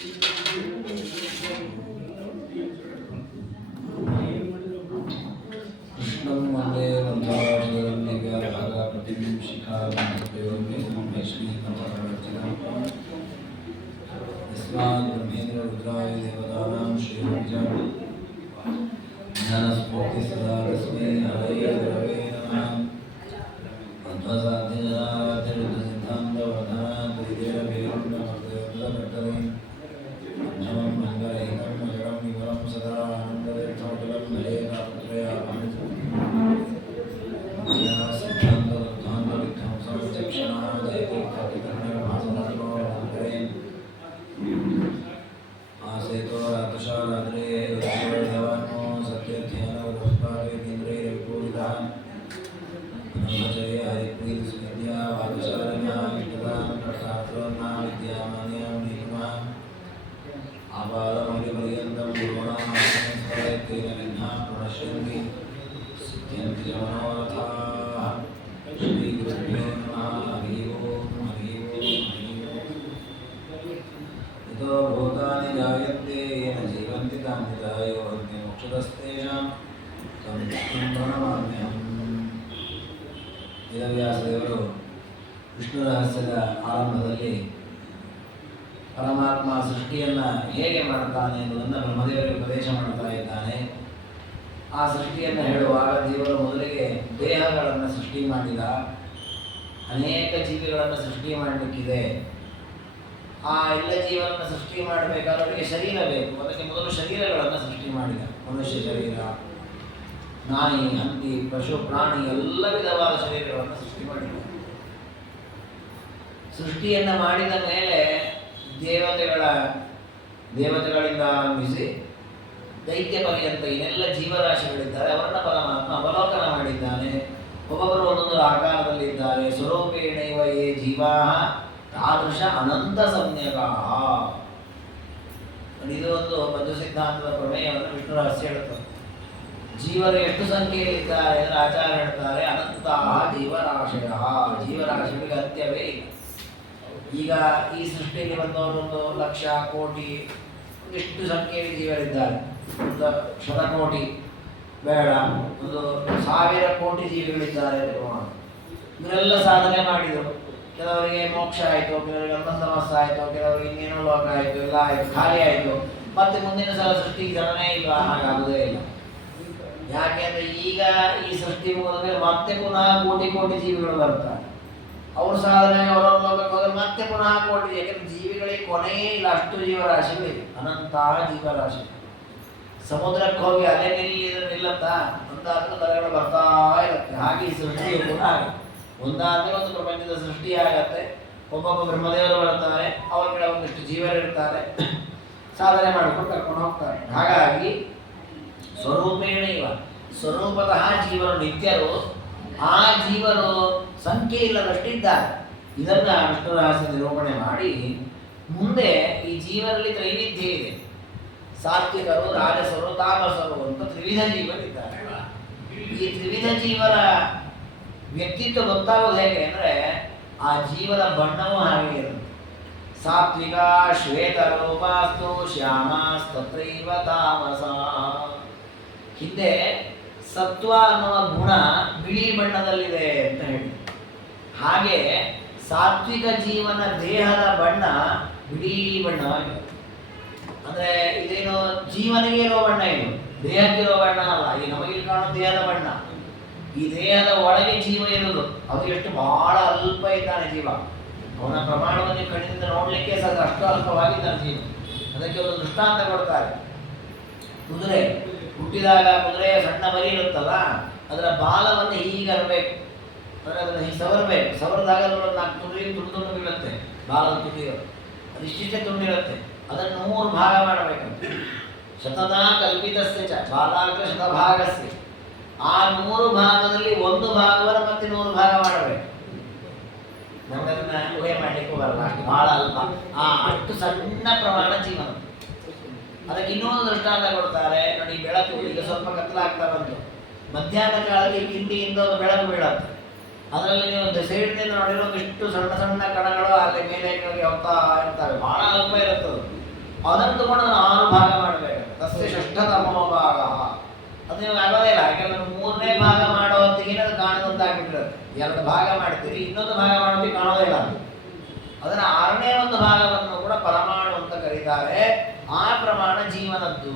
कृष्णं वन्दे वन्दाशरण्यव्याघ्रपतिं शिखामणिप्रयोगे श्रीनमः यस्मात् ब्रह्मेन्द्ररुद्राय देवतानां श्रीरुद्रं ज्ञानस्फूर्ति सदा तस्मै हरये गुरवे नमः अध्वसाध्यजनाध्यरुद्रसिद्धान्तवधानादिदेववेरुण्डमर्दयोद्धकर्तरे नमं मङ्गलैकं मजडं विमलं सदा आनन्दतीर्थमखिलं भजे तापत्रयामृतं सिद्धान्तदुर्धान्तविध्वंसं विचक्षणाः जयतीर्थवितरणमासनसरोवरे आसेतो रातुषारात्रे देवानो सत्यध्यानवदस्पादेन्द्रैर्विपूरितः ब्रह्मचर्य हरिप्रीतिस्मृत्या वादशालिन्याः इष्टदां प्रशास्त्रोन्नां विद्यामान्यां नीतिमाः आपादमौलिपर्यन्तं गुरूणामात्मस्मरेत्तेन विघ्नाः प्रणश्यन्ति सिद्ध्यन्ति च मनोरथाः श्रीगुरुभ्यो नमः हरिः ओं हरिः ओं हरिः ओं यतो भूतानि जायन्ते येन जीवन्ति तानि जायो हन्ति मोक्षदस्तेषां तं विष्णुं प्रणमाम्यहम् ವೇದವ್ಯಾಸದೇವರು ವಿಷ್ಣು ರಹಸ್ಯದ ಆರಂಭದಲ್ಲಿ ಪರಮಾತ್ಮ ಸೃಷ್ಟಿಯನ್ನು ಹೇಗೆ ಮಾಡುತ್ತಾನೆ ಎನ್ನುವುದನ್ನು ಬ್ರಹ್ಮದೇವರಿಗೆ ಉಪದೇಶ ಮಾಡ್ತಾ ಇದ್ದಾನೆ. ಆ ಸೃಷ್ಟಿಯನ್ನು ಹೇಳುವಾಗ ದೇವರು ಮೊದಲಿಗೆ ದೇಹಗಳನ್ನು ಸೃಷ್ಟಿ ಮಾಡಿದ. ಅನೇಕ ಜೀವಿಗಳನ್ನು ಸೃಷ್ಟಿ ಮಾಡಲಿಕ್ಕಿದೆ. ಆ ಎಲ್ಲ ಜೀವನನ್ನು ಸೃಷ್ಟಿ ಮಾಡಬೇಕಾದ್ರೆ ಅವರಿಗೆ ಶರೀರ ಬೇಕು. ಅದಕ್ಕೆ ಮೊದಲು ಶರೀರಗಳನ್ನು ಸೃಷ್ಟಿ ಮಾಡಿದ. ಮನುಷ್ಯ ಶರೀರ, ನಾಯಿ, ಹಂದಿ, ಪಶು, ಪ್ರಾಣಿ ಎಲ್ಲ ವಿಧವಾದ ಶರೀರಗಳನ್ನು ಸೃಷ್ಟಿ ಮಾಡಿದ. ಸೃಷ್ಟಿಯನ್ನು ಮಾಡಿದ ಮೇಲೆ ದೇವತೆಗಳಿಂದ ಆರಂಭಿಸಿ ದೈತ್ಯ ಪರ್ಯಂತ ಇನ್ನೆಲ್ಲ ಜೀವರಾಶಿಗಳಿದ್ದಾರೆ. ಅವರನ್ನ ಪರಮಾತ್ಮ ಅವಲೋಕನ ಮಾಡಿದ್ದಾನೆ. ಒಬ್ಬೊಬ್ಬರು ಒಂದೊಂದು ಆಕಾರದಲ್ಲಿದ್ದಾರೆ. ಸ್ವರೂಪೇಣೈವ ಯೇ ಜೀವಾಃ ತಾದೃಶ ಅನಂತ ಸಂಜ್ಞಕಾಃ. ಇದು ಒಂದು ಬದ್ಧ ಸಿದ್ಧಾಂತದ ಪ್ರಮೇಯವನ್ನು ವಿಷ್ಣು ರಹಸ್ಯ ಹೇಳುತ್ತದೆ. ಜೀವರು ಎಷ್ಟು ಸಂಖ್ಯೆಯಲ್ಲಿದ್ದಾರೆ ಅಂದರೆ ಆಚಾರ್ಯ ಹೇಳ್ತಾರೆ ಅನಂತಹ ಜೀವರಾಶಯ. ಜೀವರಾಶಿಗಳಿಗೆ ಅಂತ್ಯವೇ ಇಲ್ಲ. ಈಗ ಈ ಸೃಷ್ಟಿಗೆ ಬಂದವರೊಂದು ಲಕ್ಷ, ಕೋಟಿ, ಒಂದಿಷ್ಟು ಸಂಖ್ಯೆಯಲ್ಲಿ ಜೀವರಿದ್ದಾರೆ. ಒಂದು ಶತಕೋಟಿ ಬೇಡ, ಒಂದು 1000 ಕೋಟಿ ಜೀವಿಗಳಿದ್ದಾರೆ. ಇವರೆಲ್ಲ ಸಾಧನೆ ಮಾಡಿದರು. ಕೆಲವರಿಗೆ ಮೋಕ್ಷ ಆಯಿತು, ಕೆಲವರಿಗೆ ಅಮೃತಮಸ್ಸ ಆಯಿತು, ಕೆಲವರಿಗೆ ಇನ್ನೇನೋ ಲೋಕ ಆಯಿತು, ಎಲ್ಲ ಆಯಿತು, ಖಾಲಿ ಆಯಿತು. ಮತ್ತೆ ಮುಂದಿನ ಸಲ ಸೃಷ್ಟಿಗೆ ಜನನೇ ಇಲ್ಲ, ಹಾಗಾಗುವುದೇ ಇಲ್ಲ. ಯಾಕೆಂದರೆ ಈಗ ಈ ಸೃಷ್ಟಿ ಮುಗಿದ ಮೇಲೆ ಮತ್ತೆ ಪುನಃ ಕೋಟಿ ಕೋಟಿ ಜೀವಿಗಳು ಬರ್ತಾರೆ. ಅವ್ರ ಸಾಧನೆ ಅವರವ್ರ ಲೋಕಕ್ಕೆ ಹೋದರೆ ಮತ್ತೆ ಪುನಃ ಕೋಟಿ. ಯಾಕೆಂದ್ರೆ ಜೀವಿಗಳಿಗೆ ಕೊನೆಯೇ ಇಲ್ಲ, ಅಷ್ಟು ಜೀವರಾಶಿಗಳಿವೆ, ಅನಂತ ಜೀವರಾಶಿ. ಸಮುದ್ರಕ್ಕೆ ಹೋಗಿ ಅಲೆ ನಿಲ್ಲತ್ತ ಒಂದಾದ್ರೂ ತಲೆಗಳು ಬರ್ತಾ ಇರುತ್ತೆ. ಹಾಗೆ ಈ ಸೃಷ್ಟಿಯು ಕೂಡ ಒಂದಾದ್ಮೇಲೆ ಒಂದು ಪ್ರಪಂಚದ ಸೃಷ್ಟಿ ಆಗತ್ತೆ. ಒಬ್ಬೊಬ್ಬ ಬ್ರಹ್ಮದೇವರು ಬರ್ತಾರೆ, ಅವ್ರ ಕಡೆ ಒಂದಿಷ್ಟು ಜೀವರಿರ್ತಾರೆ, ಸಾಧನೆ ಮಾಡಿಕೊಂಡು ಕರ್ಕೊಂಡು ಹೋಗ್ತಾರೆ. ಹಾಗಾಗಿ ಸ್ವರೂಪೇಣ ಇವ ಸ್ವರೂಪತಃ ಜೀವರು ನಿತ್ಯರು. ಆ ಜೀವರು ಸಂಖ್ಯೆ ಇಲ್ಲದಷ್ಟಿದ್ದಾರೆ. ಇದನ್ನು ವಿಷ್ಣು ರಹಸ್ಯ ನಿರೂಪಣೆ ಮಾಡಿ ಮುಂದೆ ಈ ಜೀವರಲ್ಲಿ ತ್ರೈವಿಧ್ಯ ಇದೆ. ಸಾತ್ವಿಕರು, ರಾಜಸರು, ತಾಮಸರು ಅಂತ ತ್ರಿವಿಧ ಜೀವರಿದ್ದಾರೆ. ಈ ತ್ರಿವಿಧ ಜೀವರ ವ್ಯಕ್ತಿತ್ವ ಗೊತ್ತಾಗೋದು ಹೇಗೆ ಅಂದರೆ ಆ ಜೀವನ ಬಣ್ಣವೂ ಹಾಗೆ ಇರುತ್ತೆ. ಸಾತ್ವಿಕ ಶ್ವೇತರೂಪಾಸ್ತು ಶ್ಯಾಮಾಸ್ತತ್ರೈವ ತಾಮಸ. ಹಿಂದೆ ಸತ್ವ ಅನ್ನುವ ಗುಣ ಬಿಳಿ ಬಣ್ಣದಲ್ಲಿದೆ ಅಂತ ಹೇಳಿ, ಹಾಗೆ ಸಾತ್ವಿಕ ಜೀವನ ದೇಹದ ಬಣ್ಣ ಬಿಳಿ ಬಣ್ಣವಾಗಿದೆ. ಅಂದರೆ ಇದೇನು ಜೀವನಿಗೆ ಇರೋ ಬಣ್ಣ, ಇದು ದೇಹಕ್ಕಿರೋ ಬಣ್ಣ ಅಲ್ಲ. ಈ ನಮಗೆ ಕಾಣೋ ದೇಹದ ಬಣ್ಣ. ಈ ದೇಹದ ಒಳಗೆ ಜೀವ ಇರುವುದು. ಅದು ಎಷ್ಟು ಬಹಳ ಅಲ್ಪ ಇದ್ದಾನೆ ಜೀವ. ಅವನ ಪ್ರಮಾಣವನ್ನು ಕಣ್ಣಿನಿಂದ ನೋಡಲಿಕ್ಕೆ ಸಾಧ್ಯ, ಅಷ್ಟು ಅಲ್ಪವಾಗಿದ್ದಾನೆ ಜೀವ. ಅದಕ್ಕೆ ಒಂದು ದೃಷ್ಟಾಂತ ಕೊಡ್ತಾರೆ. ಕುದುರೆ ಹುಟ್ಟಿದಾಗ ಕುದುರೆಯ ಸಣ್ಣ ಮರಿ ಇರುತ್ತಲ್ಲ, ಅದರ ಬಾಲವನ್ನು ಹೀಗಿರಬೇಕು, ಅಂದರೆ ಅದನ್ನು ಹೀಗೆ ಸವರಬೇಕು. ಸವರದಾಗ ಅದರೊಳಗೆ 4 ತುಂಡು ಬೀಳುತ್ತೆ. ಬಾಲದ ತುಂಡಿರೋ ಅದಿಷ್ಟೇ ತುಂಡಿರುತ್ತೆ. ಅದನ್ನು 3 ಭಾಗ ಮಾಡಬೇಕಂತೆ. ಶತದ ಕಲ್ಪಿತಸ್ಯ ಚ ಬಾಲಾಗ್ರ ಶತಭಾಗಸ್ಯ. ಆ 100 ಭಾಗದಲ್ಲಿ 1 ಭಾಗವನ್ನು ಮತ್ತೆ 100 ಭಾಗ ಮಾಡಬೇಕು. ನಮ್ಗೆ ಅದನ್ನ ಊಹೆ ಮಾಡಲಿಕ್ಕೂ ಬರಲ್ಲ, ಅಷ್ಟು ಬಹಳ ಅಲ್ಪ. ಅಷ್ಟು ಸಣ್ಣ ಪ್ರಮಾಣ ಜೀವನ. ಅದಕ್ಕೆ ಇನ್ನೊಂದು ದೃಷ್ಟಾಂತ ಕೊಡ್ತಾರೆ ನೋಡಿ. ಬೆಳಕು ಈಗ ಸ್ವಲ್ಪ ಕತ್ತಲಾಗ್ತಾ ಬಂತು, ಮಧ್ಯಾಹ್ನ ಕಾಲದಲ್ಲಿ ಕಿಂಡಿಯಿಂದ ಒಂದು ಬೆಳಕು ಬೀಳುತ್ತೆ. ಅದರಲ್ಲಿ ನೀವು ಒಂದು ಸೈಡ್ನಿಂದ ನೋಡಿರೋ ಇಷ್ಟು ಸಣ್ಣ ಸಣ್ಣ ಕಣಗಳು ಅಲ್ಲಿ ಮೇಲೆ ಕೆಳಗೆ ಹೋಗ್ತಾ ಇರ್ತವೆ. ಬಹಳ ಅಲ್ಪ ಇರುತ್ತದೆ. ಅದನ್ನು ತಗೊಂಡು ನಾನು 6 ಭಾಗ ಮಾಡಬೇಕು. ತಸ್ಯ ಷಷ್ಠತಮೋ ಭಾಗ. ಅದು ನಿಮ್ಗೆ ಆಗೋದೇ ಇಲ್ಲ. ಯಾಕಂದ್ರೆ ಮೂರನೇ ಭಾಗ ಮಾಡೋ ಹೊತ್ತಿಗೆ ಅದು ಕಾಣದಂತಾಗ್ಬಿಟ್ಟಿರುತ್ತೆ. 2 ಭಾಗ ಮಾಡ್ತೀರಿ, ಇನ್ನೊಂದು ಭಾಗ ಮಾಡೋದಕ್ಕೆ ಕಾಣೋದೇ ಇಲ್ಲ. ಅದನ್ನ 6ನೇ ಒಂದು ಭಾಗವನ್ನು ಕೂಡ ಪರಮಾಣು ಅಂತ ಕರೀತಾರೆ. ಆ ಪ್ರಮಾಣ ಜೀವನದ್ದು.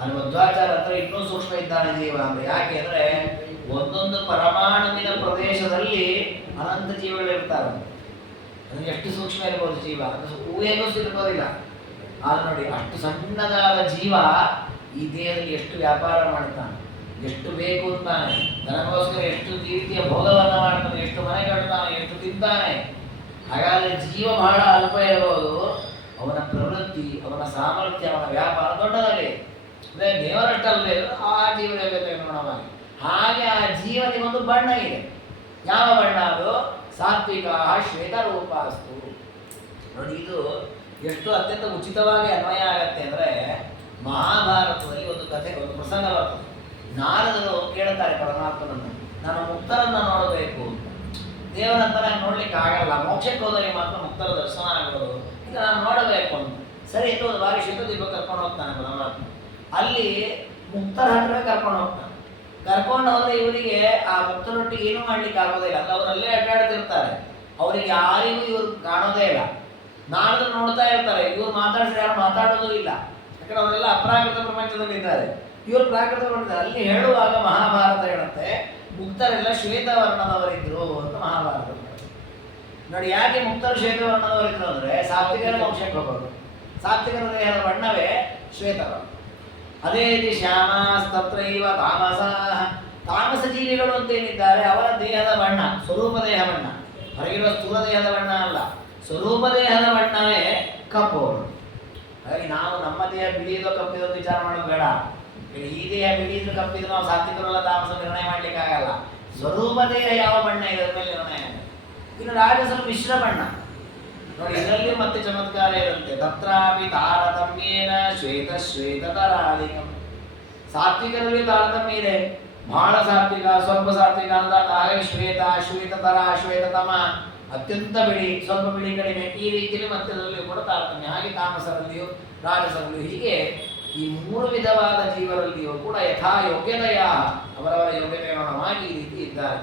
ಅಲ್ಲಿ ಮಧ್ವಾಚಾರ ಹತ್ರ ಇನ್ನೂ ಸೂಕ್ಷ್ಮ ಇದ್ದಾನೆ ಜೀವ ಅಂದ್ರೆ. ಯಾಕೆ ಅಂದ್ರೆ ಒಂದೊಂದು ಪರಮಾಣುವಿನ ಪ್ರದೇಶದಲ್ಲಿ ಅನಂತ ಜೀವಗಳಿರ್ತಾರೆ. ಅದು ಎಷ್ಟು ಸೂಕ್ಷ್ಮ ಇರ್ಬೋದು ಜೀವ, ಅದು ಊಹೆಗೂ ಇರ್ಬೋದಿಲ್ಲ. ಆದ್ರೆ ನೋಡಿ, ಅಷ್ಟು ಸಣ್ಣದಾದ ಜೀವ ಈ ದೇಹದಲ್ಲಿ ಎಷ್ಟು ವ್ಯಾಪಾರ ಮಾಡ್ತಾನೆ, ಎಷ್ಟು ಬೇಕು ಅಂತಾನೆ, ತನಗೋಸ್ಕರ ಎಷ್ಟು ರೀತಿಯ ಭೋಗವನ್ನು ಮಾಡ್ತಾನೆ, ಎಷ್ಟು ಮನೆ ಕಟ್ತಾನೆ, ಎಷ್ಟು ತಿಂತಾನೆ. ಹಾಗಾದ್ರೆ ಜೀವ ಬಹಳ ಅಲ್ಪ ಇರಬಹುದು, ಅವನ ಪ್ರವೃತ್ತಿ, ಅವನ ಸಾಮರ್ಥ್ಯ, ಅವನ ವ್ಯಾಪಾರ ದೊಡ್ಡದಾಗಿದೆ. ಅಂದ್ರೆ ದೇವರಷ್ಟಲ್ಲದೆ ಆ ಜೀವನ ಗುಣವಾಗಿ. ಹಾಗೆ ಆ ಜೀವನಿಗೊಂದು ಬಣ್ಣ ಇದೆ. ಯಾವ ಬಣ್ಣ ಅದು? ಸಾತ್ವಿಕ ಶ್ವೇತ ರೂಪಾಸ್ತು. ನೋಡಿ, ಇದು ಎಷ್ಟು ಅತ್ಯಂತ ಉಚಿತವಾಗಿ ಅನ್ವಯ ಆಗತ್ತೆ ಅಂದ್ರೆ, ಮಹಾಭಾರತದಲ್ಲಿ ಒಂದು ಕಥೆ, ಒಂದು ಪ್ರಸಂಗ ಬರ್ತದೆ. ನಾರದರು ಕೇಳ್ತಾರೆ ಪರಮಾತ್ಮನನ್ನು, ನಾನು ಮುಕ್ತರನ್ನ ನೋಡಬೇಕು. ದೇವರಂತ ನೋಡ್ಲಿಕ್ಕೆ ಆಗಲ್ಲ, ಮೋಕ್ಷಕ್ಕೆ ಹೋದಲ್ಲಿ ಮಾತ್ರ ಮುಕ್ತರ ದರ್ಶನ ಆಗೋದು, ಈಗ ನಾನು ನೋಡಬೇಕು ಅಂತ. ಸರಿ ಎಂದು ಒಂದು ಬಾರಿ ಶ್ವೇತದೀಪ ಕರ್ಕೊಂಡು ಹೋಗ್ತಾನೆ ಪರಮಾತ್ಮ. ಅಲ್ಲಿ ಮುಕ್ತರ ಹತ್ರವೇ ಕರ್ಕೊಂಡು ಹೋಗ್ತಾನೆ. ಕರ್ಕೊಂಡು ಹೋದ್ರೆ ಇವರಿಗೆ ಆ ಮುಕ್ತರೊಟ್ಟಿಗೆ ಏನೂ ಮಾಡ್ಲಿಕ್ಕೆ ಆಗೋದೇ ಇಲ್ಲ. ಅವರಲ್ಲೇ ಅಡ್ಡಾಡ್ತಿರ್ತಾರೆ, ಅವರಿಗೆ ಯಾರಿಗೂ ಇವರು ಕಾಣೋದೇ ಇಲ್ಲ. ನಾರದರು ನೋಡ್ತಾ ಇರ್ತಾರೆ, ಇವ್ರು ಮಾತಾಡಿದ್ರೆ ಯಾರು ಮಾತಾಡೋದು ಇಲ್ಲ. ಯಾಕಂದ್ರೆ ಅವರೆಲ್ಲ ಅಪ್ರಾಕೃತ ಪ್ರಪಂಚದಲ್ಲಿ ಇದ್ದಾರೆ, ಇವರು ಪ್ರಾಕೃತ ಪ್ರಪಂಚದಲ್ಲಿ. ಅಲ್ಲಿ ಹೇಳುವಾಗ ಮಹಾಭಾರತ ಹೇಳುತ್ತೆ, ಮುಕ್ತರೆಲ್ಲ ಶ್ವೇತವರ್ಣದವರಿದ್ರು ಅಂತ ಮಹಾಭಾರತ. ನೋಡಿ, ಯಾಕೆ ಮುಕ್ತರು ಶ್ವೇತವರ್ಣದವರಿದ್ರು ಅಂದ್ರೆ, ಸಾತ್ವಿಕರ ಮೋಕ್ಷಕ್ಕೆ ಹೋಗೋದು. ಸಾತ್ವಿಕರ ದೇಹದ ಬಣ್ಣವೇ ಶ್ವೇತವರ್ಣ. ಅದೇ ರೀತಿ ಶ್ಯಾಮಸ್ತತ್ರೈವ ತಾಮಸ. ತಾಮಸ ಜೀವಿಗಳು ಅಂತೇನಿದ್ದಾರೆ, ಅವರ ದೇಹದ ಬಣ್ಣ ಸ್ವರೂಪ ದೇಹ ಬಣ್ಣ, ಹೊರಗಿರುವ ಸ್ಥೂಲ ದೇಹದ ಬಣ್ಣ ಅಲ್ಲ, ಸ್ವರೂಪ ದೇಹದ ಬಣ್ಣವೇ ಕಪ್ಪು. ಹಾಗಾಗಿ ನಾವು ನಮ್ಮ ದೇಹ ಬಿಳಿಯೋದು ಕಪ್ಪಿದೋ ವಿಚಾರ ಮಾಡೋದು ಬೇಡ. ಈ ದೇಹ ಬಿಳಿದ್ರು ಕಪ್ಪಿದ್ರು ನಾವು ಸಾತ್ವಿಕರಲ್ಲ ತಾಮಸ ನಿರ್ಣಯ ಮಾಡ್ಲಿಕ್ಕೆ ಆಗಲ್ಲ. ಸ್ವರೂಪ ದೇಹ ಯಾವ ಬಣ್ಣ ಇದೆ ಅದ್ರ ಮೇಲೆ ನಿರ್ಣಯ ಆಗುತ್ತೆ. ಇನ್ನು ರಾಜಸರು ಮಿಶ್ರ ಬಣ್ಣ. ನೋಡಿ, ಇದರಲ್ಲಿ ಮತ್ತೆ ಚಮತ್ಕಾರ ಇರುತ್ತೆ. ತತ್ರಾಪಿ ತಾರತಮ್ಯೇನ ಶ್ವೇತ ಶ್ವೇತತರಾಧಿಕಂ. ಸಾತ್ವಿಕರಲ್ಲಿ ತಾರತಮ್ಯ ಇದೆ, ಬಹಳ ಸಾತ್ವಿಕ, ಸ್ವಲ್ಪ ಸಾತ್ವಿಕ ಅಂತ. ಹಾಗೆ ಶ್ವೇತ, ಶ್ವೇತತರ, ಶ್ವೇತತಮ, ಅತ್ಯಂತ ಬಿಳಿ, ಸ್ವಲ್ಪ ಬಿಳಿ ಕಡಿಮೆ, ಈ ರೀತಿಯಲ್ಲಿ ಮತ್ತೆ ಅದರಲ್ಲಿಯೂ ಕೂಡ ತಾರತಮ್ಯ. ಹಾಗೆ ತಾಮಸರಲ್ಲಿಯೂ ರಾಜಸರಲ್ಲಿಯೂ, ಹೀಗೆ ಈ 3 ವಿಧವಾದ ಜೀವರಲ್ಲಿಯೂ ಕೂಡ ಯಥಾ ಯೋಗ್ಯತೆಯ ಅವರವರ ಯೋಗ್ಯತೆಯನುಗುಣವಾಗಿ ಈ ರೀತಿ ಇದ್ದಾರೆ.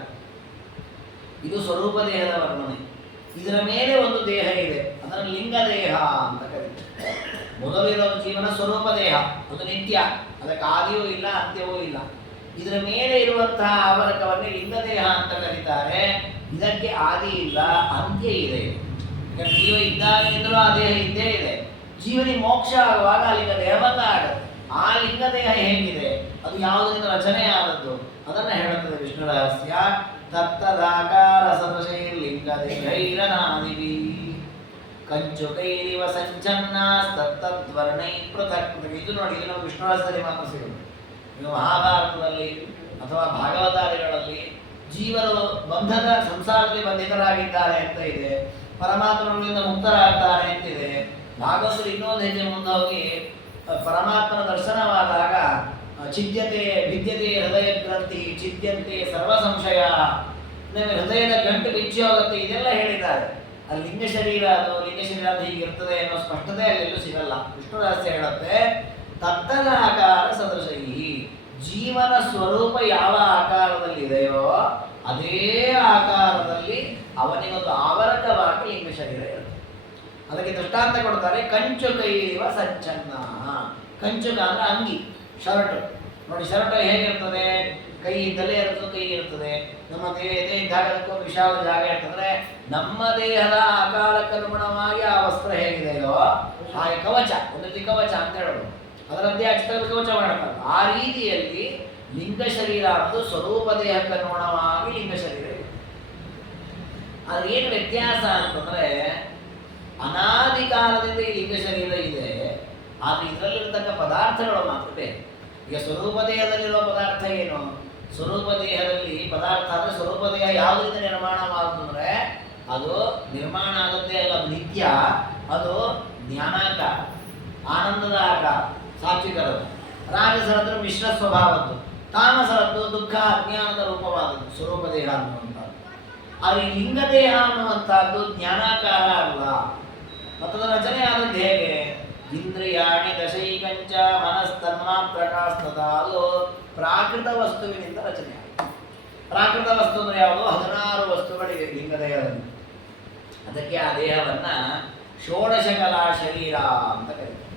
ಇದು ಸ್ವರೂಪ ದೇಹದ ವರ್ಣನೆ. ಇದರ ಮೇಲೆ ಒಂದು ದೇಹ ಇದೆ, ಅದನ್ನು ಲಿಂಗ ದೇಹ ಅಂತ ಕರೀತಾರೆ. ಮೊದಲಿರೋ ಜೀವನ ಸ್ವರೂಪ ದೇಹ, ಅದು ನಿತ್ಯ, ಅದಕ್ಕೆ ಆದಿಯೂ ಇಲ್ಲ ಅಂತ್ಯವೂ ಇಲ್ಲ. ಇದರ ಮೇಲೆ ಇರುವಂತಹ ಆವರಕವನ್ನೇ ಲಿಂಗ ದೇಹ ಅಂತ ಕರೀತಾರೆ. ಇದಕ್ಕೆ ಆದಿ ಇಲ್ಲ, ಅಂತ್ಯ ಇದೆ. ಈಗ ಜೀವ ಇದ್ದಾಗಿಂದಲೂ ಆ ದೇಹ ಇದ್ದೇ ಇದೆ. ಜೀವನಿಗೆ ಮೋಕ್ಷ ಆಗುವಾಗ ಆ ಲಿಂಗ ದೇಹ ಬಂದ ಆಗುತ್ತೆ. ಆ ಲಿಂಗ ದೇಹ ಹೇಗಿದೆ, ಅದು ಯಾವುದರಿಂದ ರಚನೆ ಆದದ್ದು, ಅದನ್ನು ಹೇಳುತ್ತದೆ ವಿಷ್ಣು ರಹಸ್ಯ. ತತ್ತದಾಕಾರ ಸದೃಶೈರ್ಲಿಂಗ ದೇಹೈರನಾದಿವಿ ಕಂಚುಕೈರಿವ ಸಂಚನ್ನಾಸ್ತತ್ತದ್ವರ್ಣೈ ಪೃಥಕ್. ಇದು ನೋಡಿ, ಇದು ನಾವು ವಿಷ್ಣು ರಹಸ್ಯದಲ್ಲಿ ಮಾತ್ರ ಸಿಗುತ್ತೆ. ಇನ್ನು ಮಹಾಭಾರತದಲ್ಲಿ ಅಥವಾ ಭಾಗವತಾದಿಗಳಲ್ಲಿ ಜೀವರು ಬಂಧದ ಸಂಸಾರದಲ್ಲಿ ಬಂಧಿತರಾಗಿದ್ದಾರೆ ಅಂತ ಇದೆ, ಪರಮಾತ್ಮನಿಂದ ಮುಕ್ತರಾಗ್ತಾರೆ ಅಂತಿದೆ. ಭಾಗವತರು ಇನ್ನೊಂದು ಹೆಜ್ಜೆ ಮುಂದೆ ಹೋಗಿ ಪರಮಾತ್ಮನ ದರ್ಶನವಾದಾಗ ಚಿದ್ಯತೆ ಭಿದ್ಯತೆ ಹೃದಯ ಗ್ರಂಥಿ ಚಿದ್ಯಂತೆ ಸರ್ವ ಸಂಶಯ, ಹೃದಯದ ಗಂಟು ಬಿಚ್ಚಿ ಹೋಗುತ್ತೆ, ಇದೆಲ್ಲ ಹೇಳಿದ್ದಾರೆ. ಅಲ್ಲಿ ಲಿಂಗ ಶರೀರ, ಅದು ಲಿಂಗ ಶರೀರ ಅದು ಹೀಗಿರ್ತದೆ ಅನ್ನೋ ಸ್ಪಷ್ಟತೆ ಅಲ್ಲೆಲ್ಲೂ ಸಿಗಲ್ಲ. ವಿಷ್ಣು ರಹಸ್ಯ ಹೇಳುತ್ತೆ, ತತ್ತದ ಆಕಾರ ಸದೃಶೈ. ಜೀವನ ಸ್ವರೂಪ ಯಾವ ಆಕಾರದಲ್ಲಿದೆಯೋ ಅದೇ ಆಕಾರದಲ್ಲಿ ಅವನಿಗೊಂದು ಆವರಕವಾಗಿ ಲಿಂಗ ಶರೀರ ಇರುತ್ತೆ. ಅದಕ್ಕೆ ದೃಷ್ಟಾಂತ ಕೊಡ್ತಾರೆ, ಕಂಚು ಕೈವ ಸಂಚನ್ನ. ಕಂಚುಕ ಅಂದ್ರೆ ಅಂಗಿ, ಶರ್ಟ್. ನೋಡಿ, ಶರ್ಟ್ ಹೇಗಿರ್ತದೆ, ಕೈ ಇದ್ದಲೇ ಇರ್ತದೆ, ಕೈ ಇರ್ತದೆ. ನಮ್ಮ ದೇಹ ಇದ್ದಾಗ ಅದಕ್ಕೊಂದು ವಿಶಾಲ ಜಾಗ ಇರ್ತಂದ್ರೆ, ನಮ್ಮ ದೇಹದ ಆಕಾರಕ್ಕನುಗುಣವಾಗಿ ಆ ವಸ್ತ್ರ ಹೇಗಿದೆಯೋ ಹಾಗೆ ಕವಚ, ಒಂದು ರೀತಿ ಕವಚ ಅಂತ ಹೇಳೋದು, ಅದರಂತೆ ಅಚ್ಚದ ಕವಚ ಮಾಡ್ತಾರೆ. ಆ ರೀತಿಯಲ್ಲಿ ಲಿಂಗ ಶರೀರ ಅನ್ನೋದು ಸ್ವರೂಪ ದೇಹಕ್ಕನುಗುಣವಾಗಿ ಲಿಂಗ ಶರೀರ ಇದೆ. ಆದ್ರೆ ಏನು ವ್ಯತ್ಯಾಸ ಅಂತಂದ್ರೆ, ಅನಾದಿ ಕಾಲದಿಂದ ಈ ಲಿಂಗ ಶರೀರ ಇದೆ, ಆದ್ರೆ ಇದರಲ್ಲಿರ್ತಕ್ಕ ಪದಾರ್ಥಗಳು ಮಾತ್ರ ಬೇರೆ. ಈಗ ಸ್ವರೂಪ ದೇಹದಲ್ಲಿರುವ ಪದಾರ್ಥ ಏನು? ಸ್ವರೂಪ ದೇಹದಲ್ಲಿ ಪದಾರ್ಥ ಅಂದ್ರೆ, ಸ್ವರೂಪ ದೇಹ ಯಾವುದರಿಂದ ನಿರ್ಮಾಣವಾಗುವುದು ಅಂದ್ರೆ, ಅದು ನಿರ್ಮಾಣ ಆದದ್ದೇ ಅಲ್ಲ, ಅದು ನಿತ್ಯ, ಅದು ಜ್ಞಾನಾಕಾರ, ಆನಂದದ ಆಕಾರ, ಸಾತ್ವಿಕರದ್ದು. ರಾಜಸರದ್ದು ಮಿಶ್ರ ಸ್ವಭಾವದ್ದು, ತಾಮಸರದ್ದು ದುಃಖ ಅಜ್ಞಾನದ ರೂಪವಾದದ್ದು ಸ್ವರೂಪ ದೇಹ ಅನ್ನುವಂಥದ್ದು. ಆದರೆ ಈ ಲಿಂಗ ದೇಹ ಅನ್ನುವಂಥದ್ದು ಜ್ಞಾನಾಕಾರ ಅಲ್ಲ. ಮತ್ತದ ರಚನೆ ಆದದ್ದು ಹೇಗೆ? ಇಂದ್ರಿಯಾಣಿ ದಶೈಕಂಚ ಮನಸ್ತನ್ಮಾತ್ರಕಾಸ್ತತ. ಅದು ಪ್ರಾಕೃತ ವಸ್ತುವಿನಿಂದ ರಚನೆ. ಪ್ರಾಕೃತ ವಸ್ತು ಅಂದರೆ ಯಾವುದು? 16 ವಸ್ತುಗಳಿವೆ ಲಿಂಗದೇಹದಲ್ಲಿ. ಅದಕ್ಕೆ ಆ ದೇಹವನ್ನು ಷೋಡಶ ಕಲಾ ಶರೀರ ಅಂತ ಕರೀತಾರೆ.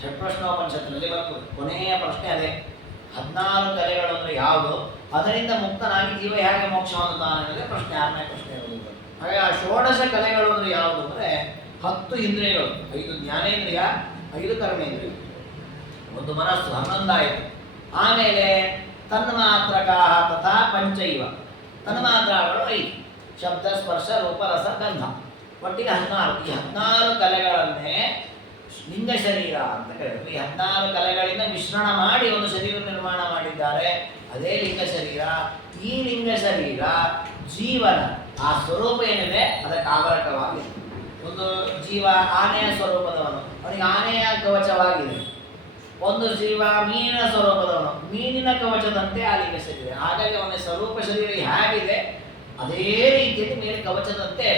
ಷಟ್ಪ್ರಶ್ನೋಪನಿಷತ್ತಿನಲ್ಲಿ ಬರ್ತದೆ. ಕೊನೆಯ ಪ್ರಶ್ನೆ ಅದೇ, 14 ಕಲೆಗಳು ಅಂದರೆ ಯಾವುದು, ಅದರಿಂದ ಮುಕ್ತನಾಗಿ ಜೀವ ಹೇಗೆ ಮೋಕ್ಷ ಹೊಂದುತ್ತಾನೆ ಅನ್ನೋದೇ ಪ್ರಶ್ನೆ, 6ನೇ ಪ್ರಶ್ನೆ. ಹಾಗೆ ಆ ಷೋಡಶ ಕಲೆಗಳು ಅಂದರೆ ಯಾವುದು ಅಂದರೆ 10 ಇಂದ್ರಿಯಗಳು, 5 ಜ್ಞಾನೇಂದ್ರಿಯ, 5 ಕರ್ಮೇಂದ್ರಿಯ, ಒಂದು ಮನಸ್ಸು, 11 ಆಯಿತು. ಆಮೇಲೆ ತನ್ಮಾತ್ರಕಾ ತಥಾ ಪಂಚೈವ, ತನ್ಮಾತ್ರಗಳು 5, ಶಬ್ದ ಸ್ಪರ್ಶ ರೂಪ ರಸ ಗಂಧ, ಒಟ್ಟಿಗೆ 14. ಈ 14 ಕಲೆಗಳನ್ನೇ ಲಿಂಗ ಶರೀರ ಅಂತ ಕರೀತಾರೆ. ಈ 14 ಕಲೆಗಳಿಂದ ಮಿಶ್ರಣ ಮಾಡಿ ಒಂದು ಶರೀರ ನಿರ್ಮಾಣ ಮಾಡಿದ್ದಾರೆ, ಅದೇ ಲಿಂಗ ಶರೀರ. ಈ ಲಿಂಗ ಶರೀರ ಜೀವನ ಆ ಸ್ವರೂಪ ಏನಿದೆ ಅದಕ್ಕೆ ಆವರಕವಾಗಿದೆ. ಒಂದು ಜೀವ ಆನೆಯ ಸ್ವರೂಪದವನು, ಅವನಿಗೆ ಆನೆಯ ಕವಚವಾಗಿದೆ. ಒಂದು ಜೀವ ಮೀನಿನ ಸ್ವರೂಪದವನು, ಮೀನಿನ ಕವಚದಂತೆ ಆ ಲಿಂಗ ಶರೀರ. ಹಾಗಾಗಿ ಅವನ ಸ್ವರೂಪ ಶರೀರ ಹೇಗಿದೆ ಅದೇ ರೀತಿಯಲ್ಲಿ ಮೇಲೆ ಕವಚದಂತೆ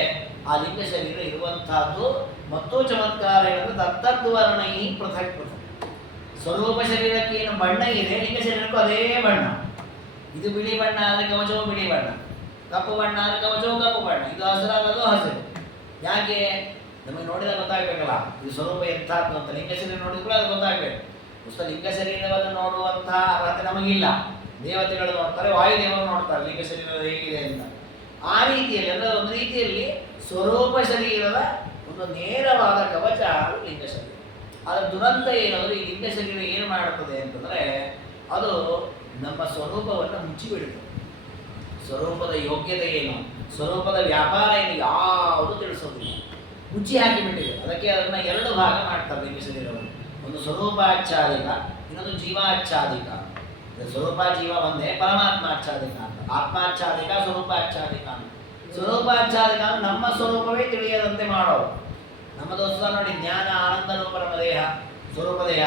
ಆ ಲಿಂಗ ಶರೀರ ಇರುವಂತಹದ್ದು. ಮತ್ತು ಚಮತ್ಕಾರ ಹೇಳಿದ್ರೆ ತತ್ತದ್ವರ್ಣೈ ಪೃಥಕ್ ಪೃಥಕ್. ಸ್ವರೂಪ ಶರೀರಕ್ಕೆ ಏನು ಬಣ್ಣ ಇದೆ, ಲಿಂಗ ಶರೀರಕ್ಕೂ ಅದೇ ಬಣ್ಣ. ಇದು ಬಿಳಿ ಬಣ್ಣ ಆದರೆ ಕವಚವು ಬಿಳಿ ಬಣ್ಣ, ಕಪ್ಪು ಬಣ್ಣ ಆದರೆ ಕವಚವು ಕಪ್ಪು ಬಣ್ಣ, ಇದು ಹಸಿರಾಗದು ಹಸಿರು. ಯಾಕೆ? ನಮಗೆ ನೋಡಿದಾಗ ಗೊತ್ತಾಗಬೇಕಲ್ಲ ಇದು ಸ್ವರೂಪ ಎಂಥದ್ದು ಅಂತ. ಲಿಂಗ ಶರೀರ ನೋಡಿದ ಕೂಡ ಅದು ಗೊತ್ತಾಗಬೇಕು. ಪುಸ್ತಕ ಲಿಂಗ ಶರೀರವನ್ನು ನೋಡುವಂತಹ ಅರ್ಹತೆ ನಮಗಿಲ್ಲ. ದೇವತೆಗಳು ನೋಡ್ತಾರೆ, ವಾಯುದೇವರು ನೋಡ್ತಾರೆ ಲಿಂಗ ಶರೀರ ಹೇಗಿದೆ ಅಂತ. ಆ ರೀತಿಯಲ್ಲಿ ಅಂದರೆ ಒಂದು ರೀತಿಯಲ್ಲಿ ಸ್ವರೂಪ ಶರೀರದ ಒಂದು ನೇರವಾದ ಕವಚ ಲಿಂಗ ಶರೀರ. ಅದರ ದುರಂತ ಏನಂದ್ರೆ ಈ ಲಿಂಗ ಶರೀರ ಏನು ಮಾಡುತ್ತದೆ ಅಂತಂದರೆ ಅದು ನಮ್ಮ ಸ್ವರೂಪವನ್ನು ಮುಚ್ಚಿಬಿಡುತ್ತದೆ. ಸ್ವರೂಪದ ಯೋಗ್ಯತೆ ಏನು, ಸ್ವರೂಪದ ವ್ಯಾಪಾರ ಏನು ಯಾವುದು ತಿಳಿಸೋದಿಲ್ಲ, ಮುಚ್ಚಿ ಹಾಕಿಬಿಟ್ಟಿದೆ. ಅದಕ್ಕೆ ಅದನ್ನು 2 ಭಾಗ ಮಾಡ್ತಾರೆ ಲಿಂಗ ಶರೀರವನ್ನು. ಒಂದು ಸ್ವರೂಪಾಚ್ಛಾದಿಕ, ಇನ್ನೊಂದು ಜೀವಾಚ್ಛಾದಿಕ. ಸ್ವರೂಪ ಜೀವ ಒಂದೇ, ಪರಮಾತ್ಮಾಚ್ಛಾದಿಕ ಅಂತ. ಆತ್ಮಾಚ್ಛಾದಿಕ, ಸ್ವರೂಪಾಚ್ಛಾದಿಕ ಅಂತ. ಸ್ವರೂಪಾಚ್ಛಾದಿಕ ಅಂದ್ರೆ ನಮ್ಮ ಸ್ವರೂಪವೇ ತಿಳಿಯದಂತೆ ಮಾಡೋದು. ನಮ್ಮ ದೋಸ್ತ ನೋಡಿ, ಜ್ಞಾನ ಆನಂದ ರೂಪ ನಮ್ಮ ದೇಹ, ಸ್ವರೂಪ ದೇಹ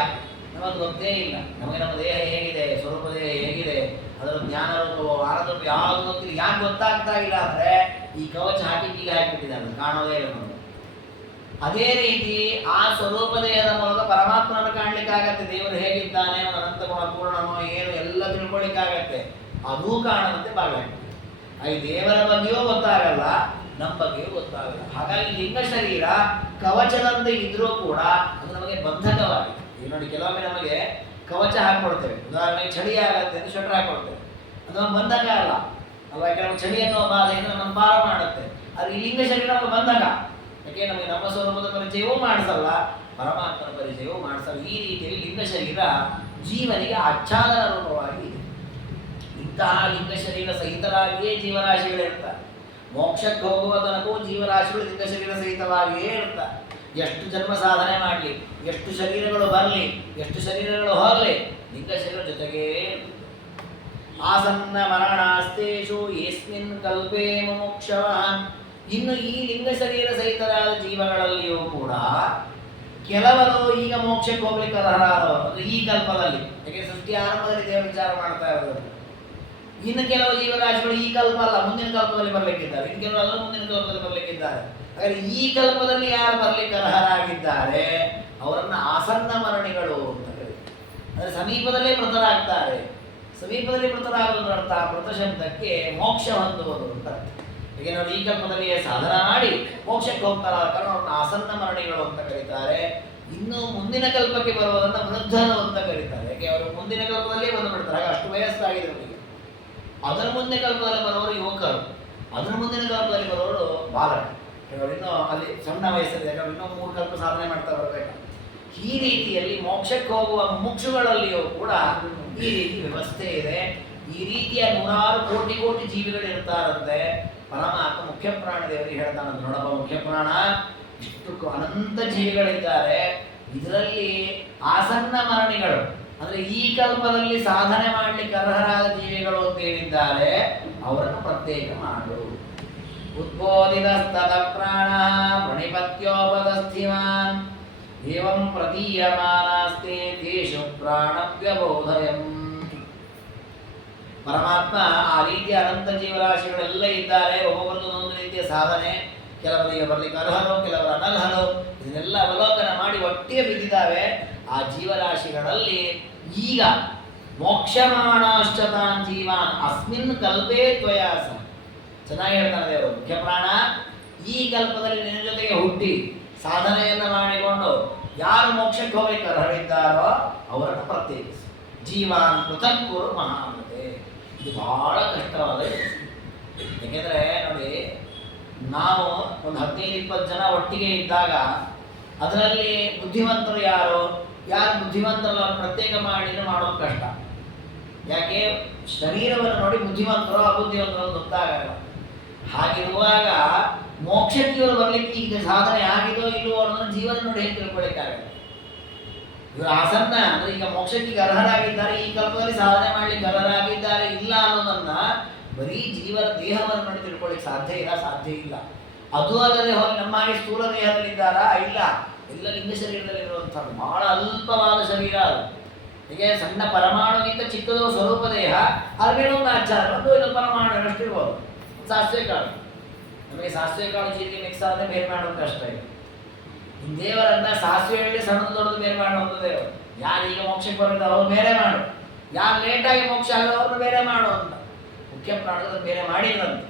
ನಮಗೆ ಗೊತ್ತೇ ಇಲ್ಲ. ನಮಗೆ ನಮ್ಮ ದೇಹ ಹೇಗಿದೆ, ಸ್ವರೂಪ ದೇಹ ಹೇಗಿದೆ, ಅದರ ಜ್ಞಾನ ರೂಪವೋ ಆನಂದ ರೂಪ ಯಾವುದು ಗೊತ್ತಿಲ್ಲ. ಯಾಕೆ ಗೊತ್ತಾಗ್ತಾ ಇಲ್ಲ ಅಂದರೆ ಈ ಕವಚ ಹಾಕಿ ಈಗ ಹಾಕಿಬಿಟ್ಟಿದ್ದಾರೆ, ಕಾಣೋದೇ ಇಲ್ಲ ನಮಗೆ. ಅದೇ ರೀತಿ ಆ ಸ್ವರೂಪ ದೇಹದ ಮೂಲಕ ಪರಮಾತ್ಮನನ್ನು ಕಾಣಲಿಕ್ಕಾಗತ್ತೆ. ದೇವರು ಹೇಗಿದ್ದಾನೆ, ಅವನ ಅನಂತ ಗುಣ ಪೂರ್ಣನೋ ಏನು ಎಲ್ಲ ತಿಳ್ಕೊಳ್ಳಿಕ್ಕಾಗತ್ತೆ. ಅದೂ ಕಾಣದಂತೆ ಬಾಗ್ಲಾಗ್ತದೆ. ಈ ದೇವರ ಬಗ್ಗೆಯೂ ಗೊತ್ತಾಗಲ್ಲ, ನಮ್ಮ ಬಗ್ಗೆಯೂ ಗೊತ್ತಾಗಲ್ಲ. ಹಾಗಾಗಿ ಲಿಂಗ ಶರೀರ ಕವಚದಂತೆ ಇದ್ರೂ ಕೂಡ ಅದು ನಮಗೆ ಬಂಧಕವಾಗಿದೆ. ಈಗ ನೋಡಿ, ಕೆಲವೊಮ್ಮೆ ನಮಗೆ ಕವಚ ಹಾಕೊಳ್ತೇವೆ, ಉದಾಹರಣೆಗೆ ಚಳಿ ಆಗತ್ತೆ ಅಂತ ಶಟ್ರ್ ಹಾಕೊಳ್ತೇವೆ, ಅದು ನಮಗೆ ಬಂಧಕ ಅಲ್ಲ ಅಲ್ವಾ? ಕೆಲವು ಚಳಿ ಅನ್ನೋ ಬಾಧೆಯಿಂದ ನಮ್ಮ ಪಾರ ಮಾಡುತ್ತೆ. ಆದರೆ ಈ ಲಿಂಗ ಶರೀರ ನಮಗೆ ಬಂಧಕ. ಯಾಕೆ? ನಮಗೆ ನಮ್ಮ ಸ್ವರೂಪದ ಪರಿಚಯವೂ ಮಾಡಿಸಲ್ಲ, ಪರಮಾತ್ಮನ ಪರಿಚಯವೂ ಮಾಡಿಸಲ್ಲ. ಈ ರೀತಿಯಲ್ಲಿ ಲಿಂಗ ಶರೀರ ಜೀವನಿಗೆ ಆಚ್ಛಾದನ ರೂಪವಾಗಿ ಇದೆ. ಇಂತಹ ಲಿಂಗ ಶರೀರ ಸಹಿತರಾಗಿಯೇ ಜೀವರಾಶಿಗಳಿರ್ತಾರೆ. ಮೋಕ್ಷಕ್ಕೆ ಹೋಗುವ ತನಕೂ ಜೀವರಾಶಿಗಳು ಲಿಂಗ ಶರೀರ ಸಹಿತವಾಗಿಯೇ ಇರ್ತಾರೆ. ಎಷ್ಟು ಜನ್ಮ ಸಾಧನೆ ಮಾಡಲಿ, ಎಷ್ಟು ಶರೀರಗಳು ಬರಲಿ, ಎಷ್ಟು ಶರೀರಗಳು ಹೋಗಲಿ, ಲಿಂಗ ಶರೀರ ಜೊತೆಗೇ ಇರ್ತದೆ. ಆಸನ್ನ ಮರಣಾಸ್ತೇಷು ಯಸ್ಮಿನ್ ಕಲ್ಪೇ ಮುಮುಕ್ಷವ. ಇನ್ನು ಈ ಲಿಂಗ ಶರೀರ ಸಹಿತರಾದ ಜೀವಗಳಲ್ಲಿಯೂ ಕೂಡ ಕೆಲವರು ಈಗ ಮೋಕ್ಷಕ್ಕೆ ಹೋಗ್ಲಿಕ್ಕೆ ಅರ್ಹರಾದವರು, ಅಂದರೆ ಈ ಕಲ್ಪದಲ್ಲಿ. ಯಾಕೆಂದರೆ ಸೃಷ್ಟಿ ಆರಂಭದಲ್ಲಿ ದೇವರು ವಿಚಾರ ಮಾಡ್ತಾ ಇರೋದು. ಇನ್ನು ಕೆಲವು ಜೀವರಾಶಿಗಳು ಈ ಕಲ್ಪ ಅಲ್ಲ ಮುಂದಿನ ಕಲ್ಪದಲ್ಲಿ ಬರಲಿಕ್ಕಿದ್ದಾರೆ, ಇನ್ನು ಕೆಲವರು ಮುಂದಿನ ಕಲ್ಪದಲ್ಲಿ ಬರಲಿಕ್ಕಿದ್ದಾರೆ. ಹಾಗಾದರೆ ಈ ಕಲ್ಪದಲ್ಲಿ ಯಾರು ಬರಲಿಕ್ಕೆ ಅರ್ಹರಾಗಿದ್ದಾರೆ ಅವರನ್ನು ಆಸನ್ನ ಮರಣಿಗಳು ಅಂತ ಕರೀತಾರೆ. ಅಂದರೆ ಸಮೀಪದಲ್ಲೇ ಮೃತರಾಗ್ತಾರೆ. ಸಮೀಪದಲ್ಲಿ ಮೃತರಾಗುವುದು ಅರ್ಥ, ಮೃತ ಶಬ್ದಕ್ಕೆ ಮೋಕ್ಷ ಹೊಂದುವುದು ಅಂತ. ಈಗ ನೋಡಿ, ಈ ಕಲ್ಪದಲ್ಲಿ ಸಾಧನ ಮಾಡಿ ಮೋಕ್ಷಕ್ಕೆ ಹೋಗ್ತಾರ ಕಾರಣ ಅವ್ರನ್ನ ಆಸನ್ನ ಮರಣಿಗಳು ಅಂತ ಕರೀತಾರೆ. ಇನ್ನು ಮುಂದಿನ ಕಲ್ಪಕ್ಕೆ ಬರುವುದನ್ನು ವೃದ್ಧರು ಅಂತ ಕರೀತಾರೆ. ಯಾಕೆ? ಅವರು ಮುಂದಿನ ಕಲ್ಪದಲ್ಲೇ ಬಂದು ಬಿಡ್ತಾರೆ, ಹಾಗೆ ಅಷ್ಟು ವಯಸ್ಸಾಗಿದೆ ಅವರಿಗೆ. ಅದರ ಮುಂದಿನ ಕಲ್ಪದಲ್ಲಿ ಬರೋರು ಯುವಕರು, ಅದರ ಮುಂದಿನ ಕಲ್ಪದಲ್ಲಿ ಬರೋರು ಬಾಲಕರು. ಇನ್ನೂ ಅಲ್ಲಿ ಸಣ್ಣ ವಯಸ್ಸಲ್ಲಿ ಇನ್ನೂ 3 ಕಲ್ಪ ಸಾಧನೆ ಮಾಡ್ತಾ ಬರಬೇಕು. ಈ ರೀತಿಯಲ್ಲಿ ಮೋಕ್ಷಕ್ಕೆ ಹೋಗುವ ಮುಮುಕ್ಷುಗಳಲ್ಲಿಯೂ ಕೂಡ ಈ ರೀತಿ ವ್ಯವಸ್ಥೆ ಇದೆ. ಈ ರೀತಿಯ 100 ಕೋಟಿ ಕೋಟಿ ಜೀವಿಗಳು ಇರ್ತಾರಂತೆ. ಪರಮಾತ್ಮ ಮುಖ್ಯ ಪ್ರಾಣ ದೇವರಿಗೆ ಹೇಳ್ತಾನೆ, ನೋಡಪ್ಪ ಮುಖ್ಯ ಪ್ರಾಣ, ಇಷ್ಟು ಅನಂತ ಜೀವಿಗಳಿದ್ದಾರೆ, ಇದರಲ್ಲಿ ಆಸನ್ನ ಮರಣಿಗಳು ಅಂದ್ರೆ ಈ ಕಲ್ಪದಲ್ಲಿ ಸಾಧನೆ ಮಾಡಲಿಕ್ಕೆ ಅರ್ಹರಾದ ಜೀವಿಗಳು ಅಂತ ಹೇಳಿದ್ದಾರೆ, ಅವರನ್ನು ಪ್ರತ್ಯೇಕ ಮಾಡು. ಉದ್ಬೋಧಿತಸ್ತದ ಪ್ರಾಣ ಪ್ರಣಿಪತ್ಯೋಪದಸ್ಥಿವಾನ್ ಏವಂ ಪ್ರತೀಯಮಾನಾಸ್ತೆ ತೇಷು ಪ್ರಾಣವ್ಯಬೋಧಯಂ. ಪರಮಾತ್ಮ ಆ ರೀತಿಯ ಅನಂತ ಜೀವರಾಶಿಗಳೆಲ್ಲ ಇದ್ದಾರೆ, ಒಬ್ಬೊಬ್ಬರದ್ದು ಒಂದು ರೀತಿಯ ಸಾಧನೆ, ಕೆಲವರಿಗೆ ಬರಲಿಕ್ಕೆ ಅರ್ಹರು, ಕೆಲವರು ಅನರ್ಹರು, ಇದನ್ನೆಲ್ಲ ಅವಲೋಕನ ಮಾಡಿ ಒಟ್ಟಿಗೆ ಬಿದ್ದಿದ್ದಾವೆ. ಅಲ್ಲಿ ಈಗ ಮೋಕ್ಷಮಾಣಾಶ್ಚತಾನ್ ಜೀವಾನ್ ಅಸ್ಮಿನ್ ಕಲ್ಪೇ ತ್ವಯಾಸ. ಚೆನ್ನಾಗಿ ಹೇಳ್ತಾನೆ ದೇವರು. ಮುಖ್ಯ ಪ್ರಾಣ, ಈ ಕಲ್ಪದಲ್ಲಿ ನಿನ್ನ ಜೊತೆಗೆ ಹುಟ್ಟಿ ಸಾಧನೆಯನ್ನು ಮಾಡಿಕೊಂಡು ಯಾರು ಮೋಕ್ಷಕ್ಕೆ ಹೋಗಲಿಕ್ಕೆ ಅರ್ಹರಿದ್ದಾರೋ ಅವರನ್ನು ಪ್ರತ್ಯೇಕಿಸಿ. ಜೀವಾನ್ ಪೃಥಕ್ಕುರು ಮಹಾಮತೆ. ಇದು ಬಹಳ ಕಷ್ಟವಾದ ಕೆಲಸ. ಏಕೆಂದರೆ ನೋಡಿ, ನಾವು ಒಂದು 15-20 ಜನ ಒಟ್ಟಿಗೆ ಇದ್ದಾಗ ಅದರಲ್ಲಿ ಬುದ್ಧಿವಂತರು ಯಾರು ಬುದ್ಧಿವಂತರಲ್ಲ ಪ್ರತ್ಯೇಕ ಮಾಡಿ ಮಾಡೋದು ಕಷ್ಟ. ಯಾಕೆ? ಶರೀರವನ್ನು ನೋಡಿ ಬುದ್ಧಿವಂತರು ಅಬುದ್ಧಿವಂತರು ಗೊತ್ತಾಗಲ್ಲ. ಹಾಗಿರುವಾಗ ಮೋಕ್ಷಕ್ಕೆ ಇವರು ಬರಲಿಕ್ಕೆ ಈಗ ಸಾಧನೆ ಆಗಿದೋ ಇಲ್ಲವೋ ಅನ್ನೋದನ್ನು ಜೀವನ ನೋಡಿ ಹೇಗೆ ತಿಳ್ಕೊಳ್ಳಿಕ್ಕಾಗಲ್ಲ. ಇವರು ಆಸನ್ನ ಅಂದ್ರೆ ಈಗ ಮೋಕ್ಷಕ್ಕೆ ಅರ್ಹರಾಗಿದ್ದಾರೆ, ಈ ಕಲ್ಪದಲ್ಲಿ ಸಾಧನೆ ಮಾಡ್ಲಿಕ್ಕೆ ಅರ್ಹರಾಗಿದ್ದಾರೆ ಇಲ್ಲ ಅನ್ನೋದನ್ನ ಬರೀ ಜೀವನ ದೇಹವನ್ನು ನೋಡಿ ತಿಳ್ಕೊಳ್ಳಿಕ್ಕೆ ಸಾಧ್ಯ ಇಲ್ಲ. ಅದು ಅಲ್ಲದೆ ಹೋಗಿ ನಮ್ಮ ಹಾಗೆ ಸ್ಥೂಲ ದೇಹದಲ್ಲಿದ್ದಾರಾ? ಇಲ್ಲ. ಎಲ್ಲ ಲಿಂಗ ಶರೀರದಲ್ಲಿರುವಂಥದ್ದು ಬಹಳ ಅಲ್ಪವಾದ ಶರೀರ ಅದು. ಹೀಗೆ ಸಣ್ಣ ಪರಮಾಣುಗಿಂತ ಚಿಕ್ಕದು ಸ್ವರೂಪ ದೇಹ, ಅದ್ರಲ್ಲಿ ಒಂದು ಆಚಾರ ಒಂದು ಇನ್ನೊಂದು ಪರಮಾಣು ಅಷ್ಟಿರ್ಬೋದು. ಸಾಸಿವೆ ಕಾಳು, ನಮಗೆ ಸಾಸಿವೆ ಕಾಳು ಜೀರಿಗೆ ಮಿಕ್ಸ್ ಆದರೆ ಬೇರೆ ಮಾಡೋದು ಕಷ್ಟ ಇದೆ. ದೇವರನ್ನ ಸಾಸಿವೆ ಸಣ್ಣದು ದೊಡ್ಡದು ಬೇರೆ ಮಾಡುವಂಥ ದೇವರು. ಯಾರು ಈಗ ಮೋಕ್ಷಕ್ಕೆ ಬರೋದು ಅವ್ರು ಬೇರೆ ಮಾಡು, ಯಾರು ಲೇಟಾಗಿ ಮೋಕ್ಷ ಆಗೋದು ಅವ್ರನ್ನ ಬೇರೆ ಮಾಡು ಅಂತ ಮುಖ್ಯ ಪ್ರಾಣದ ಬೇರೆ ಮಾಡಿದ್ರಂತೆ.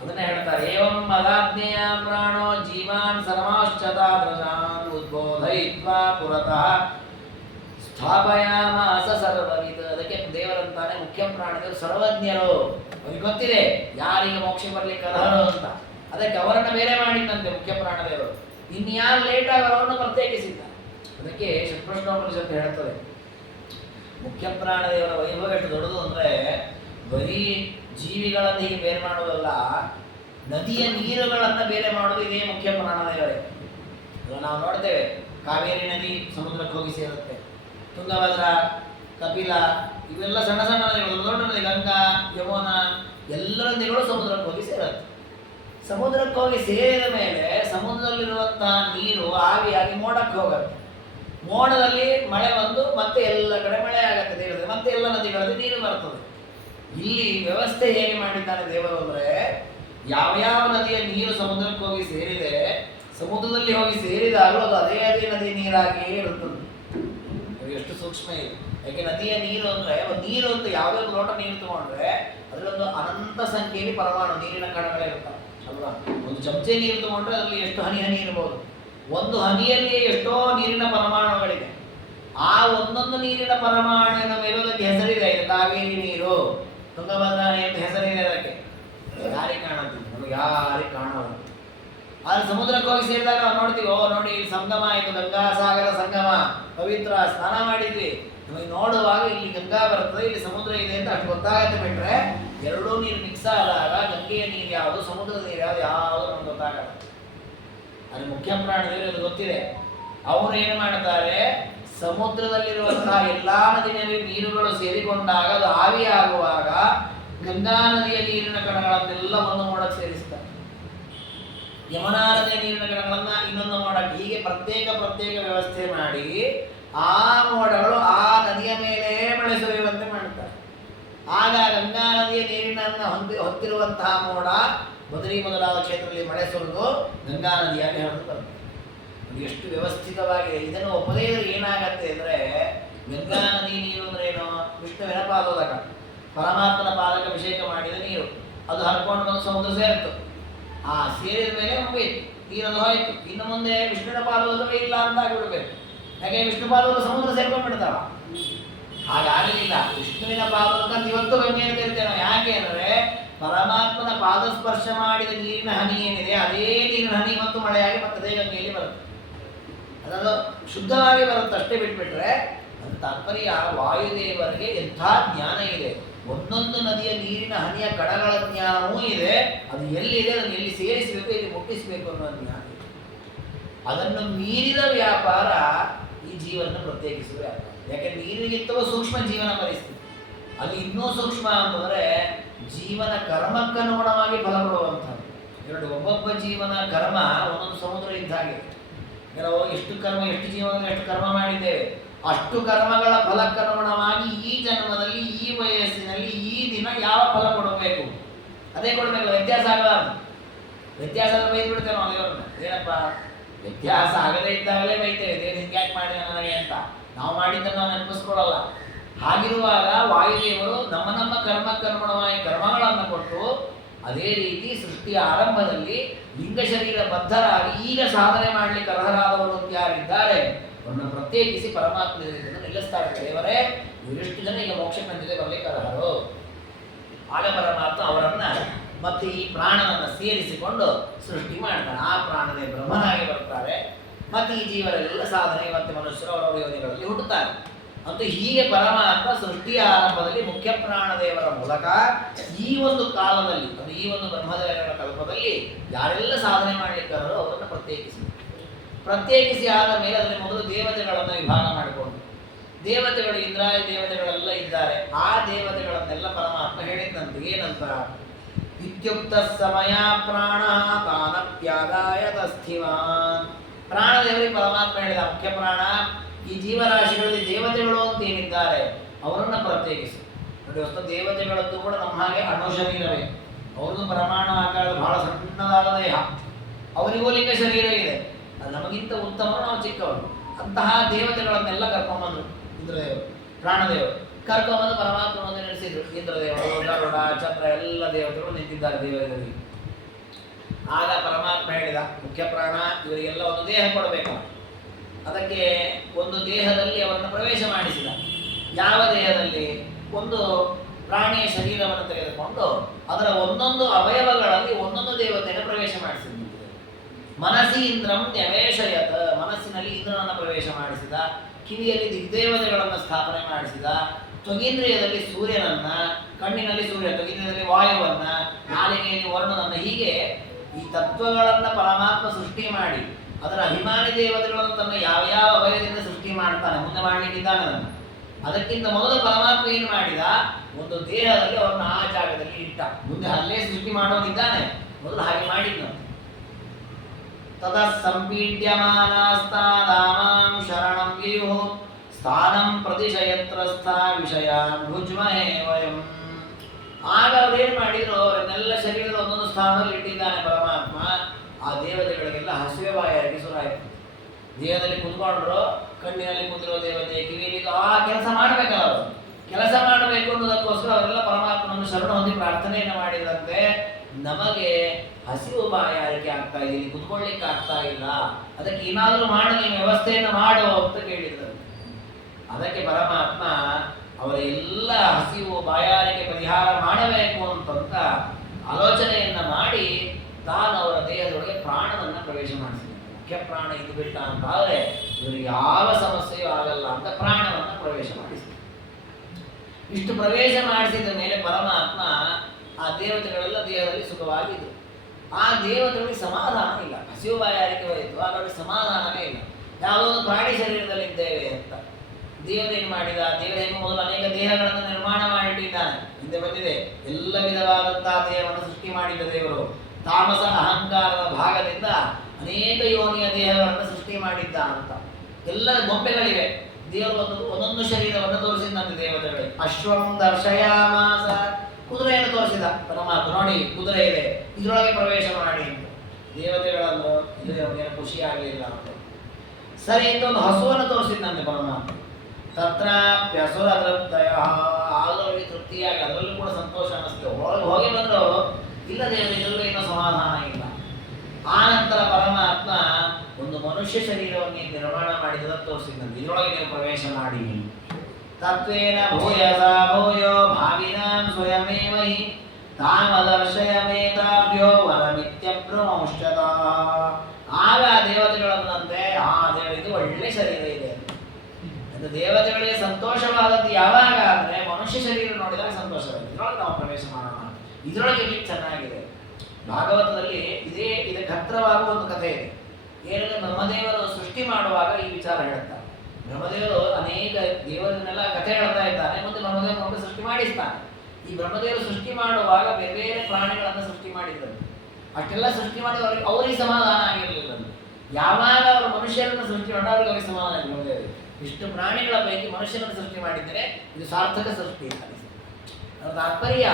ಅದನ್ನ ಹೇಳ್ತಾರೆ. ಏವಂ ಮದಾಜ್ಞೆಯ ಪ್ರಾಣೋ ಜೀವಾನ್ ಸರ್ವಾಶ್ಚತಾದೃಶಾನ್ ಉದ್ಬೋಧಯಿತ್ವಾ ಪುರತಃ ಸ್ಥಾಪಯಾಮಾಸ ಸರ್ವವಿದ್. ಅದಕ್ಕೆ ದೇವರಂತಾನೆ ಮುಖ್ಯ ಪ್ರಾಣದೇವರು ಸರ್ವಜ್ಞರು. ಅವ್ರಿಗೆ ಗೊತ್ತಿದೆ ಯಾರಿಗೆ ಮೋಕ್ಷ ಬರ್ಲಿಕ್ಕೆ ಅರ್ಹರು ಅಂತ. ಅದಕ್ಕೆ ಅವರನ್ನ ಬೇರೆ ಮಾಡಿದ್ದಂತೆ ಮುಖ್ಯ ಪ್ರಾಣದೇವರು. ಇನ್ಯಾರು ಲೇಟ್ ಆಗಿ ಅವರನ್ನು ಪ್ರತ್ಯೇಕಿಸಿದ್ದ. ಅದಕ್ಕೆ ಷಟ್ಪ್ರಶ್ನೋಪನಿಷತ್ತು ಹೇಳ್ತದೆ, ಮುಖ್ಯ ಪ್ರಾಣದೇವರ ವೈಭವ ಎಷ್ಟು ದೊಡ್ಡದು ಅಂದ್ರೆ ಬರೀ ಜೀವಿಗಳನ್ನು ಹೀಗೆ ಬೇರೆ ಮಾಡೋದಲ್ಲ, ನದಿಯ ನೀರುಗಳನ್ನು ಬೇರೆ ಮಾಡೋದು ಇದೇ ಮುಖ್ಯ ಪ್ರಾಣದೇವರೇ. ನಾವು ನೋಡ್ತೇವೆ, ಕಾವೇರಿ ನದಿ ಸಮುದ್ರಕ್ಕೆ ಹೋಗಿ ಸೇರುತ್ತೆ, ತುಂಗಭದ್ರಾ, ಕಪಿಲ ಇವೆಲ್ಲ ಸಣ್ಣ ಸಣ್ಣ ನದಿಗಳು, ದೊಡ್ಡ ನದಿ ಗಂಗಾ, ಯಮುನಾ ಎಲ್ಲ ನದಿಗಳು ಸಮುದ್ರಕ್ಕೆ ಹೋಗಿ ಸೇರುತ್ತೆ. ಸಮುದ್ರಕ್ಕೆ ಹೋಗಿ ಸೇರಿದ ಮೇಲೆ ಸಮುದ್ರದಲ್ಲಿರುವಂತಹ ನೀರು ಆವಿಯಾಗಿ ಮೋಡಕ್ಕೆ ಹೋಗುತ್ತೆ. ಮೋಡದಲ್ಲಿ ಮಳೆ ಬಂದು ಮತ್ತೆ ಎಲ್ಲ ಕಡೆ ಮಳೆ ಆಗತ್ತೆ ದೇವತೆ, ಮತ್ತೆ ಎಲ್ಲ ನದಿಗಳಲ್ಲಿ ನೀರು ಬರ್ತದೆ. ಇಲ್ಲಿ ವ್ಯವಸ್ಥೆ ಹೇಗೆ ಮಾಡಿದ್ದಾನೆ ದೇವರು ಅಂದ್ರೆ, ಯಾವ ನದಿಯ ನೀರು ಸಮುದ್ರಕ್ಕೆ ಹೋಗಿ ಸೇರಿದೆ, ಸಮುದ್ರದಲ್ಲಿ ಹೋಗಿ ಸೇರಿದಾಗಲೂ ಅದು ಅದೇ ನದಿ ನೀರಾಗಿಯೇ ಇರುತ್ತದೆ. ಎಷ್ಟು ಸೂಕ್ಷ್ಮ ಇದೆ. ಯಾಕೆ ನದಿಯ ನೀರು ಅಂದ್ರೆ, ನೀರು ಅಂತ ಯಾವುದೇ ಒಂದು ಲೋಟ ನೀರು ತಗೊಂಡ್ರೆ ಅದರಲ್ಲೊಂದು ಅನಂತ ಸಂಖ್ಯೆಯಲ್ಲಿ ಪರಮಾಣು ನೀರಿನ ಕಣಗಳೇ ಇರ್ತಾವೆ ಅಲ್ವಾ. ಒಂದು ಚಮಚೆ ನೀರು ತಗೊಂಡ್ರೆ ಅದರಲ್ಲಿ ಎಷ್ಟು ಹನಿ ಇರ್ಬೋದು. ಒಂದು ಹನಿಯಲ್ಲಿ ಎಷ್ಟೋ ನೀರಿನ ಪರಮಾಣುಗಳಿದೆ. ಆ ಒಂದೊಂದು ನೀರಿನ ಪರಮಾಣುವಿನ ಮೇಲೋದಕ್ಕೆ ಹೆಸರಿದೆ. ಇದು ಕಾವೇರಿ ನೀರು, ತುಂಗಭದ್ರಾ ಅಂತ ಹೆಸರಿದೆ. ಅದಕ್ಕೆ ಯಾರಿಗೆ ಕಾಣುತ್ತೆ? ನಮಗೆ ಯಾರಿಗೆ ಕಾಣೋದು. ಆದ್ರೆ ಸಮುದ್ರಕ್ಕೆ ಹೋಗಿ ಸೇರಿದಾಗ ನಾವು ನೋಡ್ತೀವಿ, ಓ ನೋಡಿ ಇಲ್ಲಿ ಸಂಗಮ ಆಯಿತು, ಗಂಗಾ ಸಾಗರ ಸಂಗಮ, ಪವಿತ್ರ ಸ್ನಾನ ಮಾಡಿದ್ವಿ. ನಮಗೆ ನೋಡುವಾಗ ಇಲ್ಲಿ ಗಂಗಾ ಬರ್ತದೆ, ಇಲ್ಲಿ ಸಮುದ್ರ ಇದೆ ಅಂತ ಅಷ್ಟು ಗೊತ್ತಾಗತ್ತೆ. ಬಿಟ್ರೆ ಎರಡೂ ನೀರು ಮಿಕ್ಸ್ ಆದಾಗ ಗಂಗೆಯ ನೀರು ಯಾವುದು, ಸಮುದ್ರದ ನೀರು ಯಾವುದು ನಮ್ಗೆ ಗೊತ್ತಾಗಲ್ಲ. ಅದು ಮುಖ್ಯ ಪ್ರಾಣಿಗಳು ಇದು ಗೊತ್ತಿದೆ. ಅವರು ಏನು ಮಾಡ್ತಾರೆ, ಸಮುದ್ರದಲ್ಲಿರುವಂತಹ ಎಲ್ಲಾ ನದಿಯ ನೀರುಗಳು ಸೇರಿಕೊಂಡಾಗ ಅದು ಆವಿಯಾಗುವಾಗ ಗಂಗಾ ನದಿಯ ನೀರಿನ ಕಣಗಳನ್ನೆಲ್ಲ ಒಂದು ಮೋಡಕ್ಕೆ ಸೇರಿಸ್ತಾರೆ, ಯಮುನಾ ನದಿಯ ನೀರಿನ ಕಣಗಳನ್ನ ಇನ್ನೊಂದು ಮೋಡಕ್ಕೆ, ಹೀಗೆ ಪ್ರತ್ಯೇಕ ವ್ಯವಸ್ಥೆ ಮಾಡಿ ಆ ಮೋಡಗಳು ಆ ನದಿಯ ಮೇಲೆ ಮಳೆ ಸುರಿಯುವಂತೆ ಮಾಡುತ್ತಾರೆ. ಆಗ ಗಂಗಾ ನದಿಯ ನೀರಿನನ್ನು ಹೊತ್ತಿರುವಂತಹ ಮೋಡ ಬದರಿ ಮೊದಲಾದ ಕ್ಷೇತ್ರದಲ್ಲಿ ಮಳೆ ಸುರಿದು ಗಂಗಾ ನದಿಯಾಗಿ ಹರಿದು ಬರ್ತದೆ. ಎಷ್ಟು ವ್ಯವಸ್ಥಿತವಾಗಿದೆ. ಇದನ್ನು ಒಪ್ಪದೇ ಏನಾಗತ್ತೆ ಅಂದ್ರೆ, ಗಂಗಾ ನದಿ ನೀರು ಅಂದ್ರೆ ಏನು? ವಿಷ್ಣುವಿನ ಪಾದೋದಕ, ಪರಮಾತ್ಮನ ಪಾದಕ ಅಭಿಷೇಕ ಮಾಡಿದ ನೀರು. ಅದು ಹರ್ಕೊಂಡು ಬಂದು ಸಮುದ್ರ ಸೇರಿತು. ಆ ಸೇರಿದ ಮೇಲೆ ಮುಗಿಯಿತು, ನೀರನ್ನು ಹೋಯ್ತು. ಇನ್ನು ಮುಂದೆ ವಿಷ್ಣುವಿನ ಪಾದೋದಕ ಇಲ್ಲ ಅಂತ ಆಗಿಬಿಡ್ಬೇಕು. ಯಾಕೆ? ವಿಷ್ಣು ಪಾದೋದಕ ಸಮುದ್ರ ಸೇರ್ಕೊಂಡ್ಬಿಡ್ತಾವ. ಹಾಗಾಗಲಿಲ್ಲ. ವಿಷ್ಣುವಿನ ಪಾದೋದಕ ಇವತ್ತು ಗಂಗೆಯನ್ನು ಸೇರ್ತೇವೆ. ಯಾಕೆ ಅಂದ್ರೆ ಪರಮಾತ್ಮನ ಪಾದಸ್ಪರ್ಶ ಮಾಡಿದ ನೀರಿನ ಹನಿ ಏನಿದೆ ಅದೇ ನೀರಿನ ಹನಿ ಮತ್ತು ಮಳೆಯಾಗಿ ಮತ್ತೆ ಗಂಗೆಯಲ್ಲಿ ಬರುತ್ತೆ. ಅದನ್ನು ಶುದ್ಧವಾಗಿ ಬರುತ್ತೆ ಅಷ್ಟೇ. ಬಿಟ್ಬಿಟ್ರೆ ಅದು ತಾತ್ಪರ್ಯ ವಾಯುದೇವರಿಗೆ ಎಂಥ ಜ್ಞಾನ ಇದೆ. ಒಂದೊಂದು ನದಿಯ ನೀರಿನ ಹನಿಯ ಕಣಗಳ ಜ್ಞಾನವೂ ಇದೆ. ಅದು ಎಲ್ಲಿದೆ, ಅದನ್ನು ಎಲ್ಲಿ ಸೇರಿಸಬೇಕು, ಎಲ್ಲಿ ಮುಟ್ಟಿಸಬೇಕು ಅನ್ನೋ ಜ್ಞಾನ ಇದೆ. ಅದನ್ನು ಮೀರಿದ ವ್ಯಾಪಾರ ಈ ಜೀವನ ಪ್ರತ್ಯೇಕಿಸುವ ವ್ಯಾಪಾರ. ಯಾಕೆ? ನೀರಿಗಿಂತಲೂ ಸೂಕ್ಷ್ಮ ಜೀವನ ಪರಿಸ್ಥಿತಿ. ಅದು ಇನ್ನೂ ಸೂಕ್ಷ್ಮ ಅಂತಂದ್ರೆ ಜೀವನ ಕರ್ಮಕ್ಕನುಗುಣವಾಗಿ ಫಲ ಕೊಡುವಂಥದ್ದು. ಎರಡು ಒಬ್ಬೊಬ್ಬ ಜೀವನ ಕರ್ಮ ಒಂದೊಂದು ಸಮುದ್ರ ಇದ್ದ ಹಾಗೆ. ನಾವು ಎಷ್ಟು ಜೀವನದಲ್ಲಿ ಎಷ್ಟು ಕರ್ಮ ಮಾಡಿದ್ದೇವೆ, ಅಷ್ಟು ಕರ್ಮಗಳ ಫಲಕ್ಕನುಗುಣವಾಗಿ ಈ ಜನ್ಮದಲ್ಲಿ ಈ ವಯಸ್ಸಿನಲ್ಲಿ ಈ ದಿನ ಯಾವ ಫಲ ಕೊಡಬೇಕು ಅದೇ ಕೊಡಬೇಕು. ವ್ಯತ್ಯಾಸ ಆಗಬಾರ್ದು. ವ್ಯತ್ಯಾಸ ಬೈದು ಬಿಡ್ತೇವೆ ನಾವು ದೇವರನ್ನ. ಏನಪ್ಪ ವ್ಯತ್ಯಾಸ ಆಗದೇ ಇದ್ದಾಗಲೇ ಬೈತೇವೆ, ದೇವರು ಹಿಂಗ್ಯಾಕೆ ಮಾಡಿದ ನನಗೆ ಅಂತ. ನಾವು ಮಾಡಿದ್ದನ್ನು ನಾವು ನೆನಪಿಸ್ಕೊಳ್ಳಲ್ಲ. ಹಾಗಿರುವಾಗ ವಾಯುದೇವರು ನಮ್ಮ ನಮ್ಮ ಕರ್ಮಕ್ಕನುಗುಣವಾಗಿ ಕರ್ಮಗಳನ್ನು ಕೊಟ್ಟು ಅದೇ ರೀತಿ ಸೃಷ್ಟಿಯ ಆರಂಭದಲ್ಲಿ ಲಿಂಗ ಶರೀರ ಬದ್ಧರಾಗಿ ಈಗ ಸಾಧನೆ ಮಾಡಲಿಕ್ಕೆ ಅರ್ಹರಾದವರು ಅಂತ ಯಾರಿದ್ದಾರೆ ಅವರನ್ನು ಪ್ರತ್ಯೇಕಿಸಿ ಪರಮಾತ್ಮ ನಿಲ್ಲಿಸ್ತಾರೆ. ದೇವರೇ, ಇವರಿಷ್ಟು ಜನ ಈಗ ಮೋಕ್ಷಕ್ಕೆ ಜೊತೆ ಬರಲಿಕ್ಕೆ ಅರ್ಹರು. ಆಗ ಪರಮಾತ್ಮ ಅವರನ್ನ ಮತ್ತೆ ಈ ಪ್ರಾಣವನ್ನು ಸೇರಿಸಿಕೊಂಡು ಸೃಷ್ಟಿ ಮಾಡ್ತಾನೆ. ಆ ಪ್ರಾಣನೇ ಬ್ರಹ್ಮನಾಗಿ ಬರ್ತಾರೆ. ಮತ್ತೆ ಈ ಜೀವರೆಲ್ಲ ಸಾಧನೆ ಮತ್ತೆ ಮನುಷ್ಯರು ಅವರ ಯೋನಿಗಳಲ್ಲಿ ಹುಟ್ಟುತ್ತಾರೆ. ಮತ್ತು ಹೀಗೆ ಪರಮಾತ್ಮ ಸೃಷ್ಟಿಯ ಆರಂಭದಲ್ಲಿ ಮುಖ್ಯ ಪ್ರಾಣದೇವರ ಮೂಲಕ ಈ ಒಂದು ಕಾಲದಲ್ಲಿ ಅದು ಈ ಒಂದು ಬ್ರಹ್ಮದೇವರ ಕಲ್ಪದಲ್ಲಿ ಯಾರೆಲ್ಲ ಸಾಧನೆ ಮಾಡಲಿಕ್ಕಾರೋ ಅವರನ್ನು ಪ್ರತ್ಯೇಕಿಸಿ ಆದ ಮೇಲೆ ಅದರಲ್ಲಿ ಮೊದಲು ದೇವತೆಗಳನ್ನು ವಿಭಾಗ ಮಾಡಿಕೊಂಡು, ದೇವತೆಗಳು ಇಂದ್ರಾದಿ ದೇವತೆಗಳೆಲ್ಲ ಇದ್ದಾರೆ. ಆ ದೇವತೆಗಳನ್ನೆಲ್ಲ ಪರಮಾತ್ಮ ಹೇಳಿದಂತೆ ಏನಂತ, ಇತ್ಯುಕ್ತ ಸಮಯ ಪ್ರಾಣ ತಾನಪ್ಯಾದಾಯ ತಸ್ಥಿವಾನ್. ಪ್ರಾಣದೇವರಿಗೆ ಪರಮಾತ್ಮ ಹೇಳಿದ, ಮುಖ್ಯ ಪ್ರಾಣ, ಈ ಜೀವರಾಶಿಗಳಲ್ಲಿ ದೇವತೆಗಳು ಅಂತ ಏನಿದ್ದಾರೆ ಅವರನ್ನು ಪ್ರತ್ಯೇಕಿಸಿ. ನೋಡಿ, ಹೊಸ ದೇವತೆಗಳದ್ದು ಕೂಡ ನಮ್ಮ ಹಾಗೆ ಅಣು ಶರೀರವೇ. ಅವ್ರದ್ದು ಪರಮಾಣು ಆಕಾರದ ಬಹಳ ಸಣ್ಣದಾದ ದೇಹ, ಅವರಿಗೂ ಲಿಂಗ ಶರೀರ ಇದೆ. ಅದು ನಮಗಿಂತ ಉತ್ತಮರು, ನಾವು ಚಿಕ್ಕವರು. ಅಂತಹ ದೇವತೆಗಳನ್ನೆಲ್ಲ ಕರ್ಕೊಂಡ್ಬಂದ್ರು ಇಂದ್ರದೇವರು, ಪ್ರಾಣದೇವರು ಕರ್ಕೊಂಡ್ಬಂದು ಪರಮಾತ್ಮನೊಂದು ನಡೆಸಿದ್ರು. ಇಂದ್ರದೇವರು, ಗರುಡ, ಚಂದ್ರ ಎಲ್ಲ ದೇವತೆಗಳು ನಿಂತಿದ್ದಾರೆ ದೇವತೆಗಳಿಗೆ. ಆಗ ಪರಮಾತ್ಮ ಹೇಳಿದ, ಮುಖ್ಯ ಪ್ರಾಣ, ಇವರಿಗೆಲ್ಲ ಒಂದು ದೇಹ ಕೊಡಬೇಕು. ಅದಕ್ಕೆ ಒಂದು ದೇಹದಲ್ಲಿ ಅವರನ್ನು ಪ್ರವೇಶ ಮಾಡಿಸಿದ. ಯಾವ ದೇಹದಲ್ಲಿ? ಒಂದು ಪ್ರಾಣಿಯ ಶರೀರವನ್ನು ತೆಗೆದುಕೊಂಡು ಅದರ ಒಂದೊಂದು ಅವಯವಗಳಲ್ಲಿ ಒಂದೊಂದು ದೇವತೆಯನ್ನು ಪ್ರವೇಶ ಮಾಡಿಸಿದ. ಮನಸ್ಸಿ ಇಂದ್ರಂ ನ್ಯವೇಶಯತ, ಮನಸ್ಸಿನಲ್ಲಿ ಇಂದ್ರನನ್ನು ಪ್ರವೇಶ ಮಾಡಿಸಿದ. ಕಿವಿಯಲ್ಲಿ ದಿಗ್ದೇವತೆಗಳನ್ನು ಸ್ಥಾಪನೆ ಮಾಡಿಸಿದ. ತ್ವಗೀಂದ್ರಿಯದಲ್ಲಿ ಸೂರ್ಯನನ್ನ, ಕಣ್ಣಿನಲ್ಲಿ ಸೂರ್ಯ, ತ್ವಗೀಂದ್ರಿಯದಲ್ಲಿ ವಾಯುವನ್ನ, ನಾಲಿಗೆಯಲ್ಲಿ ವರುಣನನ್ನ, ಹೀಗೆ ಈ ತತ್ವಗಳನ್ನು ಪರಮಾತ್ಮ ಸೃಷ್ಟಿ ಮಾಡಿ ಅದರ ಅಭಿಮಾನಿ ದೇವತೆಗಳನ್ನು ತನ್ನ ಯಾವ ಯಾವ ಅವಯದಿಂದ ಸೃಷ್ಟಿ ಮಾಡ್ತಾನೆ, ಮುಂದೆ ಮಾಡಲಿಕ್ಕಿದ್ದಾನೆ ಅದನ್ನು. ಅದಕ್ಕಿಂತ ಮೊದಲು ಪರಮಾತ್ಮ ಏನು ಮಾಡಿದ, ಒಂದು ದೇಹದಲ್ಲಿ ಅವರನ್ನು ಆ ಜಾಗದಲ್ಲಿ ಇಟ್ಟ. ಮುಂದೆ ಅಲ್ಲೇ ಸೃಷ್ಟಿ ಮಾಡೋನಿದ್ದಾನೆ, ಮೊದಲು ಹಾಗೆ ಮಾಡಿದ್ನು. ತದ ಸಂಪೀಡ್ಯಮಾನಾಸ್ತಾದಾಮಾಂ ಶರಣಂ ಗಿಯುಃ ಸ್ಥಾನಂ ಪ್ರತಿಶಯತ್ರಸ್ಥ ವಿಷಯಾನ್ ಭುಜ್ಮಹೇ ವಯಂ. ಆಗ ಅವ್ರೇನು ಮಾಡಿದ್ರು, ಅವರನ್ನೆಲ್ಲ ಶರೀರದ ಒಂದೊಂದು ಸ್ಥಾನದಲ್ಲಿ ಇಟ್ಟಿದ್ದಾನೆ ಪರಮಾತ್ಮ. ಆ ದೇವತೆಗಳಿಗೆಲ್ಲ ಹಸಿವೆ ಬಾಯಾರಿಕೆ ಶುರುವಾಯಿತು. ದೇಹದಲ್ಲಿ ಕುತ್ಕೊಂಡ್ರು, ಕಣ್ಣಿನಲ್ಲಿ ಕುಂತಿರೋ ದೇವತೆ, ಕಿವಿಯಲ್ಲಿ ಆ ಕೆಲಸ ಮಾಡಬೇಕಲ್ಲ, ಅವರು ಕೆಲಸ ಮಾಡಬೇಕು ಅನ್ನೋದಕ್ಕೋಸ್ಕರ ಅವರೆಲ್ಲ ಪರಮಾತ್ಮನನ್ನು ಶರಣ ಹೊಂದಿ ಪ್ರಾರ್ಥನೆಯನ್ನು ಮಾಡಿದಂತೆ. ನಮಗೆ ಹಸಿವು ಬಾಯಾರಿಕೆ ಆಗ್ತಾ ಇದೆ, ಇಲ್ಲಿ ಕುತ್ಕೊಳ್ಳಿಕ್ಕೆ ಆಗ್ತಾ ಇಲ್ಲ, ಅದಕ್ಕೆ ಏನಾದರೂ ಮಾಡು, ನಿಮ್ಮ ವ್ಯವಸ್ಥೆಯನ್ನು ಮಾಡು ಅಂತ ಕೇಳಿದ್ರು. ಅದಕ್ಕೆ ಪರಮಾತ್ಮ ಅವರ ಎಲ್ಲ ಹಸಿವು ಬಾಯಾರಿಕೆ ಪರಿಹಾರ ಮಾಡಬೇಕು ಅಂತಂತ ಆಲೋಚನೆಯನ್ನ ಮಾಡಿ ತಾನು ಅವರ ದೇಹದೊಳಗೆ ಪ್ರಾಣವನ್ನು ಪ್ರವೇಶ ಮಾಡಿಸಿದ. ಮುಖ್ಯ ಪ್ರಾಣ ಇದು ಬಿಟ್ಟ ಅಂತಾದರೆ ಇವರಿಗೆ ಯಾವ ಸಮಸ್ಯೆಯೂ ಆಗಲ್ಲ ಅಂತ ಪ್ರಾಣವನ್ನು ಪ್ರವೇಶ ಮಾಡಿಸಿದ. ಇಷ್ಟು ಪ್ರವೇಶ ಮಾಡಿಸಿದ ಮೇಲೆ ಪರಮಾತ್ಮ ಆ ದೇವತೆಗಳೆಲ್ಲ ದೇಹದಲ್ಲಿ ಸುಖವಾಗಿದ್ರು. ಆ ದೇವತೆಗಳಿಗೆ ಸಮಾಧಾನ ಇಲ್ಲ, ಹಸಿವು ಬಾಯಾರಿಕೆ ಹೋಯಿತು, ಅವರಿಗೆ ಸಮಾಧಾನವೇ ಇಲ್ಲ. ಯಾವುದೊಂದು ಪ್ರಾಣಿ ಶರೀರದಲ್ಲಿ ಇದ್ದೇವೆ ಅಂತ ದೇವರೇನು ಮಾಡಿದ, ದೇವರೇನು ಮೊದಲು ಅನೇಕ ದೇಹಗಳನ್ನು ನಿರ್ಮಾಣ ಮಾಡಿಟ್ಟಿದ್ದಾನೆ. ಹಿಂದೆ ಬಂದಿದೆ, ಎಲ್ಲ ವಿಧವಾದಂತಹ ದೇಹವನ್ನು ಸೃಷ್ಟಿ ಮಾಡಿದ ದೇವರು. ತಾಮಸ ಅಹಂಕಾರದ ಭಾಗದಿಂದ ಅನೇಕ ಯೋನಿಯ ದೇಹಗಳನ್ನು ಸೃಷ್ಟಿ ಮಾಡಿದ್ದ ಅಂತ. ಎಲ್ಲ ಗೊಂಬೆಗಳಿವೆ. ದೇವರು ಒಂದೊಂದು ಶರೀರವನ್ನು ತೋರಿಸಿದಂತೆ ದೇವತೆಗಳಿಗೆ. ಅಶ್ವಂ ದರ್ಶಯಾಮಾಸ, ಕುದುರೆಯನ್ನು ತೋರಿಸಿದ ಪರಮಾತ್ಮ. ನೋಡಿ, ಕುದುರೆ ಇದೆ, ಇದರೊಳಗೆ ಪ್ರವೇಶ ಮಾಡಿ ಅಂತ. ದೇವತೆಗಳನ್ನು ಇದು ಅವನಿಗೆ ಖುಷಿ ಆಗಲಿಲ್ಲ ಅಂತ. ಸರಿ ಅಂತ ಒಂದು ಹಸುವನ್ನು ತೋರಿಸಿದಂತೆ ಪರಮಾತ್ಮ. ತತ್ರಾಪ್ಯಸುರ ತೃಪ್ತಯ, ಆಗಲೂ ಅವರಿಗೆ ತೃಪ್ತಿಯಾಗಿ ಅದರಲ್ಲೂ ಕೂಡ ಸಂತೋಷ ಅನ್ನಿಸ್ತು. ಹೋಗಿ ಬಂದರು, ಇಲ್ಲ ದೇವರು ಇದರಲ್ಲೂ ಏನೋ ಸಮಾಧಾನ ಇಲ್ಲ. ಆ ನಂತರ ಪರಮಾತ್ಮ ಒಂದು ಮನುಷ್ಯ ಶರೀರವನ್ನು ನಿರ್ಮಾಣ ಮಾಡಿದ ತೋರಿಸಿದಂತೆ, ಇದರೊಳಗೆ ನೀವು ಪ್ರವೇಶ ಮಾಡಿ. ತತ್ವೇನ ಭೂಯಸ ಭೂಯೋ ಭಾವಿನಾಂ ಸ್ವಯಮೇವ ಹಿ ತಾಮದರ್ಶಯಮೇತಾಭ್ಯೋ ವರಮಿತ್ಯಬ್ರಹ್ಮಶ್ಚತಃ. ಆಗ ದೇವತೆಗಳನ್ನಂತೆ, ಆ ದೇವರಿಗೆ ಒಳ್ಳೆ ಶರೀರ ಇದೆ. ದೇವತೆಗಳಿಗೆ ಸಂತೋಷವಾದದ್ದು ಯಾವಾಗ ಅಂದರೆ ಮನುಷ್ಯ ಶರೀರ ನೋಡಿದಾಗ ಸಂತೋಷವಾಗಿದೆ. ಇದರೊಳಗೆ ನಾವು ಪ್ರವೇಶ ಮಾಡೋಣ, ಇದರೊಳಗೆ ಇಲ್ಲಿ ಚೆನ್ನಾಗಿದೆ. ಭಾಗವತದಲ್ಲಿ ಇದಕ್ಕೆ ಹತ್ತಿರವಾಗುವ ಒಂದು ಕಥೆ ಇದೆ. ಏನಂದ್ರೆ ಬ್ರಹ್ಮದೇವರು ಸೃಷ್ಟಿ ಮಾಡುವಾಗ ಈ ವಿಚಾರ ಹೇಳ್ತಾರೆ. ಬ್ರಹ್ಮದೇವರು ಅನೇಕ ದೇವರನ್ನೆಲ್ಲ ಕಥೆ ಹೇಳ್ತಾ ಇದ್ದಾನೆ, ಮತ್ತೆ ಬ್ರಹ್ಮದೇವರು ಸೃಷ್ಟಿ ಮಾಡಿಸ್ತಾನೆ. ಈ ಬ್ರಹ್ಮದೇವರು ಸೃಷ್ಟಿ ಮಾಡುವಾಗ ಬೇರೆ ಬೇರೆ ಪ್ರಾಣಿಗಳನ್ನು ಸೃಷ್ಟಿ ಮಾಡಿದ್ದರು. ಅಷ್ಟೆಲ್ಲ ಸೃಷ್ಟಿ ಮಾಡಿ ಅವ್ರಿಗೆ ಸಮಾಧಾನ ಆಗಿರಲಿಲ್ಲ. ಯಾವಾಗ ಅವರು ಮನುಷ್ಯರನ್ನು ಸೃಷ್ಟಿ ಮಾಡೋರಿಗೆ ಅವರಿಗೆ ಸಮಾಧಾನ ಆಗಿರೋದೇವೆ. ಇಷ್ಟು ಪ್ರಾಣಿಗಳ ಪೈಕಿ ಮನುಷ್ಯನನ್ನು ಸೃಷ್ಟಿ ಮಾಡಿದ್ದರೆ ಇದು ಸಾರ್ಥಕ ಸೃಷ್ಟಿ. ತಾತ್ಪರ್ಯ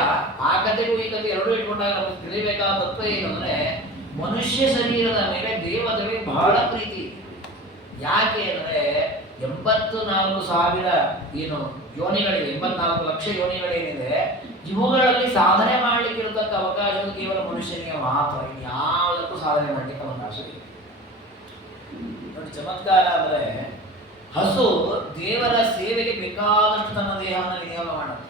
ಆ ಕಥೆಗೂ ಈ ಕಥೆ ಎರಡೂ ಇಟ್ಕೊಂಡಾಗ ನಮಗೆ ತಿಳಿಬೇಕಾದ ತತ್ವ ಏನು ಅಂದರೆ, ಮನುಷ್ಯ ಶರೀರದ ಮೇಲೆ ದೇವತೆಗಳಿಗೆ ಬಹಳ ಪ್ರೀತಿ. ಯಾಕೆ ಅಂದರೆ 84,000 ಏನು ಯೋನಿಗಳಿವೆ, 84 ಲಕ್ಷ ಯೋನಿಗಳೇನಿದೆ, ಇವುಗಳಲ್ಲಿ ಸಾಧನೆ ಮಾಡಲಿಕ್ಕೆ ಇರತಕ್ಕ ಅವಕಾಶ ಕೇವಲ ಮನುಷ್ಯನಿಗೆ ಮಾತ್ರ, ಇನ್ಯಾವುದಕ್ಕೂ ಸಾಧನೆ ಮಾಡಲಿಕ್ಕೆ ಅವಕಾಶವಿದೆ. ನೋಡಿ, ಚಮತ್ಕಾರ ಅಂದರೆ ಹಸು ದೇವರ ಸೇವೆಗೆ ಬೇಕಾದಷ್ಟು ತನ್ನ ದೇಹವನ್ನು ವಿನಿಯೋಗ ಮಾಡುತ್ತೆ.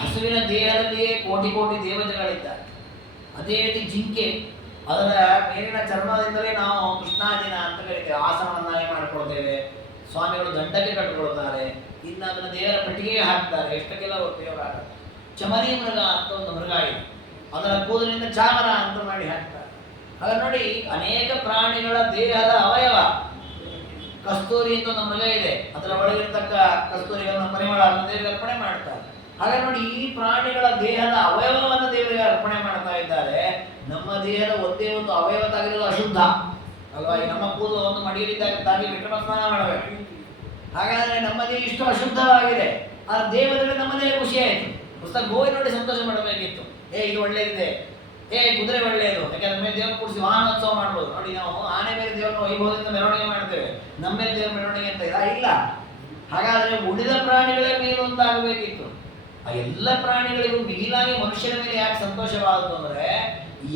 ಹಸುವಿನ ದೇಹದಲ್ಲಿಯೇ ಕೋಟಿ ಕೋಟಿ ದೇವತೆಗಳಿದ್ದಾರೆ. ಅದೇ ರೀತಿ ಜಿಂಕೆ, ಅದರ ಮೇಲಿನ ಚರ್ಮದಿಂದಲೇ ನಾವು ಕೃಷ್ಣಾಜಿನ ಅಂತ ಕರಿತೇವೆ, ಆಸನವನ್ನಾಗಿ ಮಾಡಿಕೊಳ್ತೇವೆ. ಸ್ವಾಮಿಗಳು ದಂಡಕ್ಕೆ ಕಟ್ಟಿಕೊಳ್ತಾರೆ, ಇನ್ನು ಅದನ್ನು ದೇವರ ಪೆಟ್ಟಿಗೆಗೆ ಹಾಕ್ತಾರೆ, ಎಷ್ಟಕ್ಕೆಲ್ಲ ಉಪಯೋಗ ಆಗುತ್ತೆ. ಚಮರಿ ಮೃಗ ಅಂತ ಒಂದು ಮೃಗ ಇದೆ, ಅದರ ಕೂದಲಿನಿಂದ ಚಾಮರ ಅಂತ ಮಾಡಿ ಹಾಕ್ತಾರೆ. ಹಾಗೆ ನೋಡಿ, ಅನೇಕ ಪ್ರಾಣಿಗಳ ದೇಹದ ಅವಯವ. ಕಸ್ತೂರಿ ಅಂತ ಒಂದು ಮೃಗ ಇದೆ, ಅದರ ಒಳಗಿರ್ತಕ್ಕ ಕಸ್ತೂರಿಯನ್ನು ಪರಿಮಳ ದೇವರಿಗೆ ಅರ್ಪಣೆ ಮಾಡ್ತಾರೆ. ಹಾಗೆ ನೋಡಿ, ಈ ಪ್ರಾಣಿಗಳ ದೇಹದ ಅವಯವವನ್ನು ದೇವರಿಗೆ ಅರ್ಪಣೆ ಮಾಡ್ತಾ ಇದ್ದಾರೆ. ನಮ್ಮ ದೇಹದ ಒಂದೇ ಒಂದು ಅವಯವ ತಾಗಿರೋದು ಅಶುದ್ಧ ಅಲ್ವಾ? ಈ ನಮ್ಮ ಕೂದಲು ಒಂದು ಮಡಿಯಲಿದ್ದಾಗ ತಾಗಿ ಬಿಟ್ಟರೆ ಸ್ನಾನ ಮಾಡಬೇಕು. ಹಾಗಾದ್ರೆ ನಮ್ಮ ದೇಹ ಇಷ್ಟು ಅಶುದ್ಧವಾಗಿದೆ, ಆ ದೇವತೆಗೆ ನಮ್ಮ ದೇಹ ಖುಷಿ ಆಯಿತು. ಪುಸ್ತಕ ಗೋವಿ ನೋಡಿ ಸಂತೋಷ ಮಾಡಬೇಕಿತ್ತು. ಇದು ಒಳ್ಳೇದಿದೆ, ಕುದುರೆ ಒಳ್ಳೆಯದು, ಯಾಕಂದ್ರೆ ಮೇಲೆ ದೇವರು ಕೂಡಿಸಿ ವಾಹನೋತ್ಸವ ಮಾಡ್ಬೋದು. ನೋಡಿ, ನಾವು ಆನೆ ಮೇಲೆ ದೇವರನ್ನು ವೈಭವದಿಂದ ಮೆರವಣಿಗೆ ಮಾಡ್ತೇವೆ, ನಮ್ಮ ಮೇಲೆ ದೇವರ ಮೆರವಣಿಗೆ ಅಂತ ಇಲ್ಲ. ಹಾಗಾದ್ರೆ ಉಳಿದ ಪ್ರಾಣಿಗಳೇ ಮೇಲು ಅಂತಾಗಬೇಕಿತ್ತು. ಆ ಎಲ್ಲ ಪ್ರಾಣಿಗಳಿಗೂ ಮಿಗಿಲಾಗಿ ಮನುಷ್ಯನ ಮೇಲೆ ಯಾಕೆ ಸಂತೋಷವಾದದ್ದು ಅಂದರೆ,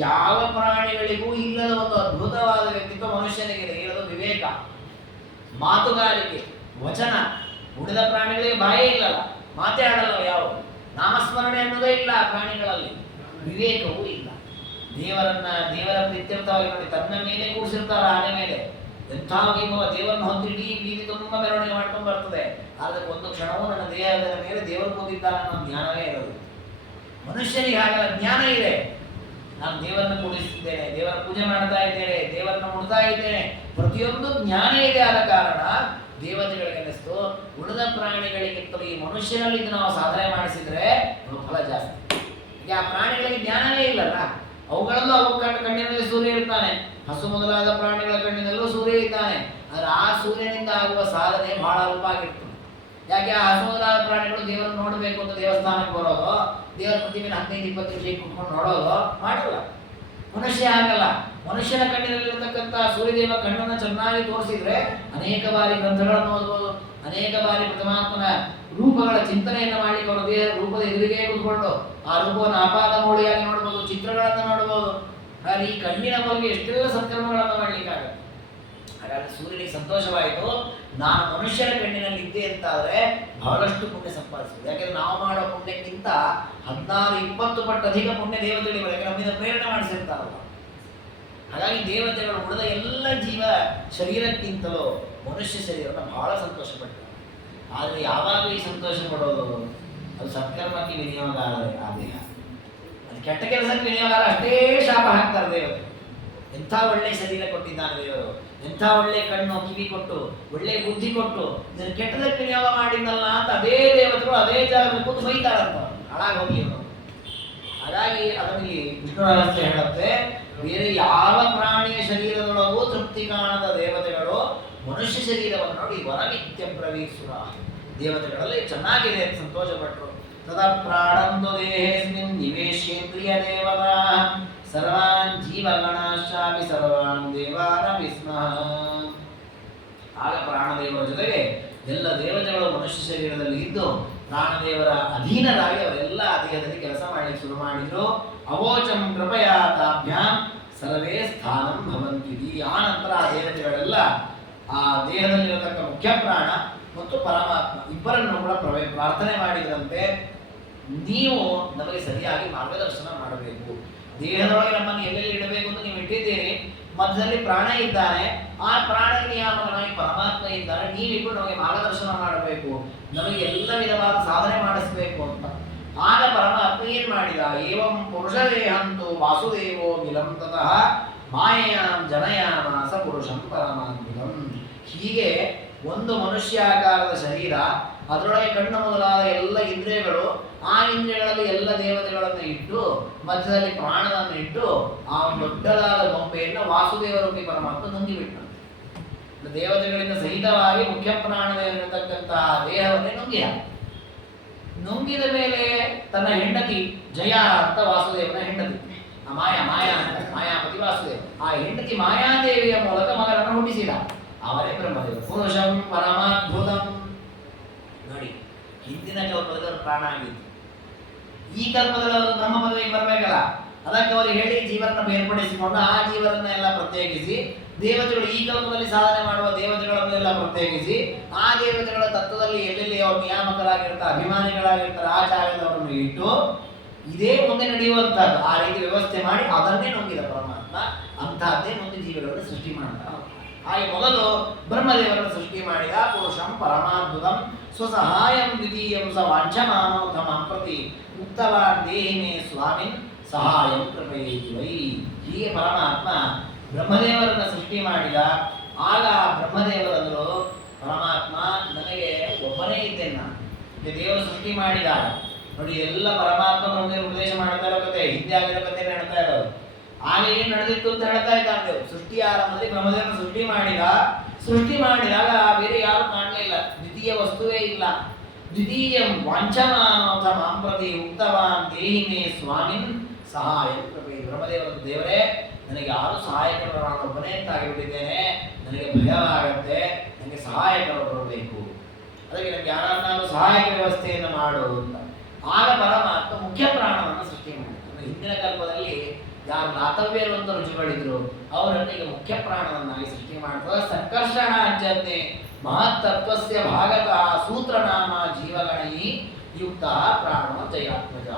ಯಾವ ಪ್ರಾಣಿಗಳಿಗೂ ಇಲ್ಲದ ಒಂದು ಅದ್ಭುತವಾದ ವ್ಯಕ್ತಿತ್ವ ಮನುಷ್ಯನಿಗೆ ಇರೋದು ವಿವೇಕ, ಮಾತುಗಾರಿಕೆ, ವಚನ. ಉಳಿದ ಪ್ರಾಣಿಗಳಿಗೆ ಬಾಯೇ ಇಲ್ಲಲ್ಲ, ಮಾತೇ ಆಡಲ್ಲ, ಯಾವ ನಾಮಸ್ಮರಣೆ ಅನ್ನೋದೇ ಇಲ್ಲ ಆ ಪ್ರಾಣಿಗಳಲ್ಲಿ. ವಿವೇಕವೂ ಇಲ್ಲ. ದೇವರ ಪ್ರೀತ್ಯರ್ಥವಾಗಿ ನೋಡಿ, ತನ್ನ ಮೇಲೆ ಕೂಡಿಸಿರ್ತಾರೆ ಆನೆ ಮೇಲೆ, ಎಂಥ ವೈಭವ, ದೇವರನ್ನು ಹೊತ್ತು ಇಡೀ ಬೀದಿ ತುಂಬ ಮೆರವಣಿಗೆ ಮಾಡ್ಕೊಂಡು ಬರ್ತದೆ. ಆದರೆ ಒಂದು ಕ್ಷಣವೂ ನನ್ನ ದೇಹದ ಮೇಲೆ ದೇವರು ಕೂತಿದ್ದಾನೆ ಅನ್ನೋ ಜ್ಞಾನವೇ ಇರೋದು. ಮನುಷ್ಯನಿಗೆ ಹಾಗಲ್ಲ, ಜ್ಞಾನ ಇದೆ. ನಾನು ದೇವರನ್ನು ಕೂಡಿಸಿದ್ದೇನೆ, ದೇವರ ಪೂಜೆ ಮಾಡ್ತಾ ಇದ್ದೇನೆ, ದೇವರನ್ನು ಮುಡ್ತಾ ಇದ್ದೇನೆ, ಪ್ರತಿಯೊಂದು ಜ್ಞಾನ ಇದೆ. ಆದ ಕಾರಣ ದೇವತೆಗಳಿಗೆ ಅನ್ನಿಸ್ತು, ಉಳಿದ ಪ್ರಾಣಿಗಳಿಗಿಂತಲೂ ಈ ಮನುಷ್ಯನಲ್ಲಿ ನಾವು ಸಾಧನೆ ಮಾಡಿಸಿದ್ರೆ ಫಲ ಜಾಸ್ತಿ. ಈಗ ಆ ಪ್ರಾಣಿಗಳಿಗೆ ಜ್ಞಾನವೇ ಇಲ್ಲಲ್ಲ, ಅವುಗಳಲ್ಲೂ ಅವು ಕಣ್ಣಿನಲ್ಲಿ ಸೂರ್ಯ ಇರ್ತಾನೆ, ಹಸು ಮೊದಲಾದ ಪ್ರಾಣಿಗಳ ಕಣ್ಣಿನಲ್ಲೂ ಸೂರ್ಯ ಇದ್ದಾನೆ. ಆದರೆ ಆ ಸೂರ್ಯನಿಂದ ಆಗುವ ಸಾಧನೆ ಬಹಳ ಅಲ್ಪ ಆಗಿರ್ತದೆ. ಯಾಕೆ ಆ ಹಸು ಮೊದಲಾದ ಪ್ರಾಣಿಗಳು ದೇವರನ್ನು ನೋಡಬೇಕು ಅಂತ ದೇವಸ್ಥಾನಕ್ಕೆ ಬರೋದು, ದೇವರ ಪ್ರತಿಮೆ 15-20 ನಿಮಿಷ ಕುತ್ಕೊಂಡು ನೋಡೋದು ಮಾಡಲ್ಲ. ಮನುಷ್ಯ ಆಗಲ್ಲ. ಮನುಷ್ಯನ ಕಣ್ಣಿನಲ್ಲಿರ್ತಕ್ಕಂಥ ಸೂರ್ಯದೇವ ಕಣ್ಣನ್ನು ಚೆನ್ನಾಗಿ ತೋರಿಸಿದ್ರೆ ಅನೇಕ ಬಾರಿ ಗ್ರಂಥಗಳನ್ನು ಓದ್ಬೋದು, ಅನೇಕ ಬಾರಿ ಪರಮಾತ್ಮನ ರೂಪಗಳ ಚಿಂತನೆಯನ್ನು ಮಾಡಲಿಕ್ಕೆ ಅವರು ದೇಹ ರೂಪದ ಎದುರಿಗೆ ಕೂತ್ಕೊಂಡು ಆ ರೂಪವನ್ನು ಆಪಾದ ಮೌಳಿಯಾಗಿ ನೋಡ್ಬೋದು, ಚಿತ್ರಗಳನ್ನು ನೋಡ್ಬೋದು. ಹಾಗೆ ಈ ಕಣ್ಣಿನ ಬಗ್ಗೆ ಎಷ್ಟೆಲ್ಲ ಸತ್ಕರ್ಮಗಳನ್ನು ಮಾಡಲಿಕ್ಕಾಗತ್ತೆ. ಹಾಗಾದ್ರೆ ಸೂರ್ಯನಿಗೆ ಸಂತೋಷವಾಯಿತು, ನಾನು ಮನುಷ್ಯನ ಕಣ್ಣಿನಲ್ಲಿ ಇದ್ದೆ ಅಂತಾದ್ರೆ ಬಹಳಷ್ಟು ಪುಣ್ಯ ಸಂಪಾದಿಸಬಹುದು. ಯಾಕೆಂದ್ರೆ ನಾವು ಮಾಡೋ ಪುಣ್ಯಕ್ಕಿಂತ 16-20 ಪಟ್ಟು ಅಧಿಕ ಪುಣ್ಯ ದೇವತೆಗಳಿಗೆ, ಯಾಕೆ ನಮ್ಮಿಂದ ಪ್ರೇರಣೆ ಮಾಡಿಸಿರ್ತಾರಲ್ಲ. ಹಾಗಾಗಿ ದೇವತೆಗಳು ಉಳಿದ ಎಲ್ಲ ಜೀವ ಶರೀರಕ್ಕಿಂತಲೂ ಮನುಷ್ಯ ಶರೀರವನ್ನು ಬಹಳ ಸಂತೋಷ ಪಡ್ತಾರೆ. ಆದರೆ ಯಾವಾಗ ಈ ಸಂತೋಷ ಪಡೋದು, ಅದು ಸತ್ಕರ್ಮಕ್ಕೆ ವಿನಿಯೋಗ ಆದರೆ ಆ ದೇಹ, ಅದು ಕೆಟ್ಟ ಕೆಲಸಕ್ಕೆ ವಿನಿಯೋಗ ಅಷ್ಟೇ ಶಾಪ ಹಾಕ್ತಾರೆ ದೇವರು. ಎಂಥ ಒಳ್ಳೆ ಶರೀರ ಕೊಟ್ಟಿದ್ದಾನೆ ದೇವರು, ಎಂಥ ಒಳ್ಳೆ ಕಣ್ಣು ಕಿವಿ ಕೊಟ್ಟು ಒಳ್ಳೆ ಬುದ್ಧಿ ಕೊಟ್ಟು ಇದನ್ನು ಕೆಟ್ಟದಕ್ಕೆ ವಿನಿಯೋಗ ಮಾಡಿದ್ದಲ್ಲ ಅಂತ ಅದೇ ದೇವತೆಗಳು ಅದೇ ಜಾಗದಲ್ಲಿ ಕೂತು ಬೈತಾರಂತ, ಹಾಳಾಗಿ ಹೋಗಿ ಅವರು. ಹಾಗಾಗಿ ಅದರಲ್ಲಿ ವಿಷ್ಣು ರಹಸ್ಯ ಹೇಳುತ್ತೆ, ಬೇರೆ ಯಾವ ಪ್ರಾಣಿಯ ಶರೀರದೊಳಗೂ ತೃಪ್ತಿ ಕಾಣದ ದೇವತೆಗಳು ಮನುಷ್ಯ ಶರೀರವನ್ನು ನೋಡಿ ವರನಿತ್ಯ ಪ್ರವೀಸುರ, ದೇವತೆಗಳಲ್ಲಿ ಚೆನ್ನಾಗಿದೆ ಅಂತ ಸಂತೋಷಪಟ್ಟರು. ತದಾ ಪ್ರಾಣಂದು ದೇಹೇಸ್ಮಿನ್ ನಿವೇಶೇಂದ್ರಿಯ ದೇವತಾ ಸರ್ವಾನ್ ಜೀವಗಣಾಶ್ಚಾಪಿ ಸರ್ವಾನ್ ದೇವಾನ ವಿಸ್ಮಃ. ಆಗ ಪ್ರಾಣದೇವರ ಜೊತೆಗೆ ಎಲ್ಲ ದೇವತೆಗಳು ಮನುಷ್ಯ ಶರೀರದಲ್ಲಿ ಇದ್ದು ಪ್ರಾಣದೇವರ ಅಧೀನರಾಗಿ ಅವರೆಲ್ಲ ದೇಹದಲ್ಲಿ ಕೆಲಸ ಮಾಡಲಿಕ್ಕೆ ಶುರು ಮಾಡಿದ್ರು. ಅವೋಚಂ ಕೃಪಯಾ ತಾಭ್ಯಾಂ ಸರ್ವೇ ಸ್ಥಾನಂ ಭವಂತಿದಿ. ಆ ನಂತರ ಆ ದೇವತೆಗಳೆಲ್ಲ ಆ ದೇಹದಲ್ಲಿರತಕ್ಕ ಮುಖ್ಯ ಪ್ರಾಣ ಮತ್ತು ಪರಮಾತ್ಮ ಇಬ್ಬರನ್ನು ಕೂಡ ಪ್ರಾರ್ಥನೆ ಮಾಡಿದಂತೆ, ನೀವು ನಮಗೆ ಸರಿಯಾಗಿ ಮಾರ್ಗದರ್ಶನ ಮಾಡಬೇಕು. ದೇಹದೊಳಗೆ ನಮ್ಮನ್ನು ಎಲ್ಲೆಲ್ಲಿ ಇಡಬೇಕು ಅಂತ ನೀವು ಇಟ್ಟಿದ್ದೀರಿ, ಮಧ್ಯದಲ್ಲಿ ಪ್ರಾಣ ಇದ್ದಾನೆ, ಆ ಪ್ರಾಣ ನಿಯಾಮಕನಾಗಿ ಪರಮಾತ್ಮ ಇದ್ದಾನೆ, ನೀವಿಬ್ಬರು ನಮಗೆ ಮಾರ್ಗದರ್ಶನ ಮಾಡಬೇಕು, ನಮಗೆ ಎಲ್ಲ ವಿಧವಾದ ಸಾಧನೆ ಮಾಡಿಸಬೇಕು ಅಂತ. ಆಗ ಪರಮಾತ್ಮ ಏನ್ ಮಾಡಿದ, ಏವಂ ಪುರುಷ ದೇಹಂತು ವಾಸುದೇವೋ ಮಿಲಂ ತತಃ ಮಾಯೆಯಾಂ ಜನಯಾಮಾಸ ಪುರುಷಂ ಪರಮಾತ್ಮಿಕಂ. ಹೀಗೆ ಒಂದು ಮನುಷ್ಯಾಕಾರದ ಶರೀರ, ಅದರೊಳಗೆ ಕಣ್ಣು ಮೊದಲಾದ ಎಲ್ಲ ಇಂದ್ರಿಯಗಳು, ಆ ಇಂದ್ರಿಯಗಳಲ್ಲಿ ಎಲ್ಲ ದೇವತೆಗಳನ್ನು ಇಟ್ಟು ಮಧ್ಯದಲ್ಲಿ ಪ್ರಾಣವನ್ನು ಇಟ್ಟು ಆ ದೊಡ್ಡದಾದ ಗೊಂಬೆಯನ್ನು ವಾಸುದೇವ ರೂಪಿ ಪರಮಾತ್ಮ ನುಂಗಿಬಿಟ್ಟ. ದೇವತೆಗಳಿಂದ ಸಹಿತವಾಗಿ ಮುಖ್ಯ ಪ್ರಾಣದೇವರಿರತಕ್ಕಂತಹ ದೇಹವನ್ನೇ ನುಂಗಿದ ಮೇಲೆ ತನ್ನ ಹೆಂಡತಿ ಜಯ ಅಂತ ವಾಸುದೇವನ ಹೆಂಡತಿ ಮಾಯಾ ಅಂತ ಮಾಯಾಪತಿ ವಾಸುದೇವ. ಆ ಹೆಂಡತಿ ಮಾಯಾದೇವಿಯ ಮೂಲಕ ಮಗನನ್ನು ಹುಟ್ಟಿಸಿದ, ಅವರೇ ಬ್ರಹ್ಮದೇವರು. ಪುರುಷಂ ಪರಮಾದ್ಭುತಂ. ನೋಡಿ, ಹಿಂದಿನ ಕಲ್ಪದಲ್ಲಿ ಪ್ರಾಣ ಆಗಿತ್ತು, ಈ ಕಲ್ಪದಲ್ಲಿ ಅವರು ಬ್ರಹ್ಮ ಪದವಿಗೆ ಬರಬೇಕಲ್ಲ. ಅದಕ್ಕೆ ಅವರು ಹೇಳಿ ಜೀವನ ಬೇರ್ಪಡಿಸಿಕೊಂಡು ಆ ಜೀವನನ್ನೆಲ್ಲ ಪ್ರತ್ಯೇಕಿಸಿ ದೇವತೆಗಳು, ಈ ಕಲ್ಪದಲ್ಲಿ ಸಾಧನೆ ಮಾಡುವ ದೇವತೆಗಳನ್ನೆಲ್ಲ ಪ್ರತ್ಯೇಕಿಸಿ ಆ ದೇವತೆಗಳ ತತ್ವದಲ್ಲಿ ಎಲ್ಲೆಲ್ಲಿ ಅವರು ನಿಯಾಮಕರಾಗಿರ್ತಾರೆ, ಅಭಿಮಾನಿಗಳಾಗಿರ್ತಾರೆ, ಆ ಜಾಗದವರನ್ನು ಇಟ್ಟು ಇದೇ ಮುಂದೆ ನಡೆಯುವಂತಹದ್ದು ಆ ರೀತಿ ವ್ಯವಸ್ಥೆ ಮಾಡಿ ಅದನ್ನೇ ನುಂಗಿದ ಪರಮಾತ್ಮ. ಅಂತಹದ್ದೇ ಮುಂದೆ ಜೀವಗಳನ್ನು ಸೃಷ್ಟಿ ಮಾಡ್ತಾ. ಹಾಗೆ ಮೊದಲು ಬ್ರಹ್ಮದೇವರನ್ನು ಸೃಷ್ಟಿ ಮಾಡಿದ. ಪುರುಷಂ ಪರಮಾದ್ಭುತಂ ಸ್ವಸಹಾಯಂ ದ್ವಿತೀಯಂ ಸ ವಾಂಛಮಾನೋ ತಮಂ ಪ್ರತಿ ಮುಕ್ತವಾನ್ ದೇಹಿ ಮೇ ಸ್ವಾಮಿನ್ ಸಹಾಯಂ ಕೃಪೈವೈ. ಹೀಗೆ ಪರಮಾತ್ಮ ಬ್ರಹ್ಮದೇವರನ್ನ ಸೃಷ್ಟಿ ಮಾಡಿದ. ಆಗ ಬ್ರಹ್ಮದೇವರಂದ್ರು, ಪರಮಾತ್ಮ ನನಗೆ ಒಬ್ಬನೇ ಇದ್ದೇನೆ ನಾನು. ದೇವರು ಸೃಷ್ಟಿ ಮಾಡಿದಾಗ ನೋಡಿ, ಎಲ್ಲ ಪರಮಾತ್ಮ ಬ್ರಹ್ಮದೇವರು ಉಪದೇಶ ಮಾಡ್ತಾ ಇರೋ ಕತೆ, ಹಿಂದೆ ಆಗಿರೋ ಕತೆ ಹೇಳ್ತಾ ಇರೋದು. ಆಗ ಏನ್ ನಡೆದಿತ್ತು ಅಂತ ಹೇಳ್ತಾ ಇದ್ದಾನೆ. ಸೃಷ್ಟಿ ಆರಂಭದಲ್ಲಿ ಬ್ರಹ್ಮದೇವನ ಸೃಷ್ಟಿ ಮಾಡಿದಾಗ ಬೇರೆ ಯಾರು ಕಾಣಲಿಲ್ಲ, ದ್ವಿತೀಯ ವಸ್ತುವೇ ಇಲ್ಲ. ದ್ವಿತೀಯಂ ವಾಂಛಮಾನೋಥ ಮಾಂಪ್ರತಿ ಉಕ್ತವಾನ್ ದೇಹಿ ಮೇ ಸ್ವಾಮಿನ್ ಸಹಾಯ ಕೃಪೆ. ಬ್ರಹ್ಮದೇವರ ದೇವರೇ, ನನಗೆ ಯಾರು ಸಹಾಯಕರು, ನಾನು ಒಬ್ಬನೇ ಅಂತ ಆಗಿಬಿಟ್ಟಿದ್ದೇನೆ, ನನಗೆ ಭಯವಾಗತ್ತೆ, ನನಗೆ ಸಹಾಯಕರು ಬರಬೇಕು, ಅದಕ್ಕೆ ನನಗೆ ಯಾರನ್ನಾದ್ರೂ ಸಹಾಯಕ ವ್ಯವಸ್ಥೆಯನ್ನು ಮಾಡು ಅಂತ. ಆಗ ಪರಮಾತ್ಮ ಮುಖ್ಯ ಪ್ರಾಣವನ್ನು ಸೃಷ್ಟಿ ಮಾಡಿದ್ರು. ಹಿಂದಿನ ಕಲ್ಪದಲ್ಲಿ ಯಾರು ದಾತವ್ಯರು ಅಂತ ರುಚಿಗಳಿದ್ರು ಅವರನ್ನು ಈಗ ಮುಖ್ಯ ಪ್ರಾಣವನ್ನಾಗಿ ಸೃಷ್ಟಿ ಮಾಡ್ತಾರೆ. ಸಂಕರ್ಷಣ ಅಂಜನ್ನೆ ಮಹತ್ತತ್ವಸ್ಯ ಭಾಗತಃ ಸೂತ್ರನಾಮ ಜೀವಗಣೈ ಯುಕ್ತ ಪ್ರಾಣ ಜಯಾತ್ಮಜ.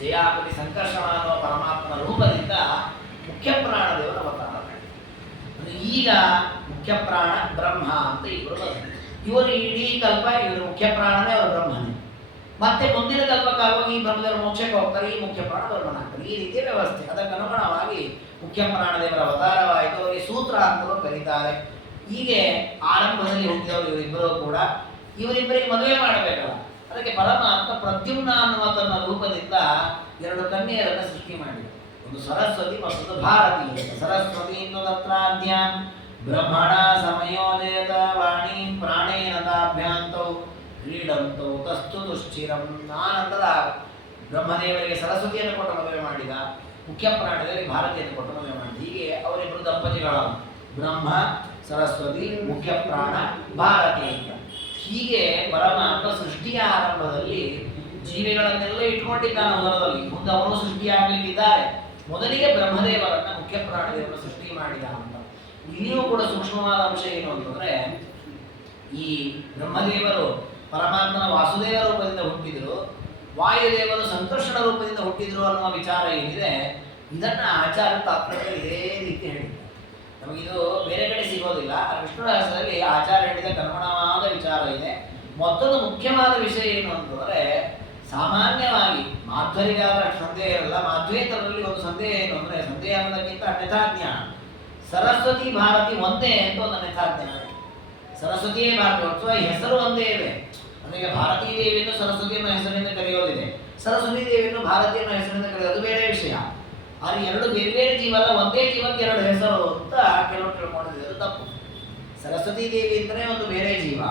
ಜಯಾಪತಿ ಸಂಕರ್ಷಣ ಅನ್ನುವ ಪರಮಾತ್ಮನ ರೂಪದಿಂದ ಮುಖ್ಯ ಪ್ರಾಣದೇವರ ಅವತಾರ ಮಾಡಿದ್ರು. ಈಗ ಮುಖ್ಯ ಪ್ರಾಣ ಬ್ರಹ್ಮ ಅಂತ ಇವರು ಬಂದರು. ಇವರು ಇಡೀ ಕಲ್ಪ ಇವರು ಮುಖ್ಯ ಪ್ರಾಣನೇ, ಅವರು ಬ್ರಹ್ಮನೇ. ಮತ್ತೆ ಮುಂದಿನ ಕಲ್ಪಕ್ಕಾಗುವಾಗ ಈ ಬ್ರಹ್ಮದೇವರು ಮೋಕ್ಷಕ್ಕೆ ಹೋಗ್ತಾರೆ, ಈ ಮುಖ್ಯ ಪ್ರಾಣ ಬ್ರಹ್ಮನಾಗ್ತಾರೆ. ಈ ರೀತಿಯ ವ್ಯವಸ್ಥೆ. ಅದಕ್ಕೆ ಅನುಗುಣವಾಗಿ ಮುಖ್ಯ ಪ್ರಾಣದೇವರ ಅವತಾರವಾಯಿತು. ಅವರಿಗೆ ಸೂತ್ರ ಅಂತಲೂ ಕರೀತಾರೆ. ಹೀಗೆ ಆರಂಭದಲ್ಲಿ ಹುಟ್ಟಿದವರು ಇವರಿಬ್ಬರು ಕೂಡ. ಇವರಿಬ್ಬರಿಗೆ ಮದುವೆ ಮಾಡಬೇಕಲ್ಲ, ಅದಕ್ಕೆ ಪರಮಾತ್ಮ ಪ್ರದ್ಯುಮ್ನ ಅನ್ನುವ ತನ್ನ ರೂಪದಿಂದ ಎರಡು ಕನ್ಯೆಯರನ್ನು ಸೃಷ್ಟಿ ಮಾಡಿದರು. ಒಂದು ಸರಸ್ವತಿ, ಮತ್ತೊಂದು ಭಾರತಿ. ಸರಸ್ವತಿ ತತ್ರಾದ್ಯ ಬ್ರಹ್ಮಣ ಸಮಯೋಜಯತ ವಾಣಿ ಪ್ರಾಣೇನ ತಾಭ್ಯಾಂತೌ ಕ್ರೀಡಂತೌ ತಸ್ತು ದುಶ್ಚಿರಂ. ಆನಂತರ ಬ್ರಹ್ಮದೇವರಿಗೆ ಸರಸ್ವತಿಯನ್ನು ಕೊಟ್ಟು ಮದುವೆ ಮಾಡಿದ, ಮುಖ್ಯ ಪ್ರಾಣದೇವರಿಗೆ ಭಾರತಿಯನ್ನು ಕೊಟ್ಟು ಮದುವೆ ಮಾಡಿದ. ಹೀಗೆ ಅವರಿಬ್ಬರು ದಂಪತಿಗಳು, ಬ್ರಹ್ಮ ಸರಸ್ವತಿ, ಮುಖ್ಯ ಪ್ರಾಣ ಭಾರತಿ ಅಂತ. ಹೀಗೆ ಪರಮಾತ್ಮ ಸೃಷ್ಟಿಯ ಆರಂಭದಲ್ಲಿ ಜೀವಿಗಳನ್ನೆಲ್ಲ ಇಟ್ಕೊಂಡಿದ್ದಾನೆ ಹೊರದಲ್ಲಿ. ಮುಂದೆ ಅವರು ಸೃಷ್ಟಿಯಾಗಲಿಕ್ಕಿದ್ದಾರೆ. ಮೊದಲಿಗೆ ಬ್ರಹ್ಮದೇವರನ್ನ ಮುಖ್ಯ ಪ್ರಾಣದೇವರ ಸೃಷ್ಟಿ ಮಾಡಿದ ಅಂತ. ಇಲ್ಲಿಯೂ ಕೂಡ ಸೂಕ್ಷ್ಮವಾದ ಅಂಶ ಏನು ಅಂತಂದ್ರೆ, ಈ ಬ್ರಹ್ಮದೇವರು ಪರಮಾತ್ಮನ ವಾಸುದೇವ ರೂಪದಿಂದ ಹುಟ್ಟಿದ್ರು, ವಾಯುದೇವರು ಸಂಕರ್ಷಣ ರೂಪದಿಂದ ಹುಟ್ಟಿದ್ರು ಅನ್ನುವ ವಿಚಾರ ಏನಿದೆ, ಇದನ್ನ ಆಚಾರ ತಾತ್ಪರ್ಯದಲ್ಲಿ ಇದೇ ರೀತಿ ಹೇಳಿದ್ದಾರೆ. ನಮಗಿದು ಬೇರೆ ಕಡೆ ಸಿಗೋದಿಲ್ಲ. ವಿಷ್ಣು ರಹಸ್ಯದಲ್ಲಿ ಆಚಾರ ಹೇಳಿದ ಕರ್ಮಣವಾದ ವಿಚಾರ ಇದೆ. ಮತ್ತೊಂದು ಮುಖ್ಯವಾದ ವಿಷಯ ಏನು ಅಂತಂದ್ರೆ, ಸಾಮಾನ್ಯವಾಗಿ ಮಾಧ್ವರಿಗಾದ ಸಂದೇಹ ಇರಲ್ಲ, ಮಾಧ್ವೇತರಲ್ಲಿ ಒಂದು ಸಂದೇಹ ಏನು ಅಂದ್ರೆ, ಸಂದೇಹ ಅನ್ನೋದಕ್ಕಿಂತ ಅನ್ಯಥಾಜ್ಞಾನ. ಸರಸ್ವತಿ ಭಾರತಿ ಒಂದೇ ಅಂತ ಒಂದು ಅನ್ಯಥಾಜ್ಞಾನ. ಸರಸ್ವತಿಯೇ ಭಾರತಿ, ಅಥವಾ ಹೆಸರು ಒಂದೇ ಇದೆ. ಅಂದರೆ ಭಾರತೀ ದೇವಿಯನ್ನು ಸರಸ್ವತಿಯನ್ನು ಹೆಸರಿನಿಂದ ಕರೆಯೋದಿದೆ, ಸರಸ್ವತಿ ದೇವಿಯನ್ನು ಭಾರತೀಯನ ಹೆಸರಿನಿಂದ ಕರೆಯೋದು ಬೇರೆ ವಿಷಯ. ಆದರೆ ಎರಡು ಬೇರೆ ಬೇರೆ ಜೀವಲ್ಲ, ಒಂದೇ ಜೀವಕ್ಕೆ ಎರಡು ಹೆಸರು ಅಂತ ಕೆಲವರು ತಿಳ್ಕೊಂಡಿದ್ದಾರೆ. ಅದು ತಪ್ಪು. ಸರಸ್ವತಿ ದೇವಿ ಅಂತಲೇ ಒಂದು ಬೇರೆ ಜೀವ,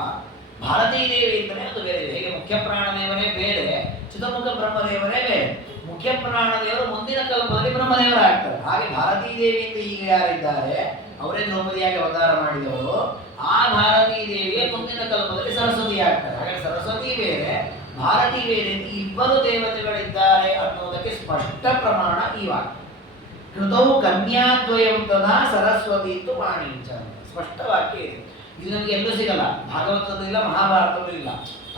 ಭಾರತೀ ದೇವಿ ಅಂತಲೇ ಒಂದು ಬೇರೆ ಜೀವ. ಹೀಗೆ ಮುಖ್ಯ ಪ್ರಾಣದೇವರೇ ಬೇರೆ, ಚತುರ್ಮುಖ ಬ್ರಹ್ಮದೇವರೇ ಬೇರೆ. ಮುಖ್ಯ ಪ್ರಾಣದೇವರು ಮುಂದಿನ ಕಲ್ಪದಲ್ಲಿ ಬ್ರಹ್ಮದೇವರಾಗ್ತಾರೆ. ಹಾಗೆ ಭಾರತೀ ದೇವಿಯಿಂದ ಈಗ ಯಾರಿದ್ದಾರೆ ಅವರೇ ದ್ರೌಪದಿಯಾಗಿ ಅವತಾರ ಮಾಡಿದವರು. ಆ ಭಾರತೀ ದೇವಿಯ ಮುಂದಿನ ಕಲ್ಪದಲ್ಲಿ ಸರಸ್ವತಿ ಆಗ್ತಾರೆ. ಹಾಗೆ ಸರಸ್ವತಿ ಬೇರೆ, ಭಾರತೀ ಬೇರೆ, ಇಬ್ಬರು ದೇವತೆಗಳಿದ್ದಾರೆ ಅನ್ನೋದಕ್ಕೆ ಸ್ಪಷ್ಟ ಪ್ರಮಾಣ ಈ ವಾಕ್ಯ. ಕೃತೌ ಕನ್ಯಾದ್ವಯಂ ತದಾ ಸರಸ್ವತಿ ತು ವಾಣಿಂಚ. ಸ್ಪಷ್ಟ ವಾಕ್ಯ ಇದೆ. ಇದು ನಮಗೆ ಎಲ್ಲೂ ಸಿಗಲ್ಲ, ಭಾಗವತದಲ್ಲೂ ಇಲ್ಲ, ಮಹಾಭಾರತದಲ್ಲೂ ಇಲ್ಲ.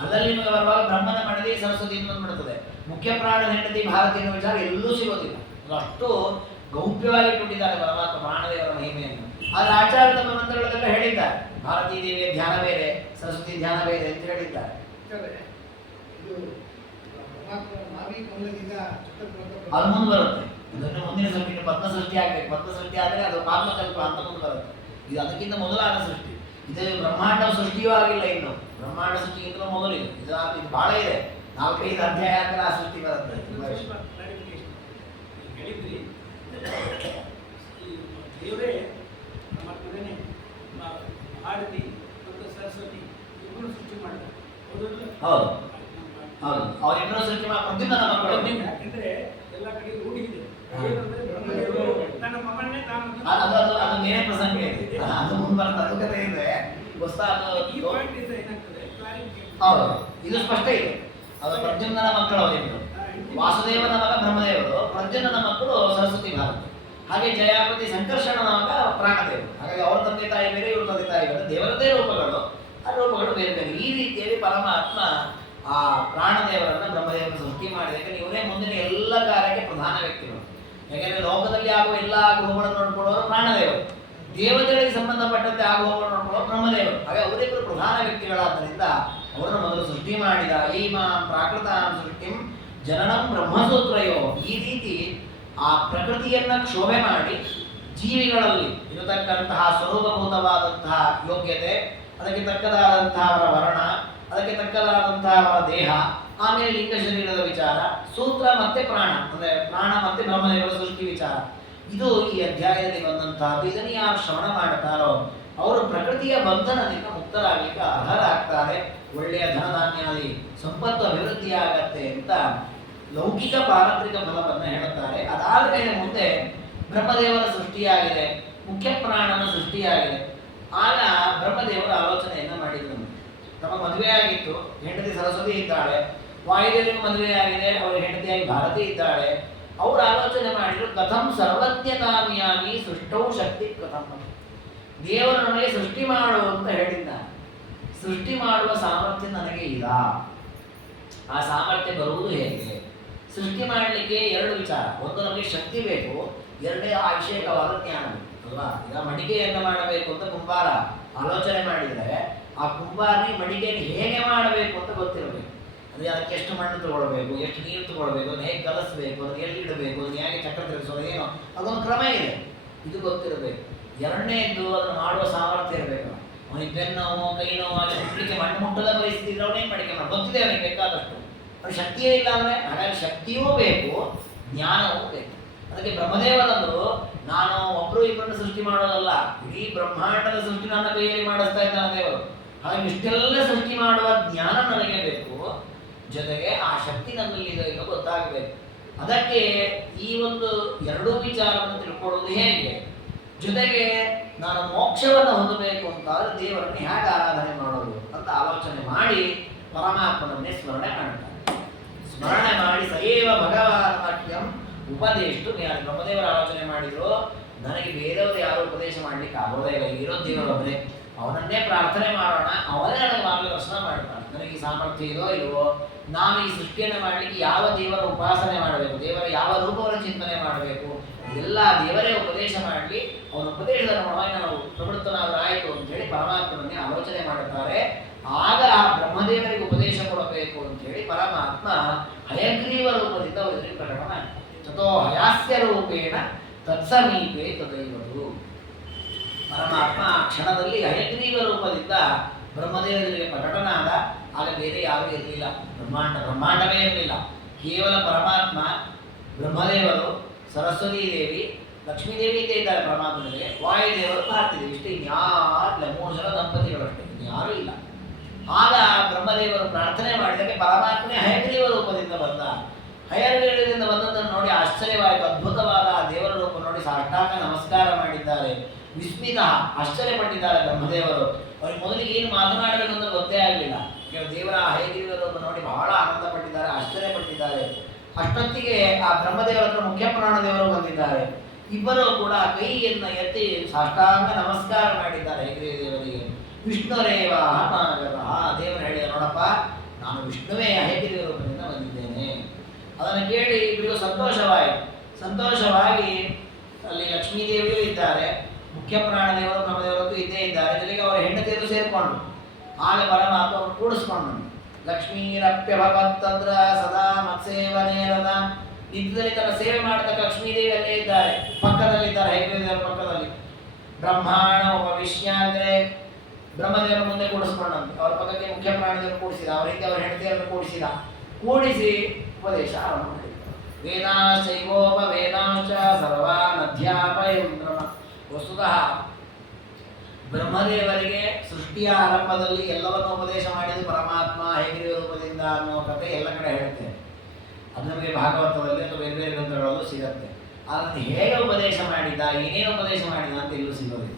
ಅಲ್ಲಲ್ಲಿ ನಿಮಗೆ ಬರುವಾಗ ಬ್ರಹ್ಮನ ಮಡದಿ ಸರಸ್ವತಿ ಅಂತ ಬಿಡುತ್ತದೆ. ಮುಖ್ಯ ಪ್ರಾಣ ಹೆಂಡತಿ ಭಾರತಿ ಅನ್ನೋ ವಿಚಾರ ಎಲ್ಲೂ ಸಿಗೋದಿಲ್ಲ. ಅಷ್ಟು ಗೌಪ್ಯವಾಗಿ ಕೊಟ್ಟಿದ್ದಾರೆ ಪರಮಾತ್ಮ ಪ್ರಾಣದೇವರ ಮಹಿಮೆಯನ್ನು. ಆದ್ರೆ ಆಚಾರ್ಯ ಮಂತ್ರಗಳಲ್ಲೆಲ್ಲ ಹೇಳಿದ್ದಾರೆ, ಭಾರತೀ ದೇವಿಯ ಧ್ಯಾನ ಬೇರೆ, ಸರಸ್ವತಿ ಧ್ಯಾನ ಬೇರೆ ಅಂತ ಹೇಳಿದ್ದಾರೆ. ಅದು ಮುಂದೆ ಬರುತ್ತೆ. ಇದನ್ನು ಮುಂದಿನ ಸೃಷ್ಟಿ ಪದ್ಮ ಸೃಷ್ಟಿ ಆಗ್ಬೇಕು. ಪದ್ಮ ಸೃಷ್ಟಿ ಆದ್ರೆ ಅದು ಪಾತ್ಮಕಲ್ಪ ಅಂತ ಮುಂದೆ ಬರುತ್ತೆ. ಇದು ಅದಕ್ಕಿಂತ ಮೊದಲಾದ ಸೃಷ್ಟಿ. ಇದು ಬ್ರಹ್ಮಾಂಡ ಸೃಷ್ಟಿಯೂ ಆಗಿಲ್ಲ ಇನ್ನು. ಬ್ರಹ್ಮಾಂಡ ಸೃಷ್ಟಿಗಿಂತ ಮೊದಲು ಇದು ಬಹಳ ಇದೆ. 4-5 ಅಧ್ಯಾಯ ಆದ್ರೆ ಆ ಸೃಷ್ಟಿ ಬರುತ್ತೆ. ದೇವರೇ ಪರಮಾತ್ಮನೇ ಭಾರತಿ ಮತ್ತು ಸರಸ್ವತಿ ಇಬ್ಬರು ಸೃಷ್ಟಿ ಮಾಡಿದ್ದಾರೆ. ಹೌದು, ಅವರಿಬ್ಬರು ಸೃಷ್ಟಿ ಮಾಡಿ ಪ್ರತಿಮನ ಮಕ್ಕಳು. ಯಾಕೆಂದ್ರೆ ಎಲ್ಲ ಕಡೆ ರೂಢಿ ಇದೆ. ಏನಂದ್ರೆ ಬ್ರಹ್ಮದೇವರು ತನ್ನ ಮಗನ್ನೇ ತಾನು ಅದು ಬೇರೆ ಪ್ರಸಂಗ ಇದೆ, ಅದು ಮುಂದೆ ಬರುತ್ತೆ, ಅದು ಕಥೆ ಇದೆ. ಈ ಪಾಯಿಂಟ್ ಇಂದ ಏನಾಗ್ತದೆ ಕ್ಲಾರಿಫಿಕೇಶನ್. ಹೌದು, ಇದು ಸ್ಪಷ್ಟ ಇದೆ. ಅದು ಪ್ರದ್ಯುಮ್ನನ ಮಕ್ಕಳು ಅವರಿಬ್ಬರು. ವಾಸುದೇವನ ಮಗ ಬ್ರಹ್ಮದೇವರು, ಪ್ರದ್ಯುಮ್ನನ ಮಕ್ಕಳು ಸರಸ್ವತಿ ಭಾರತಿ. ಹಾಗೆ ಜಯಾಪತಿ ಸಂಕರ್ಷಣನ ಮಗ ಪ್ರಾಣದೇವರು. ಹಾಗಾಗಿ ಅವ್ರ ತಂದೆ ತಾಯಿ ಬೇರೆ, ಇವ್ರ ತಂದೆ ತಾಯಿ ಬೇರೆ, ದೇವರದೇ ರೂಪಗಳು, ಆ ರೂಪಗಳು ಬೇರೆ ಬೇರೆ. ಈ ರೀತಿಯಲ್ಲಿ ಪರಮಾತ್ಮ ಆ ಪ್ರಾಣದೇವರನ್ನ ಬ್ರಹ್ಮದೇವರನ್ನು ಸೃಷ್ಟಿ ಮಾಡಿದಾಗ ಇವರೇ ಮುಂದಿನ ಎಲ್ಲ ಕಾರ್ಯಕ್ಕೆ ಪ್ರಧಾನ ವ್ಯಕ್ತಿಗಳು. ಯಾಕೆಂದ್ರೆ ಲೋಕದಲ್ಲಿ ಆಗುವ ಎಲ್ಲ ಆಗುವಗಳನ್ನು ನೋಡ್ಕೊಳ್ಳೋರು ಪ್ರಾಣದೇವರು, ದೇವತೆಗಳಿಗೆ ಸಂಬಂಧಪಟ್ಟಂತೆ ಆಗುವವನ್ನು ನೋಡ್ಕೊಳ್ಳೋರು ಬ್ರಹ್ಮದೇವರು. ಹಾಗೆ ಅವರಿಬ್ಬರು ಪ್ರಧಾನ ವ್ಯಕ್ತಿಗಳಾದ್ದರಿಂದ ಅವರನ್ನು ಮೊದಲು ಸೃಷ್ಟಿ ಮಾಡಿದ. ಈಮಾಂ ಪ್ರಾಕೃತ ಸೃಷ್ಟಿಂ ಜನನಂ ಬ್ರಹ್ಮಸೂತ್ರಯೋ. ಈ ರೀತಿ ಆ ಪ್ರಕೃತಿಯನ್ನ ಕ್ಷೋಭೆ ಮಾಡಿ ಜೀವಿಗಳಲ್ಲಿ ಇರತಕ್ಕಂತಹ ಸ್ವರೂಪಭೂತವಾದಂತಹ ಯೋಗ್ಯತೆ, ಅದಕ್ಕೆ ತಕ್ಕದಾದಂತಹ ಅವರ ವರ್ಣ, ಅದಕ್ಕೆ ತಕ್ಕದಾದಂತಹ ಅವರ ದೇಹ, ಆಮೇಲೆ ಲಿಂಗ ಶರೀರದ ವಿಚಾರ, ಸೂತ್ರ ಮತ್ತೆ ಪ್ರಾಣ, ಅಂದ್ರೆ ಪ್ರಾಣ ಮತ್ತೆ ಬ್ರಹ್ಮದೇವರ ಸೃಷ್ಟಿ ವಿಚಾರ, ಇದು ಈ ಅಧ್ಯಾಯದಲ್ಲಿ ಬಂದಂತಹದ್ದು. ಇದನ್ನು ಯಾರು ಶ್ರವಣ ಮಾಡ್ತಾರೋ ಅವರು ಪ್ರಕೃತಿಯ ಬಂಧನದಿಂದ ಮುಕ್ತರಾಗಲಿಕ್ಕೆ ಅರ್ಹರಾಗ್ತಾರೆ. ಒಳ್ಳೆಯ ಧನಧಾನ್ಯಾದಿ ಸಂಪತ್ತು ಅಭಿವೃದ್ಧಿಯಾಗತ್ತೆ ಅಂತ ಲೌಕಿಕ ಪಾರತ್ರಿಕ ಫಲವನ್ನು ಹೇಳುತ್ತಾರೆ. ಅದಾದ ಮೇಲೆ ಮುಂದೆ ಬ್ರಹ್ಮದೇವರ ಸೃಷ್ಟಿಯಾಗಿದೆ, ಮುಖ್ಯ ಪ್ರಾಣನ ಸೃಷ್ಟಿಯಾಗಿದೆ. ಆಗ ಬ್ರಹ್ಮದೇವರ ಆಲೋಚನೆಯನ್ನ ಮಾಡಿದ್ರು. ತಮ್ಮ ಮದುವೆ ಆಗಿತ್ತು, ಹೆಂಡತಿ ಸರಸ್ವತಿ ಇದ್ದಾಳೆ, ವಾಯುದೇವನಿಗೆ ಮದುವೆ ಆಗಿದೆ, ಅವರ ಹೆಂಡತಿಯಾಗಿ ಭಾರತಿ ಇದ್ದಾಳೆ. ಅವರು ಆಲೋಚನೆ ಮಾಡಿದ್ರು, ಕಥಂ ಸರ್ವಜ್ಞತಾಮಿಯಾಗಿ ಸೃಷ್ಟೌ ಶಕ್ತಿ ಕಥಂ. ದೇವರು ನನಗೆ ಸೃಷ್ಟಿ ಮಾಡು ಅಂತ ಹೇಳಿದ್ದ, ಸೃಷ್ಟಿ ಮಾಡುವ ಸಾಮರ್ಥ್ಯ ನನಗೆ ಇಲ್ಲ. ಆ ಸಾಮರ್ಥ್ಯ ಬರುವುದು ಹೇಗೆ? ಸೃಷ್ಟಿ ಮಾಡಲಿಕ್ಕೆ ಎರಡು ವಿಚಾರ. ಒಂದು, ನಮಗೆ ಶಕ್ತಿ ಬೇಕು. ಎರಡನೇ, ಅಭಿಷೇಕವಾದ ಜ್ಞಾನ ಬೇಕು ಅಲ್ವಾ? ಈಗ ಮಡಿಕೆಯನ್ನು ಮಾಡಬೇಕು ಅಂತ ಕುಂಬಾರ ಆಲೋಚನೆ ಮಾಡಿದರೆ, ಆ ಕುಂಬಾರನಿಗೆ ಮಡಿಕೆಯನ್ನು ಹೇಗೆ ಮಾಡಬೇಕು ಅಂತ ಗೊತ್ತಿರಬೇಕು. ಅಂದರೆ ಅದಕ್ಕೆ ಎಷ್ಟು ಮಣ್ಣು ತಗೊಳ್ಬೇಕು, ಎಷ್ಟು ನೀರು ತಗೊಳ್ಬೇಕು, ಅದನ್ನು ಹೇಗೆ ಕಲಸಬೇಕು, ಅದನ್ನು ಎಲ್ಲಿ ಇಡಬೇಕು, ಅದನ್ನು ಹೇಗೆ ಚಕ್ರ ತಿರುಗಿಸೋದು, ಏನೋ ಅದೊಂದು ಕ್ರಮ ಇದೆ, ಇದು ಗೊತ್ತಿರಬೇಕು. ಎರಡನೇದ್ದು, ಅದನ್ನು ಮಾಡುವ ಸಾಮರ್ಥ್ಯ ಇರಬೇಕು. ಅವನಿಗೆ ಬೆನ್ನೋವು ಕೈ ನೋವು ಅಲ್ಲಿ ಮುಟ್ಲಿಕ್ಕೆ ಮಣ್ಣು ಮುಟ್ಟದ ಪರಿಸ್ಥಿತಿ ಇದ್ರೆ ಅವನೇನು ಮಡಿಕೆ ಮಾಡಿ ಗೊತ್ತಿದೆ ಅವನಿಗೆ ಬೇಕಾದಷ್ಟು. ಅದು ಶಕ್ತಿಯೇ ಇಲ್ಲ ಅಂದರೆ, ಹಾಗಾಗಿ ಶಕ್ತಿಯೂ ಬೇಕು, ಜ್ಞಾನವೂ ಬೇಕು. ಅದಕ್ಕೆ ಬ್ರಹ್ಮದೇವರಂದರು, ನಾನು ಒಬ್ಬರು ಇಬ್ಬರನ್ನು ಸೃಷ್ಟಿ ಮಾಡೋದಲ್ಲ, ಇಡೀ ಬ್ರಹ್ಮಾಂಡದ ಸೃಷ್ಟಿ ನನ್ನ ಕೈಯಲ್ಲಿ ಮಾಡಿಸ್ತಾ ಇದ್ದಾನೆ ದೇವರು. ಹಾಗಾಗಿ ಇಷ್ಟೆಲ್ಲ ಸೃಷ್ಟಿ ಮಾಡುವ ಜ್ಞಾನ ನನಗೆ ಬೇಕು, ಜೊತೆಗೆ ಆ ಶಕ್ತಿ ನನ್ನಲ್ಲಿ ಇದೆ ಎಂದು ಗೊತ್ತಾಗಬೇಕು. ಅದಕ್ಕೆ ಈ ಒಂದು ಎರಡೂ ವಿಚಾರವನ್ನು ತಿಳ್ಕೊಳ್ಳೋದು ಹೇಗೆ, ಜೊತೆಗೆ ನಾನು ಮೋಕ್ಷವನ್ನು ಹೊಂದಬೇಕು ಅಂತಾದ್ರೆ ದೇವರನ್ನು ಹೇಗೆ ಆರಾಧನೆ ಮಾಡೋದು ಅಂತ ಆಲೋಚನೆ ಮಾಡಿ ಪರಮಾತ್ಮನನ್ನೇ ಸ್ಮರಣೆ ಮಾಡ್ತಾರೆ. ಸ್ಮರಣೆ ಮಾಡಿ ಸಯೇವ ಭಗವಾನ್ ವಾಕ್ಯಂ ಉಪದೇಶು. ಬ್ರಹ್ಮದೇವರ ಆಲೋಚನೆ ಮಾಡಿದ್ರು, ನನಗೆ ಬೇರೆಯವರು ಯಾರು ಉಪದೇಶ ಮಾಡ್ಲಿಕ್ಕೆ ಆಗೋದೇ ಇಲ್ಲ, ಇರೋ ದೇವರೊಬ್ಬರೇ, ಅವನನ್ನೇ ಪ್ರಾರ್ಥನೆ ಮಾಡೋಣ, ಅವನೇ ನನಗೆ ಮಾರ್ಗದರ್ಶನ ಮಾಡ್ತಾನೆ. ನನಗೆ ಈ ಸಾಮರ್ಥ್ಯ ಇದೋ ಇಲ್ವೋ, ನಾನು ಈ ಸೃಷ್ಟಿಯನ್ನು ಮಾಡಲಿಕ್ಕೆ ಯಾವ ದೇವರ ಉಪಾಸನೆ ಮಾಡಬೇಕು, ದೇವರ ಯಾವ ರೂಪವನ್ನು ಚಿಂತನೆ ಮಾಡಬೇಕು, ಎಲ್ಲ ದೇವರೇ ಉಪದೇಶ ಮಾಡಲಿ, ಅವನ ಉಪದೇಶದ ಅನುಗುಣವಾಗಿ ನಾವು ಪ್ರವೃತ್ತನಾದರಾಯಿತು ಅಂತ ಹೇಳಿ ಪರಮಾತ್ಮನನ್ನೇ ಆಲೋಚನೆ ಮಾಡುತ್ತಾರೆ. ಆಗ ಆ ಬ್ರಹ್ಮದೇವರಿಗೆ ಉಪದೇಶ ಕೊಡಬೇಕು ಅಂತ ಹೇಳಿ ಪರಮಾತ್ಮ ಹಯಗ್ರೀವ ರೂಪದಿಂದ ಅವರಿಗೆ ಪ್ರಕಟ ಮಾಡ್ತಾರೆ. ತಥೋ ಹಯಾಸ್ಯ ರೂಪೇಣ ತತ್ಸಮೀಪೆ ತದೈವದು. ಪರಮಾತ್ಮ ಆ ಕ್ಷಣದಲ್ಲಿ ಹಯಗ್ರೀವ ರೂಪದಿಂದ ಬ್ರಹ್ಮದೇವರಿಗೆ ಪ್ರಕಟನಾದ. ಆಗ ಬೇರೆ ಯಾರೂ ಇರಲಿಲ್ಲ, ಬ್ರಹ್ಮಾಂಡವೇ ಇರಲಿಲ್ಲ. ಕೇವಲ ಪರಮಾತ್ಮ, ಬ್ರಹ್ಮದೇವರು, ಸರಸ್ವತೀ ದೇವಿ, ಲಕ್ಷ್ಮೀದೇವಿ ಇದ್ದೇ ಇದ್ದಾರೆ ಪರಮಾತ್ಮನಿಗೆ, ವಾಯುದೇವರು, ಭಾರತೀದೇವಿ, ಇಷ್ಟೇ, ಇನ್ಯಾರಿಲ್ಲ. 3 ಜನ ದಂಪತಿಗಳಷ್ಟೇ, ಇನ್ಯಾರೂ ಇಲ್ಲ. ಆಗ ಬ್ರಹ್ಮದೇವರು ಪ್ರಾರ್ಥನೆ ಮಾಡಿದಾಗ ಪರಮಾತ್ಮನೇ ಹಯಗ್ರೀವ ರೂಪದಿಂದ ಬಂದ. ಹಯಗ್ರೀವದಿಂದ ಬಂದದ್ದನ್ನು ನೋಡಿ ಆಶ್ಚರ್ಯವಾಯಿತು, ಅದ್ಭುತವಾದ ಆ ದೇವರ ರೂಪ ನೋಡಿ ಸಾಷ್ಟಾಂಗ ನಮಸ್ಕಾರ ಮಾಡಿದ್ದಾರೆ. ವಿಸ್ಮಿತ, ಆಶ್ಚರ್ಯಪಟ್ಟಿದ್ದಾರೆ ಬ್ರಹ್ಮದೇವರು. ಅವ್ರಿಗೆ ಮೊದಲಿಗೆ ಏನು ಮಾತನಾಡಬೇಕು ಅಂತ ಗೊತ್ತೇ ಆಗಲಿಲ್ಲ. ದೇವರ ಹಯಗ್ರೀವ ರೂಪ ನೋಡಿ ಬಹಳ ಆನಂದ ಪಟ್ಟಿದ್ದಾರೆ, ಆಶ್ಚರ್ಯಪಟ್ಟಿದ್ದಾರೆ. ಅಷ್ಟೊತ್ತಿಗೆ ಆ ಬ್ರಹ್ಮದೇವರ ಹತ್ರ ಮುಖ್ಯ ಪ್ರಾಣದೇವರು ಬಂದಿದ್ದಾರೆ. ಇಬ್ಬರೂ ಕೂಡ ಕೈಯನ್ನು ಎತ್ತಿ ಸಾಷ್ಟಾಂಗ ನಮಸ್ಕಾರ ಮಾಡಿದ್ದಾರೆ ಹಯಗ್ರೀವ ದೇವರಿಗೆ. ವಿಷ್ಣುರೇವ ನಾಗತಃ. ದೇವರು ಹೇಳಿದ, ನೋಡಪ್ಪ, ನಾನು ವಿಷ್ಣುವೇ ಹಯಗ್ರೀವ ರೂಪದಿಂದ ಬಂದಿದ್ದೇನೆ. ಅದನ್ನು ಕೇಳಿ ಇಬ್ಬರಿಗೂ ಸಂತೋಷವಾಯಿತು. ಸಂತೋಷವಾಗಿ ಅಲ್ಲಿ ಲಕ್ಷ್ಮೀದೇವಿಯೂ ಇದ್ದಾರೆ, ಮುಖ್ಯ ಪ್ರಾಣದೇವರು ಬ್ರಹ್ಮದೇವರದ್ದು ಇದ್ದೇ ಇದ್ದಾರೆ, ಜೊತೆಗೆ ಅವರ ಹೆಂಡತಿಯರು ಸೇರಿಕೊಂಡು. ಆಗ ಪರಮಾತ್ಮ ಕೂಡಿಸ್ಕೊಂಡು, ಲಕ್ಷ್ಮೀರಪ್ಯಭವತ್ತಂದ್ರ ಸದಾ ಮತ್ಸೇವನೇರದ. ನಿತ್ಯದಲ್ಲಿ ತನ್ನ ಸೇವೆ ಮಾಡತಕ್ಕ ಲಕ್ಷ್ಮೀದೇವಿ ಅಲ್ಲೇ ಇದ್ದಾರೆ, ಪಕ್ಕದಲ್ಲಿದ್ದಾರೆ, ಹಯಗ್ರೀವದೇವರ ಪಕ್ಕದಲ್ಲಿ. ಬ್ರಹ್ಮಾಂಡ ಉಪವಿಶ್ಯ ಅಂದರೆ ಬ್ರಹ್ಮದೇವರ ಮುಂದೆ ಕೂಡಿಸ್ಕೊಂಡಂತೆ, ಅವರ ಪಕ್ಕಕ್ಕೆ ಮುಖ್ಯ ಪ್ರಾಣದೇವರು ಕೂಡಿಸಿದ, ಅವರ ಹಿಂದೆ ಅವರ ಹೆಂಡತಿಯರನ್ನು ಕೂಡಿಸಿದ. ಕೂಡಿಸಿ ಉಪದೇಶ ಆರಂಭ ಮಾಡಿದ್ದಾರೆ. ವೇದಾಶ್ಚೈವೋಪ ವೇದಾಂಶ ಸರ್ವಾನ್ ಅಧ್ಯಾಪಯಂ ಬ್ರಹ್ಮ. ವಸ್ತುತಃ ಬ್ರಹ್ಮದೇವರಿಗೆ ಸೃಷ್ಟಿಯ ಆರಂಭದಲ್ಲಿ ಎಲ್ಲವನ್ನು ಉಪದೇಶ ಮಾಡಿದ ಪರಮಾತ್ಮ ಹಯಗ್ರೀವ ರೂಪದಿಂದ ಅನ್ನೋ ಕಥೆ ಎಲ್ಲ ಕಡೆ ಹೇಳುತ್ತೆ. ಅದು ನಮಗೆ ಭಾಗವತದಲ್ಲಿ ಅಥವಾ ಬೇರೆ ಬೇರೆ ಗ್ರಂಥಗಳಲ್ಲೂ ಸಿಗತ್ತೆ. ಅದನ್ನು ಹೇಗೆ ಉಪದೇಶ ಮಾಡಿದ, ಏನೇನು ಉಪದೇಶ ಮಾಡಿದ ಅಂತ ಎಲ್ಲೂ ಸಿಗೋದಿಲ್ಲ.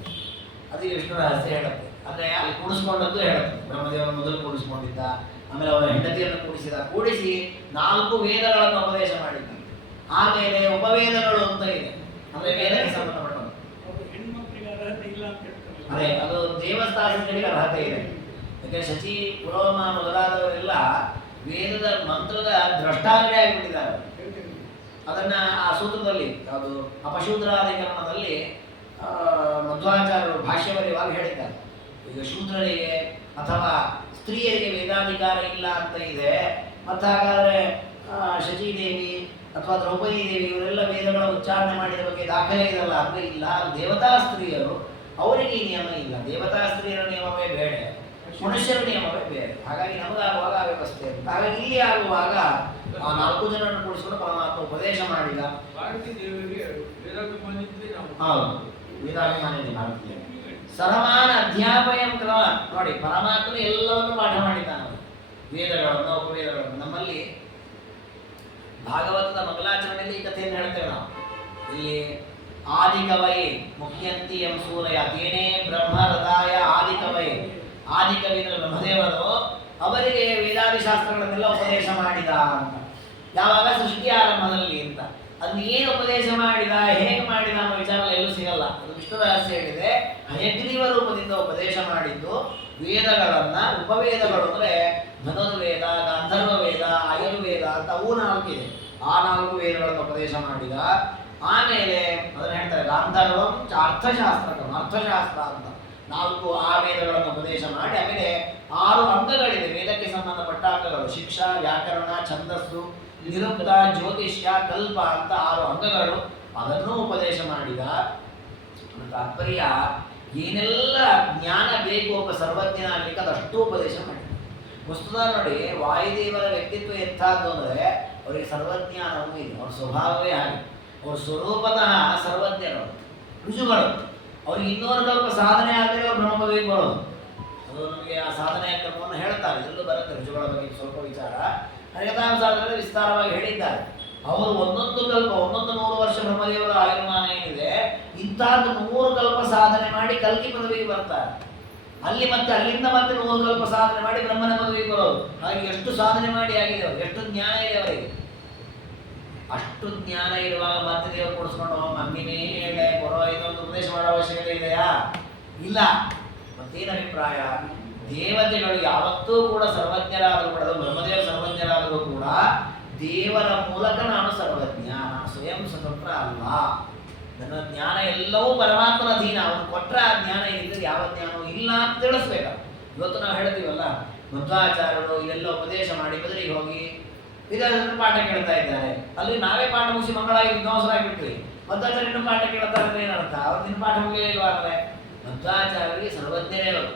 ಅದು ವಿಷ್ಣು ರಹಸ್ಯ ಹೇಳುತ್ತೆ. ಅಂದರೆ ಅಲ್ಲಿ ಕೂಡಿಸ್ಕೊಂಡದ್ದು ಹೇಳುತ್ತೆ. ಬ್ರಹ್ಮದೇವನ ಮೊದಲು ಕೂಡಿಸ್ಕೊಂಡಿದ್ದ, ಆಮೇಲೆ ಅವರ ಹೆಂಡತಿಯನ್ನು ಕೂಡಿಸಿ 4 ವೇದಗಳನ್ನು ಉಪದೇಶ ಮಾಡಿದ್ದ. ಆಮೇಲೆ ಉಪವೇದಗಳು ಅಂತ ಇದೆ, ಅಂದರೆ ವೇದಕ್ಕೆ ಸಂಬಂಧಪಟ್ಟದ್ದು. ಅದೇ ಅದು ದೇವಸ್ಥಾನಗಳಿಗೆ ಅರ್ಹತೆ ಇದೆ. ಯಾಕೆ ಶಚಿ ಪುರೋಮ ಮೊದಲಾದವರೆಲ್ಲ ವೇದದ ಮಂತ್ರದ ದ್ರಷ್ಟಾರವೇ ಆಗಿಬಿಟ್ಟಿದ್ದಾರೆ. ಅದನ್ನ ಆ ಸೂತ್ರದಲ್ಲಿ ಅದು ಅಪಶೂದ್ರಾಧಿಕರಣದಲ್ಲಿ ಮಧ್ವಾಚಾರ್ಯರು ಭಾಷ್ಯ ಬರೆಯುವಾಗ ಹೇಳಿದ್ದಾರೆ. ಈಗ ಶೂದ್ರರಿಗೆ ಅಥವಾ ಸ್ತ್ರೀಯರಿಗೆ ವೇದಾಧಿಕಾರ ಇಲ್ಲ ಅಂತ ಇದೆ. ಮತ್ತು ಹಾಗಾದರೆ ಶಚೀದೇವಿ ಅಥವಾ ದ್ರೌಪದಿ ದೇವಿ ಇವರೆಲ್ಲ ವೇದಗಳ ಉಚ್ಚಾರಣೆ ಮಾಡಿದ ಬಗ್ಗೆ ದಾಖಲೆ ಇದಲ್ಲ ಅಂದರೆ ಇಲ್ಲ. ದೇವತಾ ಸ್ತ್ರೀಯರು ಅವರಿಗೆ ಈ ನಿಯಮ ಇಲ್ಲ. ದೇವತಾ ಸ್ತ್ರೀಯರ ನಿಯಮವೇ ಬೇಡ, ಮನುಷ್ಯರ ನಿಯಮವೇ ಬೇರೆ. ಹಾಗಾಗಿ ನಮಗಾಗುವಾಗ ಆ ವ್ಯವಸ್ಥೆ ಇರುತ್ತೆ. ಹಾಗಾಗಿ ಇಲ್ಲಿ ಆಗುವಾಗ ಆ 4 ಜನರನ್ನು ಕೂಡಿಸಿಕೊಂಡು ಪರಮಾತ್ಮ ಉಪದೇಶ ಮಾಡಿದ. ಹೌದು, ವೇದಾಭಿಮಾನಿ ಭಾರತೀಯ ಸರಮಾನ ಅಧ್ಯಾಪಯಂ ಕ್ರಮ. ನೋಡಿ, ಪರಮಾತ್ಮ ಎಲ್ಲವನ್ನು ಪಾಠ ಮಾಡಿದ್ದಾನೆ, ವೇದಗಳನ್ನು ಉಪವೇದಗಳನ್ನು. ನಮ್ಮಲ್ಲಿ ಭಾಗವತದ ಮಂಗಲಾಚರಣೆಯಲ್ಲಿ ಈ ಕಥೆಯನ್ನು ಹೇಳ್ತೇವೆ ನಾವು. ಇಲ್ಲಿ ಆದಿಕವೈ ಮುಖ್ಯಂತಿ ಎಂ ಸೂರಯ ತೇನೇ ಬ್ರಹ್ಮ ಹೃದಯ ಆದಿಕವೈ. ಆದಿಕವಿ ಅಂದರೆ ಬ್ರಹ್ಮದೇವರು, ಅವರಿಗೆ ವೇದಾದಿ ಶಾಸ್ತ್ರಗಳನ್ನೆಲ್ಲ ಉಪದೇಶ ಮಾಡಿದ ಅಂತ. ಯಾವಾಗ? ಸೃಷ್ಟಿ ಆರಂಭದಲ್ಲಿ ಅಂತ. ಅದನ್ನ ಏನು ಉಪದೇಶ ಮಾಡಿದ, ಹೇಗೆ ಮಾಡಿದ ಅನ್ನೋ ವಿಚಾರ ಎಲ್ಲೂ ಸಿಗಲ್ಲ. ಅದು ವಿಷ್ಣು ರಹಸ್ಯ ಹೇಳಿದೆ. ಹಯಗ್ರೀವ ರೂಪದಿಂದ ಉಪದೇಶ ಮಾಡಿದ್ದು ವೇದಗಳನ್ನ. ಉಪವೇದಗಳು ಅಂದರೆ ಧನುರ್ವೇದ, ಗಾಂಧರ್ವ ವೇದ, ಆಯುರ್ವೇದ ಅಂತ ಅವು 4 ಇದೆ. ಆ 4 ವೇದಗಳನ್ನು ಉಪದೇಶ ಮಾಡಿದ. ಆಮೇಲೆ ಅದನ್ನ ಹೇಳ್ತಾರೆ ಗಾಂಧರ್ವಂ ಅರ್ಥಶಾಸ್ತ್ರಕಂ, ಅರ್ಥಶಾಸ್ತ್ರ ಅಂತ 4 ಆ ವೇದಗಳನ್ನು ಉಪದೇಶ ಮಾಡಿ, ಆಮೇಲೆ 6 ಅಂಗಗಳಿದೆ ವೇದಕ್ಕೆ ಸಂಬಂಧಪಟ್ಟ ಅಂಗಗಳು. ಶಿಕ್ಷಾ, ವ್ಯಾಕರಣ, ಛಂದಸ್ಸು, ನಿರುಕ್ತ, ಜ್ಯೋತಿಷ್ಯ, ಕಲ್ಪ ಅಂತ 6 ಅಂಗಗಳು. ಅದನ್ನೂ ಉಪದೇಶ ಮಾಡಿದ. ತಾತ್ಪರ್ಯ ಏನೆಲ್ಲ ಜ್ಞಾನ ಬೇಕು ಒಬ್ಬ ಸರ್ವಜ್ಞನಾಗಲಿಕ್ಕೆ ಅದಷ್ಟು ಉಪದೇಶ ಮಾಡಿದ. ವಸ್ತುತ ನೋಡಿ, ವಾಯುದೇವರ ವ್ಯಕ್ತಿತ್ವ ಎಂಥದ್ದು ಅಂದರೆ ಅವರಿಗೆ ಸರ್ವಜ್ಞಾನವೂ ಇದೆ. ಅವ್ರ ಸ್ವಭಾವವೇ ಹಾಗೆ. ಅವ್ರ ಸ್ವರೂಪತಃ ಸರ್ವಜ್ಞರು, ರುಜುಗಳು. ಅವ್ರಿಗೆ 200 ಕಲ್ಪ ಸಾಧನೆ ಆದರೆ ಅವ್ರು ಬ್ರಹ್ಮ ಪದವಿಗೆ ಬರೋದು. ಅದು ನಮಗೆ ಆ ಸಾಧನೆಯ ಕ್ರಮವನ್ನು ಹೇಳ್ತಾರೆ. ಇದರಲ್ಲೂ ಬರುತ್ತೆ ರುಜುಗಳ ಬಗ್ಗೆ ಸ್ವಲ್ಪ ವಿಚಾರ. ಹರಿಕಥಾಂಸಾರದಲ್ಲಿ ವಿಸ್ತಾರವಾಗಿ ಹೇಳಿದ್ದಾರೆ. ಅವರು 1 ಕಲ್ಪ 100 ವರ್ಷ ಬ್ರಹ್ಮದೇವರ ಆಯುರ್ಮಾನ ಏನಿದೆ, ಇಂಥದ್ದು 100 ಕಲ್ಪ ಸಾಧನೆ ಮಾಡಿ ಕಲ್ಕಿ ಪದವಿಗೆ ಬರ್ತಾರೆ. ಅಲ್ಲಿಂದ ಮತ್ತೆ 100 ಕಲ್ಪ ಸಾಧನೆ ಮಾಡಿ ಬ್ರಹ್ಮನ ಪದವಿಗೆ ಬರೋದು. ಹಾಗೆ ಎಷ್ಟು ಸಾಧನೆ ಮಾಡಿ ಆಗಿದೆ ಅವರು, ಎಷ್ಟು ಜ್ಞಾನ ಇದೆ ಅವರಿಗೆ. ಅಷ್ಟು ಜ್ಞಾನ ಇರುವಾಗ ಮತ್ತೆ ದೇವರು ಕೊಡಿಸ್ಕೊಂಡು ಮಮ್ಮಿನೇ ಹೇಳ ಬರೋ ಇದೊಂದು ಉಪದೇಶ ಮಾಡೋ ಅವಶ್ಯಕತೆ ಇದೆಯಾ? ಇಲ್ಲ. ಮತ್ತೇನು ಅಭಿಪ್ರಾಯ? ದೇವತೆಗಳು ಯಾವತ್ತೂ ಕೂಡ ಸರ್ವಜ್ಞರಾದರೂ ಕೂಡ, ಬ್ರಹ್ಮದೇವ ಸರ್ವಜ್ಞರಾದರೂ ಕೂಡ ದೇವರ ಮೂಲಕ ನಾನು ಸರ್ವಜ್ಞ, ನಾನು ಸ್ವಯಂ ಸ್ವತಂತ್ರ ಅಲ್ಲ. ನನ್ನ ಜ್ಞಾನ ಎಲ್ಲವೂ ಪರಮಾತ್ಮನ ಅಧೀನ. ಅವನು ಕೊಟ್ಟರೆ ಆ ಜ್ಞಾನ ಇದ್ದರೆ ಯಾವ ಜ್ಞಾನವೂ ಇಲ್ಲ ಅಂತ ತಿಳಿಸ್ಬೇಕ. ಇವತ್ತು ನಾವು ಹೇಳ್ತೀವಲ್ಲ, ಮಧ್ವಾಚಾರ್ಯರು ಇಲ್ಲೆಲ್ಲ ಉಪದೇಶ ಮಾಡಿ ಬದಲಿಗೆ ಹೋಗಿ ವಿದ್ಯಾರ್ಥಿಗಳು ಪಾಠ ಕೇಳ್ತಾ ಇದ್ದಾರೆ. ಅಲ್ಲಿ ನಾವೇ ಪಾಠ ಮುಗಿಸಿ ಮಂಗಳಾಗಿ ವಿದ್ವಾಂಸರಾಗಿಬಿಟ್ವಿ. ಮಧ್ವಾಚಾರ್ಯರು ಪಾಠ ಕೇಳ್ತಾರೆ ಅಂದ್ರೆ ಏನರ್ಥ? ಅವ್ರು ನಿನ್ನ ಪಾಠ ಮುಗಿಲಿಲ್ವಾ ಅಂದರೆ ಮಧ್ವಾಚಾರ್ಯರಿಗೆ ಸರ್ವಜ್ಞರೇ ಅವರು.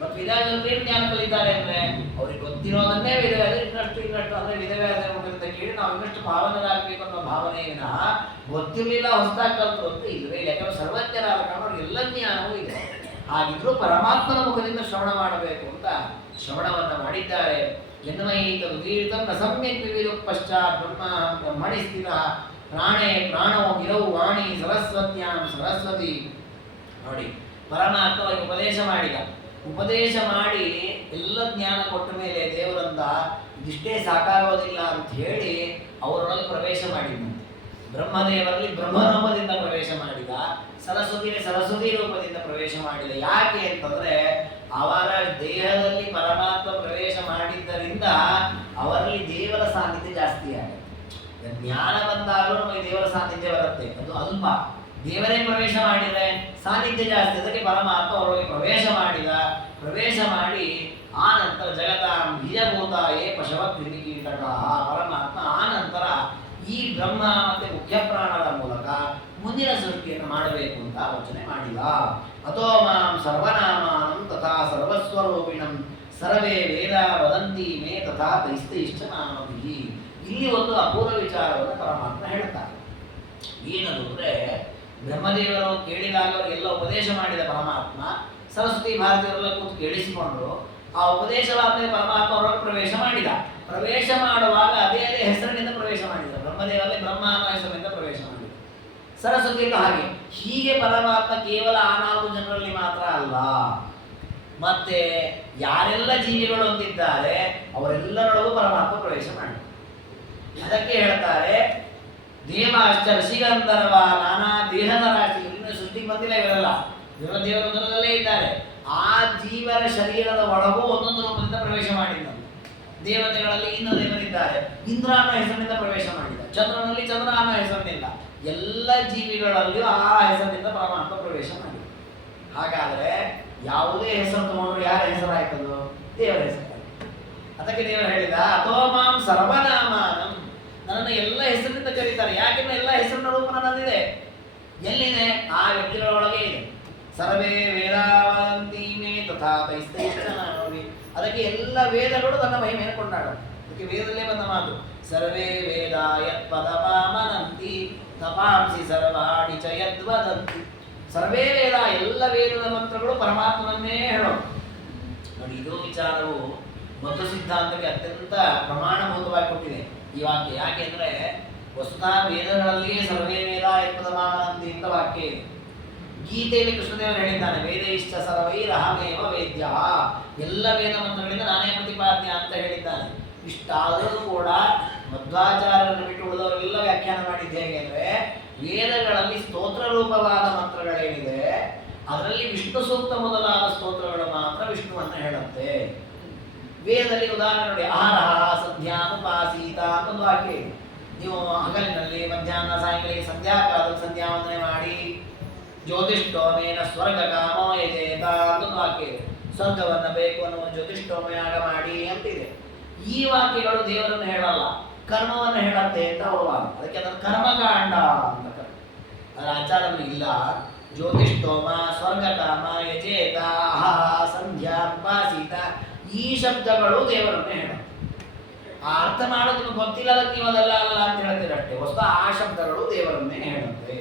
ಮತ್ತು ವಿದ್ಯಾರ್ಥಿಗಳು ಏನು ಜ್ಞಾನ ಕಲಿತಾರೆ ಅಂದರೆ ಅವ್ರಿಗೆ ಗೊತ್ತಿರೋದನ್ನೇ ವಿಧವ್ಯಾಸ ಇನ್ನಷ್ಟು ಅಂದರೆ ವಿಧವ್ಯಾಸ ಮುಖದಿಂದ ಕೇಳಿ ನಾವು ಇನ್ನಷ್ಟು ಭಾವನೆಗಳಾಗಬೇಕು ಅನ್ನೋ ಭಾವನೆ ವಿನಃ ಗೊತ್ತಿರಲಿಲ್ಲ ಹೊಸದಾಗಿ ಕಲ್ತರು ಅಂತ ಇಲ್ಲವೇ ಇಲ್ಲ. ಯಾಕಂದ್ರೆ ಸರ್ವಜ್ಞರಾದ ಕಾರಣ ಅವ್ರಿಗೆ ಎಲ್ಲ ಜ್ಞಾನವೂ ಇದೆ. ಹಾಗಿದ್ರೂ ಪರಮಾತ್ಮನ ಮುಖದಿಂದ ಶ್ರವಣ ಮಾಡಬೇಕು ಅಂತ ಶ್ರವಣವನ್ನು ಮಾಡಿದ್ದಾರೆ. ಜನ್ಮೈತದುದೀರ್ಘಂ ನ ಸಮ್ಯಕ್ ವಿವಿಧ ಪಶ್ಚಾತ್ ಬ್ರಹ್ಮಣಿ ಸ್ಥಿತ ಪ್ರಾಣೇ ಪ್ರಾಣೋ ಗಿರವು ವಾಣಿ ಸರಸ್ವತ್ಯಾಂ ಸರಸ್ವತಿ. ನೋಡಿ, ಪರಮಾತ್ಮ ಅವರಿಗೆ ಉಪದೇಶ ಮಾಡಿದ. ಉಪದೇಶ ಮಾಡಿ ಎಲ್ಲ ಜ್ಞಾನ ಕೊಟ್ಟ ಮೇಲೆ ದೇವರಂದ ಇದಿಷ್ಟೇ ಸಾಕಾಗೋದಿಲ್ಲ ಅಂತ ಹೇಳಿ ಅವರೊಳಗೆ ಪ್ರವೇಶ ಮಾಡಿದಂತೆ. ಬ್ರಹ್ಮದೇವರಲ್ಲಿ ಬ್ರಹ್ಮರೂಪದಿಂದ ಪ್ರವೇಶ ಮಾಡಿದ, ಸರಸ್ವತಿ ರೂಪದಿಂದ ಪ್ರವೇಶ ಮಾಡಿದ. ಯಾಕೆ ಅಂತಂದ್ರೆ ಅವರ ದೇಹದಲ್ಲಿ ಪರಮಾತ್ಮ ಪ್ರವೇಶ ಮಾಡಿದ್ದರಿಂದ ಅವರಲ್ಲಿ ದೇವರ ಸಾನ್ನಿಧ್ಯ ಜಾಸ್ತಿ ಆಗುತ್ತೆ. ಜ್ಞಾನ ಬಂದಾಗಲೂ ನಮಗೆ ದೇವರ ಸಾನ್ನಿಧ್ಯ ಬರುತ್ತೆ, ಅದು ಅಲ್ಪ. ದೇವರೇ ಪ್ರವೇಶ ಮಾಡಿದರೆ ಸಾನ್ನಿಧ್ಯ ಜಾಸ್ತಿ. ಅದಕ್ಕೆ ಪರಮಾತ್ಮ ಅವರೊಳಗೆ ಪ್ರವೇಶ ಮಾಡಿ ಆ ನಂತರ ಜಗತಾಂ ಬೀಜಭೂತಾಯೇ ಪಶವ ಕ್ರಿಮಿಕೀಟಕ. ಪರಮಾತ್ಮ ಆ ನಂತರ ಈ ಬ್ರಹ್ಮ ಮತ್ತೆ ಮುಖ್ಯ ಪ್ರಾಣಗಳ ಮೂಲಕ ಮುಂದಿನ ಸೃಷ್ಟಿಯನ್ನು ಮಾಡಬೇಕು ಅಂತ ಆಲೋಚನೆ ಮಾಡಿದ. ಅಥೋ ಮಾಂ ಸರ್ವನಾಮಾನಂ ತಥಾ ಸರ್ವಸ್ವರೂಪಿಣಂ ಸರ್ವೇ ವೇದ ವದಂತಿ ಮೇ ತಥಾ ತೈಸ್ತೈಶ್ಚ ನಾಮಭಿಃ. ಇಲ್ಲಿ ಒಂದು ಅಪೂರ್ವ ವಿಚಾರವನ್ನು ಪರಮಾತ್ಮ ಹೇಳ್ತಾರೆ. ಏನದು ಅಂದರೆ, ಬ್ರಹ್ಮದೇವರು ಕೇಳಿದಾಗ ಅವರಿಗೆಲ್ಲ ಉಪದೇಶ ಮಾಡಿದ ಪರಮಾತ್ಮ ಸರಸ್ವತಿ ಭಾರತೀಯರೆಲ್ಲ ಕೂತು ಕೇಳಿಸಿಕೊಂಡ್ರು. ಆ ಉಪದೇಶವಾದ ಪರಮಾತ್ಮ ಅವರೊಳಗೆ ಪ್ರವೇಶ ಮಾಡುವಾಗ ಅದೇ ಹೆಸರಿನಿಂದ ಪ್ರವೇಶ ಮಾಡಿದ. ಬ್ರಹ್ಮದೇವರಲ್ಲಿ ಬ್ರಹ್ಮ ಅನ್ನೋ ಹೆಸರಿನಿಂದ ಪ್ರವೇಶ ಮಾಡಿದ. ಸರಸ್ವತಿಯಲ್ಲೂ ಹಾಗೆ. ಹೀಗೆ ಪರಮಾತ್ಮ ಕೇವಲ ಆ 4 ಜನರಲ್ಲಿ ಮಾತ್ರ ಅಲ್ಲ, ಮತ್ತೆ ಯಾರೆಲ್ಲ ಜೀವಿಗಳು ಅಂತಿದ್ದಾರೆ ಅವರೆಲ್ಲರೊಳಗೂ ಪರಮಾತ್ಮ ಪ್ರವೇಶ ಮಾಡಿ. ಅದಕ್ಕೆ ಹೇಳ್ತಾರೆ ದೇವಾಶ್ಚ ಋಷಿಗಂಧರ್ವ ನಾನಾ ದೇಹದ ರಾಶಿ. ಇನ್ನು ಸೃಷ್ಟಿಗೆ ಬಂದಿಲ್ಲ ಇವರೆಲ್ಲ, ದೇವರ ಒಂದರಲ್ಲೇ ಇದ್ದಾರೆ. ಆ ಜೀವರ ಶರೀರದ ಒಳಗೂ ಒಂದೊಂದು ರೂಪದಿಂದ ಪ್ರವೇಶ ಮಾಡಿದ್ದ. ದೇವತೆಗಳಲ್ಲಿ ಇನ್ನು ದೇವರಿದ್ದಾರೆ, ಇಂದ್ರ ಅನ್ನೋ ಹೆಸರಿನಿಂದ ಪ್ರವೇಶ ಮಾಡಿದ. ಚಂದ್ರನಲ್ಲಿ ಚಂದ್ರ ಅನ್ನೋ ಹೆಸರಿನಿಂದ, ಎಲ್ಲ ಜೀವಿಗಳಲ್ಲಿಯೂ ಆ ಹೆಸರಿನಿಂದ ಪರಮಾತ್ಮ ಪ್ರವೇಶ ಮಾಡಿದ. ಹಾಗಾದ್ರೆ ಯಾವುದೇ ಹೆಸರು ತಗೊಂಡ್ರು ಯಾರ ಹೆಸರಾಯ್ತದು? ದೇವರ ಹೆಸರು. ಅದಕ್ಕೆ ದೇವರು ಹೇಳಿದ ಅಥೋ ಮಾಂ ಸರ್ವನಾಮಾನಂ, ನನ್ನನ್ನು ಎಲ್ಲ ಹೆಸರಿನಿಂದ ಕರೀತಾರೆ. ಯಾಕೆಂದ್ರೆ ಎಲ್ಲ ಹೆಸರಿನ ರೂಪ ನನ್ನದಿದೆ. ಎಲ್ಲಿದೆ? ಆ ವ್ಯಕ್ತಿಗಳೊಳಗೆ ಇದೆ. ಸರ್ವೇ ವೇದಾವಂತಿ ಮೇ ತಥಾ ತೈಸ್ತೈಶ್ಚ ನಾಮಿ. ಅದಕ್ಕೆ ಎಲ್ಲ ವೇದಗಳು ನನ್ನ ಮಹಿಮೆಯನ್ನು ಕೊಂಡಾಡುತ್ತೆ. ಅದಕ್ಕೆ ವೇದದಲ್ಲೇ ಬಂದ ಮಾತು ಸರ್ವೇ ವೇದ ಯತ್ ಪದಮಾಮನಂತಿ ತಪಾಂಸಿ ಸರ್ವಾಣಿ ಚ ಯದ್ವದಂತಿ. ಸರ್ವೇ ವೇದ, ಎಲ್ಲ ವೇದದ ಮಂತ್ರಗಳು ಪರಮಾತ್ಮನನ್ನೇ ಹೇಳೋದು. ನೋಡಿ, ಇದು ವಿಚಾರವು ಮಧ್ವ ಸಿದ್ಧಾಂತಕ್ಕೆ ಅತ್ಯಂತ ಪ್ರಮಾಣಭೂತವಾಗಿ ಕೊಟ್ಟಿದೆ ಈ ವಾಕ್ಯ. ಯಾಕೆಂದ್ರೆ ವಸ್ತುತಃ ವೇದಗಳಲ್ಲಿ ಸರ್ವೇ ವೇದ ಯತ್ ಪದಮಾಮನಂತಿ ಅಂತ ವಾಕ್ಯ ಇದೆ. ಗೀತೆಯಲ್ಲಿ ಕೃಷ್ಣದೇವರು ಹೇಳಿದ್ದಾನೆ ವೇದೈಶ್ಚ ಸರ್ವೈರಹಮೇವ ವೇದ್ಯ, ಎಲ್ಲ ವೇದ ಮಂತ್ರಗಳಿಂದ ನಾನೇ ಪ್ರತಿಪಾದ್ಯ ಅಂತ ಹೇಳಿದ್ದಾನೆ. ಇಷ್ಟಾದರೂ ಕೂಡ ಮಧ್ವಾಚಾರ್ಯರನ್ನು ಬಿಟ್ಟು ಉಳಿದವರೆಲ್ಲ ವ್ಯಾಖ್ಯಾನ ಮಾಡಿದ್ದು ಹೇಗೆ ಅಂದ್ರೆ, ವೇದಗಳಲ್ಲಿ ಸ್ತೋತ್ರ ರೂಪವಾದ ಮಂತ್ರಗಳೇನಿದೆ ಅದರಲ್ಲಿ ವಿಷ್ಣು ಸೂಕ್ತ ಮೊದಲಾದ ಸ್ತೋತ್ರಗಳು ಮಾತ್ರ ವಿಷ್ಣುವನ್ನ ಹೇಳುತ್ತೆ. ವೇದದಲ್ಲಿ ಉದಾಹರಣೆ ನೋಡಿ, ಆಹಾರ ಸಂಧ್ಯಾನುಪಾಸೀತ ಅಂತ ಒಂದು ವಾಕ್ಯ ಇದೆ. ನೀವು ಹಗಲಿನಲ್ಲಿ ಮಧ್ಯಾಹ್ನ ಸಾಯಂಕಾಲಿಗೆ ಸಂಧ್ಯಾಕಾಲದಲ್ಲಿ ಸಂಧ್ಯಾವಂದನೆ ಮಾಡಿ ಜ್ಯೋತಿಷ್ಠೋಮೇನ ಸ್ವರ್ಗ ಕಾಮೋ ಯಜೇತ ಅಂತ ಒಂದು ವಾಕ್ಯ ಇದೆ. ಸ್ವರ್ಗವನ್ನ ಬೇಕು ಅನ್ನುವ ಜ್ಯೋತಿಷ್ಠೋಮಯಾಗ ಮಾಡಿ ಅಂತಿದೆ. ಈ ವಾಕ್ಯಗಳು ದೇವರನ್ನು ಹೇಳಲ್ಲ, ಕರ್ಮವನ್ನು ಹೇಳತ್ತೆ ಅಂತ ಹೋಗುವಾಗ ಅದಕ್ಕೆ ಅದನ್ನು ಕರ್ಮಕಾಂಡ ಅಂತ ಕರೆ. ಅದರ ಆಚಾರಗಳು ಇಲ್ಲ. ಜ್ಯೋತಿಷ್ಠೋಮ, ಸ್ವರ್ಗಕಾಮ, ಯಜೇತ, ಅಹ, ಸಂಧ್ಯಾ, ಉಪಾಸೀತ ಈ ಶಬ್ದಗಳು ದೇವರನ್ನೇ ಹೇಳುತ್ತೆ. ಆ ಅರ್ಥ ಮಾಡೋದು ನಿಮ್ಗೆ ಗೊತ್ತಿಲ್ಲ, ಅದಕ್ಕೆ ನೀವು ಅದೆಲ್ಲ ಅಲ್ಲ ಅಂತ ಹೇಳ್ತೀರಷ್ಟೇ. ಹೊಸ ಆ ಶಬ್ದಗಳು ದೇವರನ್ನೇ ಹೇಳುತ್ತೆ.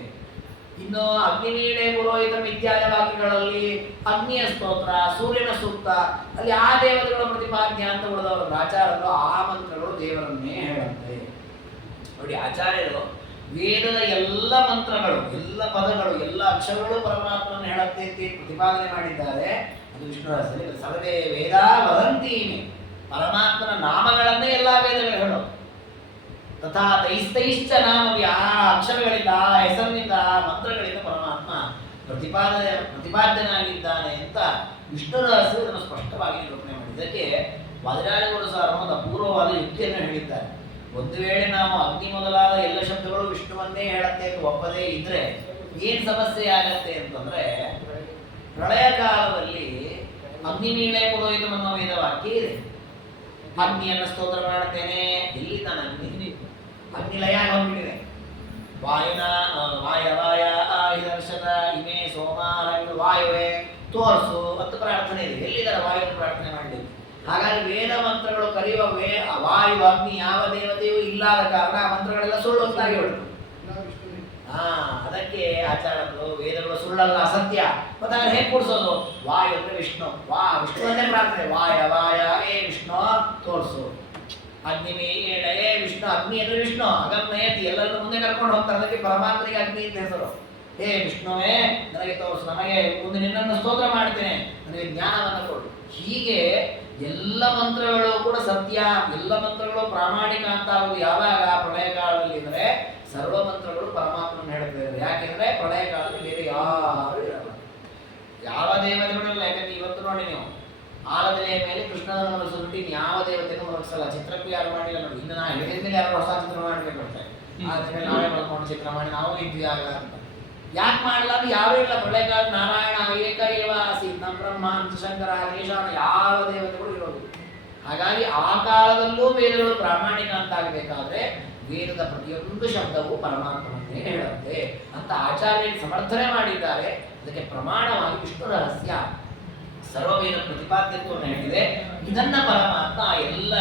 ಇನ್ನು ಅಗ್ನಿವೀಣೆ ಪುರೋಹಿತ ಇತ್ಯಾದಿ ವಾಕ್ಯಗಳಲ್ಲಿ ಅಗ್ನಿಯ ಸ್ತೋತ್ರ, ಸೂರ್ಯನ ಸೂಕ್ತ, ಅಲ್ಲಿ ಆ ದೇವತೆಗಳ ಪ್ರತಿಪಾದ್ಯ ಅಂತ ಉಳಿದವರ ಆಚಾರ್ಯರು ಆ ಮಂತ್ರಗಳು ದೇವರನ್ನೇ ಹೇಳುತ್ತೆ. ನೋಡಿ, ಆಚಾರ್ಯರು ವೇದದ ಎಲ್ಲ ಮಂತ್ರಗಳು, ಎಲ್ಲ ಪದಗಳು, ಎಲ್ಲ ಅಕ್ಷರಗಳು ಪರಮಾತ್ಮನ ಹೇಳುತ್ತೆ ಅಂತ ಪ್ರತಿಪಾದನೆ ಮಾಡಿದ್ದಾರೆ. ಅದು ವಿಷ್ಣು ರಹಸ್ಯದಲ್ಲಿ ಸರ್ವೇ ವೇದ ವದಂತಿ, ಪರಮಾತ್ಮನ ನಾಮಗಳನ್ನೇ ಎಲ್ಲ ವೇದಗಳು ಹೇಳೋದು. ತಥಾ ತೈಸ್ತೈಶ್ಚ ನಾಮವಿ, ಆ ಅಕ್ಷರಗಳಿಂದ, ಆ ಹೆಸರಿನಿಂದ, ಆ ಮಂತ್ರಗಳಿಂದ ಪರಮಾತ್ಮ ಪ್ರತಿಪಾದ್ಯನಾಗಿದ್ದಾನೆ ಅಂತ ವಿಷ್ಣು ರಹಸ್ಯ ಇದನ್ನು ಸ್ಪಷ್ಟವಾಗಿ ನಿರೂಪಣೆ ಮಾಡಿದೆ. ಇದಕ್ಕೆ ವಾದಿರಾಜಗುರು ಸರ್ ಒಂದು ಅಪೂರ್ವವಾದ ಯುಕ್ತಿಯನ್ನು ಹೇಳಿದ್ದಾರೆ. ಒಂದು ವೇಳೆ ನಾವು ಅಗ್ನಿ ಮೊದಲಾದ ಎಲ್ಲ ಶಬ್ದಗಳು ವಿಷ್ಣುವನ್ನೇ ಹೇಳುತ್ತೆ ಅಂತ ಒಪ್ಪದೇ ಇದ್ರೆ ಏನ್ ಸಮಸ್ಯೆ ಆಗತ್ತೆ ಅಂತಂದ್ರೆ, ಪ್ರಳಯ ಕಾಲದಲ್ಲಿ ಅಗ್ನಿವೀಣೆ ಪುರೋಹಿತ ಅನ್ನೋ ವೇದ ವಾಕ್ಯ ಇದೆ. ಅಗ್ನಿಯನ್ನು ಸ್ತೋತ್ರ ಮಾಡುತ್ತೇನೆ, ಎಲ್ಲಿ ತಾನೆ ಅಗ್ನಿ ಲಯ ಹೋಗ್ಬಿಟ್ಟಿದೆ. ವಾಯುನ ವಾಯ ದರ್ಶನ ಇಮೆ ಸೋಮಾರ ವಾಯುವೆ ತೋರ್ಸು ಅಂತ ಪ್ರಾರ್ಥನೆ ಇದೆ. ಎಲ್ಲಿದ್ದಾರೆ ವಾಯುವಿನ ಪ್ರಾರ್ಥನೆ ಮಾಡಲಿಕ್ಕೆ? ಹಾಗಾಗಿ ವೇದ ಮಂತ್ರಗಳು ಕರೆಯುವ ವಾಯು ಅಗ್ನಿ ಯಾವ ದೇವತೆಯೂ ಇಲ್ಲದ ಕಾರಣ ಆ ಮಂತ್ರಗಳೆಲ್ಲ ಸುಳ್ಳು ಅಂತಾಗಿ ಹೊರಟು. ಅದಕ್ಕೆ ಆಚಾರ್ಯರು ವೇದಗಳು ಸುಳ್ಳಲ್ಲ, ಸತ್ಯ. ಮತ್ತೆ ಅದನ್ನು ಹೇಗೆ ಕೂಡಿಸೋದು? ವಾಯು ಅಂದ್ರೆ ವಿಷ್ಣು, ವಿಷ್ಣುವನ್ನೇ ಪ್ರಾರ್ಥನೆ. ವಾಯ ಏ ವಿಷ್ಣು ತೋರ್ಸು. ಅಗ್ನಿ ಏ ವಿಷ್ಣು, ಅಗ್ನಿ ಅಂದ್ರೆ ವಿಷ್ಣು, ಅಗಮ್ನಯತಿ ಎಲ್ಲರನ್ನು ಮುಂದೆ ಕರ್ಕೊಂಡು ಹೋಗ್ತಾರೆ. ಅದಕ್ಕೆ ಪರಮಾತ್ಮನಿಗೆ ಅಗ್ನಿ ಅಂತ ಹೆಸರು. ಹೇ ವಿಷ್ಣುವೇ ನನಗೆ ತೋರಿಸು, ನಮಗೆ ಮುಂದೆ ನಿನ್ನನ್ನು ಸ್ತೋತ್ರ ಮಾಡ್ತೇನೆ, ನನಗೆ ಜ್ಞಾನವನ್ನು ಕೊಡು. ಹೀಗೆ ಎಲ್ಲ ಮಂತ್ರಗಳು ಕೂಡ ಸತ್ಯ, ಎಲ್ಲ ಮಂತ್ರಗಳು ಪ್ರಾಮಾಣಿಕ ಅಂತ ಆಗುವುದು ಯಾವಾಗ? ಪ್ರಳಯ ಕಾಲದಲ್ಲಿ. ಅಂದರೆ ಸರ್ವ ಮಂತ್ರಗಳು ಪರಮಾತ್ಮನ ಹೇಳ್ತಿದ್ದಾರೆ. ಯಾಕೆಂದ್ರೆ ಪ್ರಳಯ ಕಾಲದಲ್ಲಿ ಬೇರೆ ಯಾರು ಇರಲ್ಲ, ಯಾವ ದೇವತೆಗಳಿಲ್ಲ. ಯಾಕಂದ್ರೆ ಇವತ್ತು ನೋಡಿ ನೀವು ಆಲದೆಲೆಯ ಮೇಲೆ ಕೃಷ್ಣನ ಮನಸ್ಸು ಯಾವ ದೇವತೆಗೂ ಮನಸ್ಸಲ್ಲ. ಚಿತ್ರಕ್ಕೂ ಯಾರು ಮಾಡಿಲ್ಲ ನೋಡಿ. ಇನ್ನು ನಾ ಹೇಳಿದ ಮೇಲೆ ಯಾರು ಹೊಸ ಚಿತ್ರ ಮಾಡಬೇಕಂತೆ, ಆದ್ಮೇಲೆ ನಾವೇ ಮಾಡ್ಕೊಂಡು ಚಿತ್ರ ಮಾಡಿ ನಾವು ಇದ್ವಿ ಆಗ ಅಂತ. ಯಾಕೆ ಮಾಡಲ್ಲ? ಅದು ಯಾರೂ ಇಲ್ಲ. ಪ್ರಳಯ ಕಾಲ ನಾರಾಯಣ ಏಕ ಏವ ಆಸೀತ್, ನಮ್ಮ ಬ್ರಹ್ಮ ಅಂತ ಶಂಕರ ದೇಶಾನ ಯಾವ ದೇವತೆಗಳು ಇರೋದು. ಹಾಗಾಗಿ ಆ ಕಾಲದಲ್ಲೂ ವೇದಗಳು ಪ್ರಾಮಾಣಿಕ ಅಂತ ಆಗಬೇಕಾದ್ರೆ ವೇದದ ಪ್ರತಿಯೊಂದು ಶಬ್ದವು ಪರಮಾತ್ಮನೇ ಹೇಳುತ್ತೆ ಅಂತ ಆಚಾರ್ಯರು ಸಮರ್ಥನೆ ಮಾಡಿದ್ದಾರೆ. ಅದಕ್ಕೆ ಪ್ರಮಾಣವಾಗಿ ವಿಷ್ಣು ರಹಸ್ಯ ಸರ್ವವೇದ ಪ್ರತಿಪಾದ್ಯತ್ವವನ್ನು ಹೇಳಿದೆ. ಇದನ್ನ ಪರಮಾತ್ಮ ಎಲ್ಲ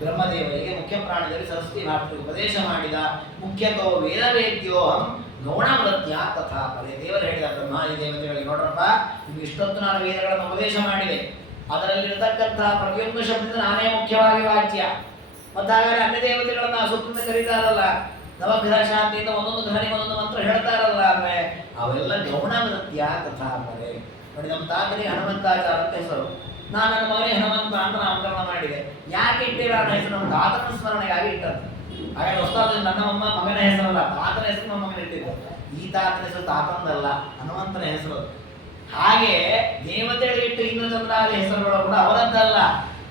ಬ್ರಹ್ಮದೇವರಿಗೆ, ಮುಖ್ಯ ಪ್ರಾಣದೇವರಿಗೆ, ಸರಸ್ವತಿ ಭಾರತಕ್ಕೆ ಉಪದೇಶ ಮಾಡಿದ. ಮುಖ್ಯತೋ ವೇದವೇದ್ಯೋಹಂ ಗೌಣವೃತ್ಯ ತಥಾ ಪರೇ. ದೇವರು ಹೇಳಿದ ಬ್ರಹ್ಮಾದಿ ದೇವತೆಗಳಿಗೆ, ನೋಡ್ರಪ್ಪ ನಿಮ್ಗೆ ಇಷ್ಟೊತ್ತು ನಾನು ವೇದಗಳನ್ನು ಉಪದೇಶ ಮಾಡಿದೆ, ಅದರಲ್ಲಿರತಕ್ಕಂತಹ ಪ್ರತಿಯೊಂದು ಶಬ್ದದಿಂದ ನಾನೇ ಮುಖ್ಯವಾಗಿ ವಾಚ್ಯ. ಮತ್ತು ಹಾಗಾದ್ರೆ ಅನ್ಯ ದೇವತೆಗಳನ್ನ ಸುತ್ತದಿಂದ ಕರೀತಾರಲ್ಲ, ನವಗ್ರಹ ಶಾಂತಿಯಿಂದ ಒಂದೊಂದು ಗ್ರಹಣಿಗೆ ಒಂದೊಂದು ಮಂತ್ರ ಹೇಳ್ತಾ ಇರಲ್ಲ ಅಂದ್ರೆ ಅವೆಲ್ಲ ಗೌಣ ವೃತ್ತಿಯ ತಥಾಪರೆ. ನೋಡಿ ನಮ್ಮ ತಾತನಿಗೆ ಹನುಮಂತಾಚಾರ ಅಂತ ಹೆಸರು. ನಾನು ನನ್ನ ಮಗನಿಗೆ ಹನುಮಂತ ಅಂತ ನಾಮಕರಣ ಮಾಡಿದೆ. ಯಾಕೆ ಇಟ್ಟಿರ ಅನ್ನೋ ಹೆಸರು ನಮ್ಮ ತಾತನ ಸ್ಮರಣೆಗಾಗಿ ಇಟ್ಟದ್ದು. ಹಾಗೆ ಹೊಸದಾದ ನನ್ನ ಮಗನ ಹೆಸರಲ್ಲ, ತಾತನ ಹೆಸರು ನಮ್ಮ ಮಗನ ಇಟ್ಟಿದ್ದು. ಈ ತಾತನ ಹೆಸರು ತಾತಂದಲ್ಲ, ಹನುಮಂತನ ಹೆಸರು. ಹಾಗೆ ದೇವತೆಗಳಿಗೆ ಇಟ್ಟು ಇಂದ್ರಚಂದ್ರಾದಿ ಹೆಸರುಗಳು ಕೂಡ ಅವರದ್ದಲ್ಲ,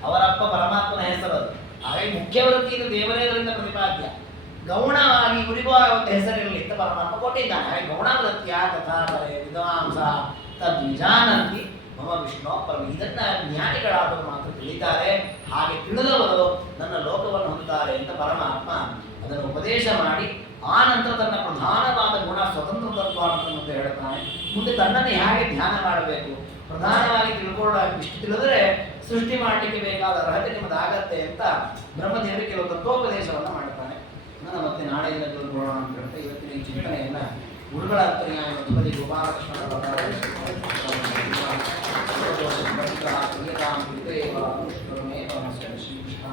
ಅವರಪ್ಪ ಪರಮಾತ್ಮನ ಹೆಸರು. ಹಾಗಾಗಿ ಮುಖ್ಯ ವೃತ್ತಿ ಇದು ದೇವರೇದರಿಂದ ಪ್ರತಿಪಾದ್ಯ. ಗೌಣವಾಗಿ ಇವರಿಗೂ ಒಂದು ಹೆಸರಿರಲಿ ಅಂತ ಪರಮಾತ್ಮ ಕೊಟ್ಟಿದ್ದಾನೆ. ಹಾಗೆ ಗೌಣ ವೃತ್ತಿಯ ತಥಾಪರೆ ವಿದ್ವಾಂಸ ತದ್ವಿಜಾನಂತಿ ಮಮ ವಿಷ್ಣು ಪರಮ. ಇದನ್ನ ಜ್ಞಾನಿಗಳಾದವರು ಮಾತ್ರ ತಿಳಿತಾರೆ. ಹಾಗೆ ತಿಳಿದವರು ನನ್ನ ಲೋಕವನ್ನು ಹೊಂದುತ್ತಾರೆ ಅಂತ ಪರಮಾತ್ಮ ಅದನ್ನು ಉಪದೇಶ ಮಾಡಿ ಆ ನಂತರ ತನ್ನ ಪ್ರಧಾನವಾದ ಗುಣ ಸ್ವತಂತ್ರ ತತ್ವ ಅಂತ ಹೇಳ್ತಾನೆ. ಮುಂದೆ ತನ್ನನ್ನು ಹೇಗೆ ಧ್ಯಾನ ಮಾಡಬೇಕು ಪ್ರಧಾನವಾಗಿ ತಿಳ್ಕೊಳ್ಳೋಕೆ ಇಷ್ಟು ತಿಳಿದ್ರೆ ಸೃಷ್ಟಿ ಮಾಡಲಿಕ್ಕೆ ಬೇಕಾದ ಅರ್ಹತೆ ನಿಮ್ಮದಾಗತ್ತೆ ಅಂತ ಬ್ರಹ್ಮದೇವರಿಗೆ ಕೆಲವು ತತ್ವೋಪದೇಶವನ್ನು ಮಾಡ್ತಾನೆ. ನಾನು ಮತ್ತೆ ನಾಳೆಯಿಂದ ತಿಳ್ಕೊಳ್ಳೋಣ ಅಂತ ಹೇಳ್ತಾ ಇವತ್ತಿನ ಈ ಚಿಂತನೆಯನ್ನ ಗುರುಗಳ ಅಂತರ್ಯಾಯ ಮಧುಪತಿ ಗೋಪಾಲಕೃಷ್ಣರ ಶ್ರೀಕೃಷ್ಣ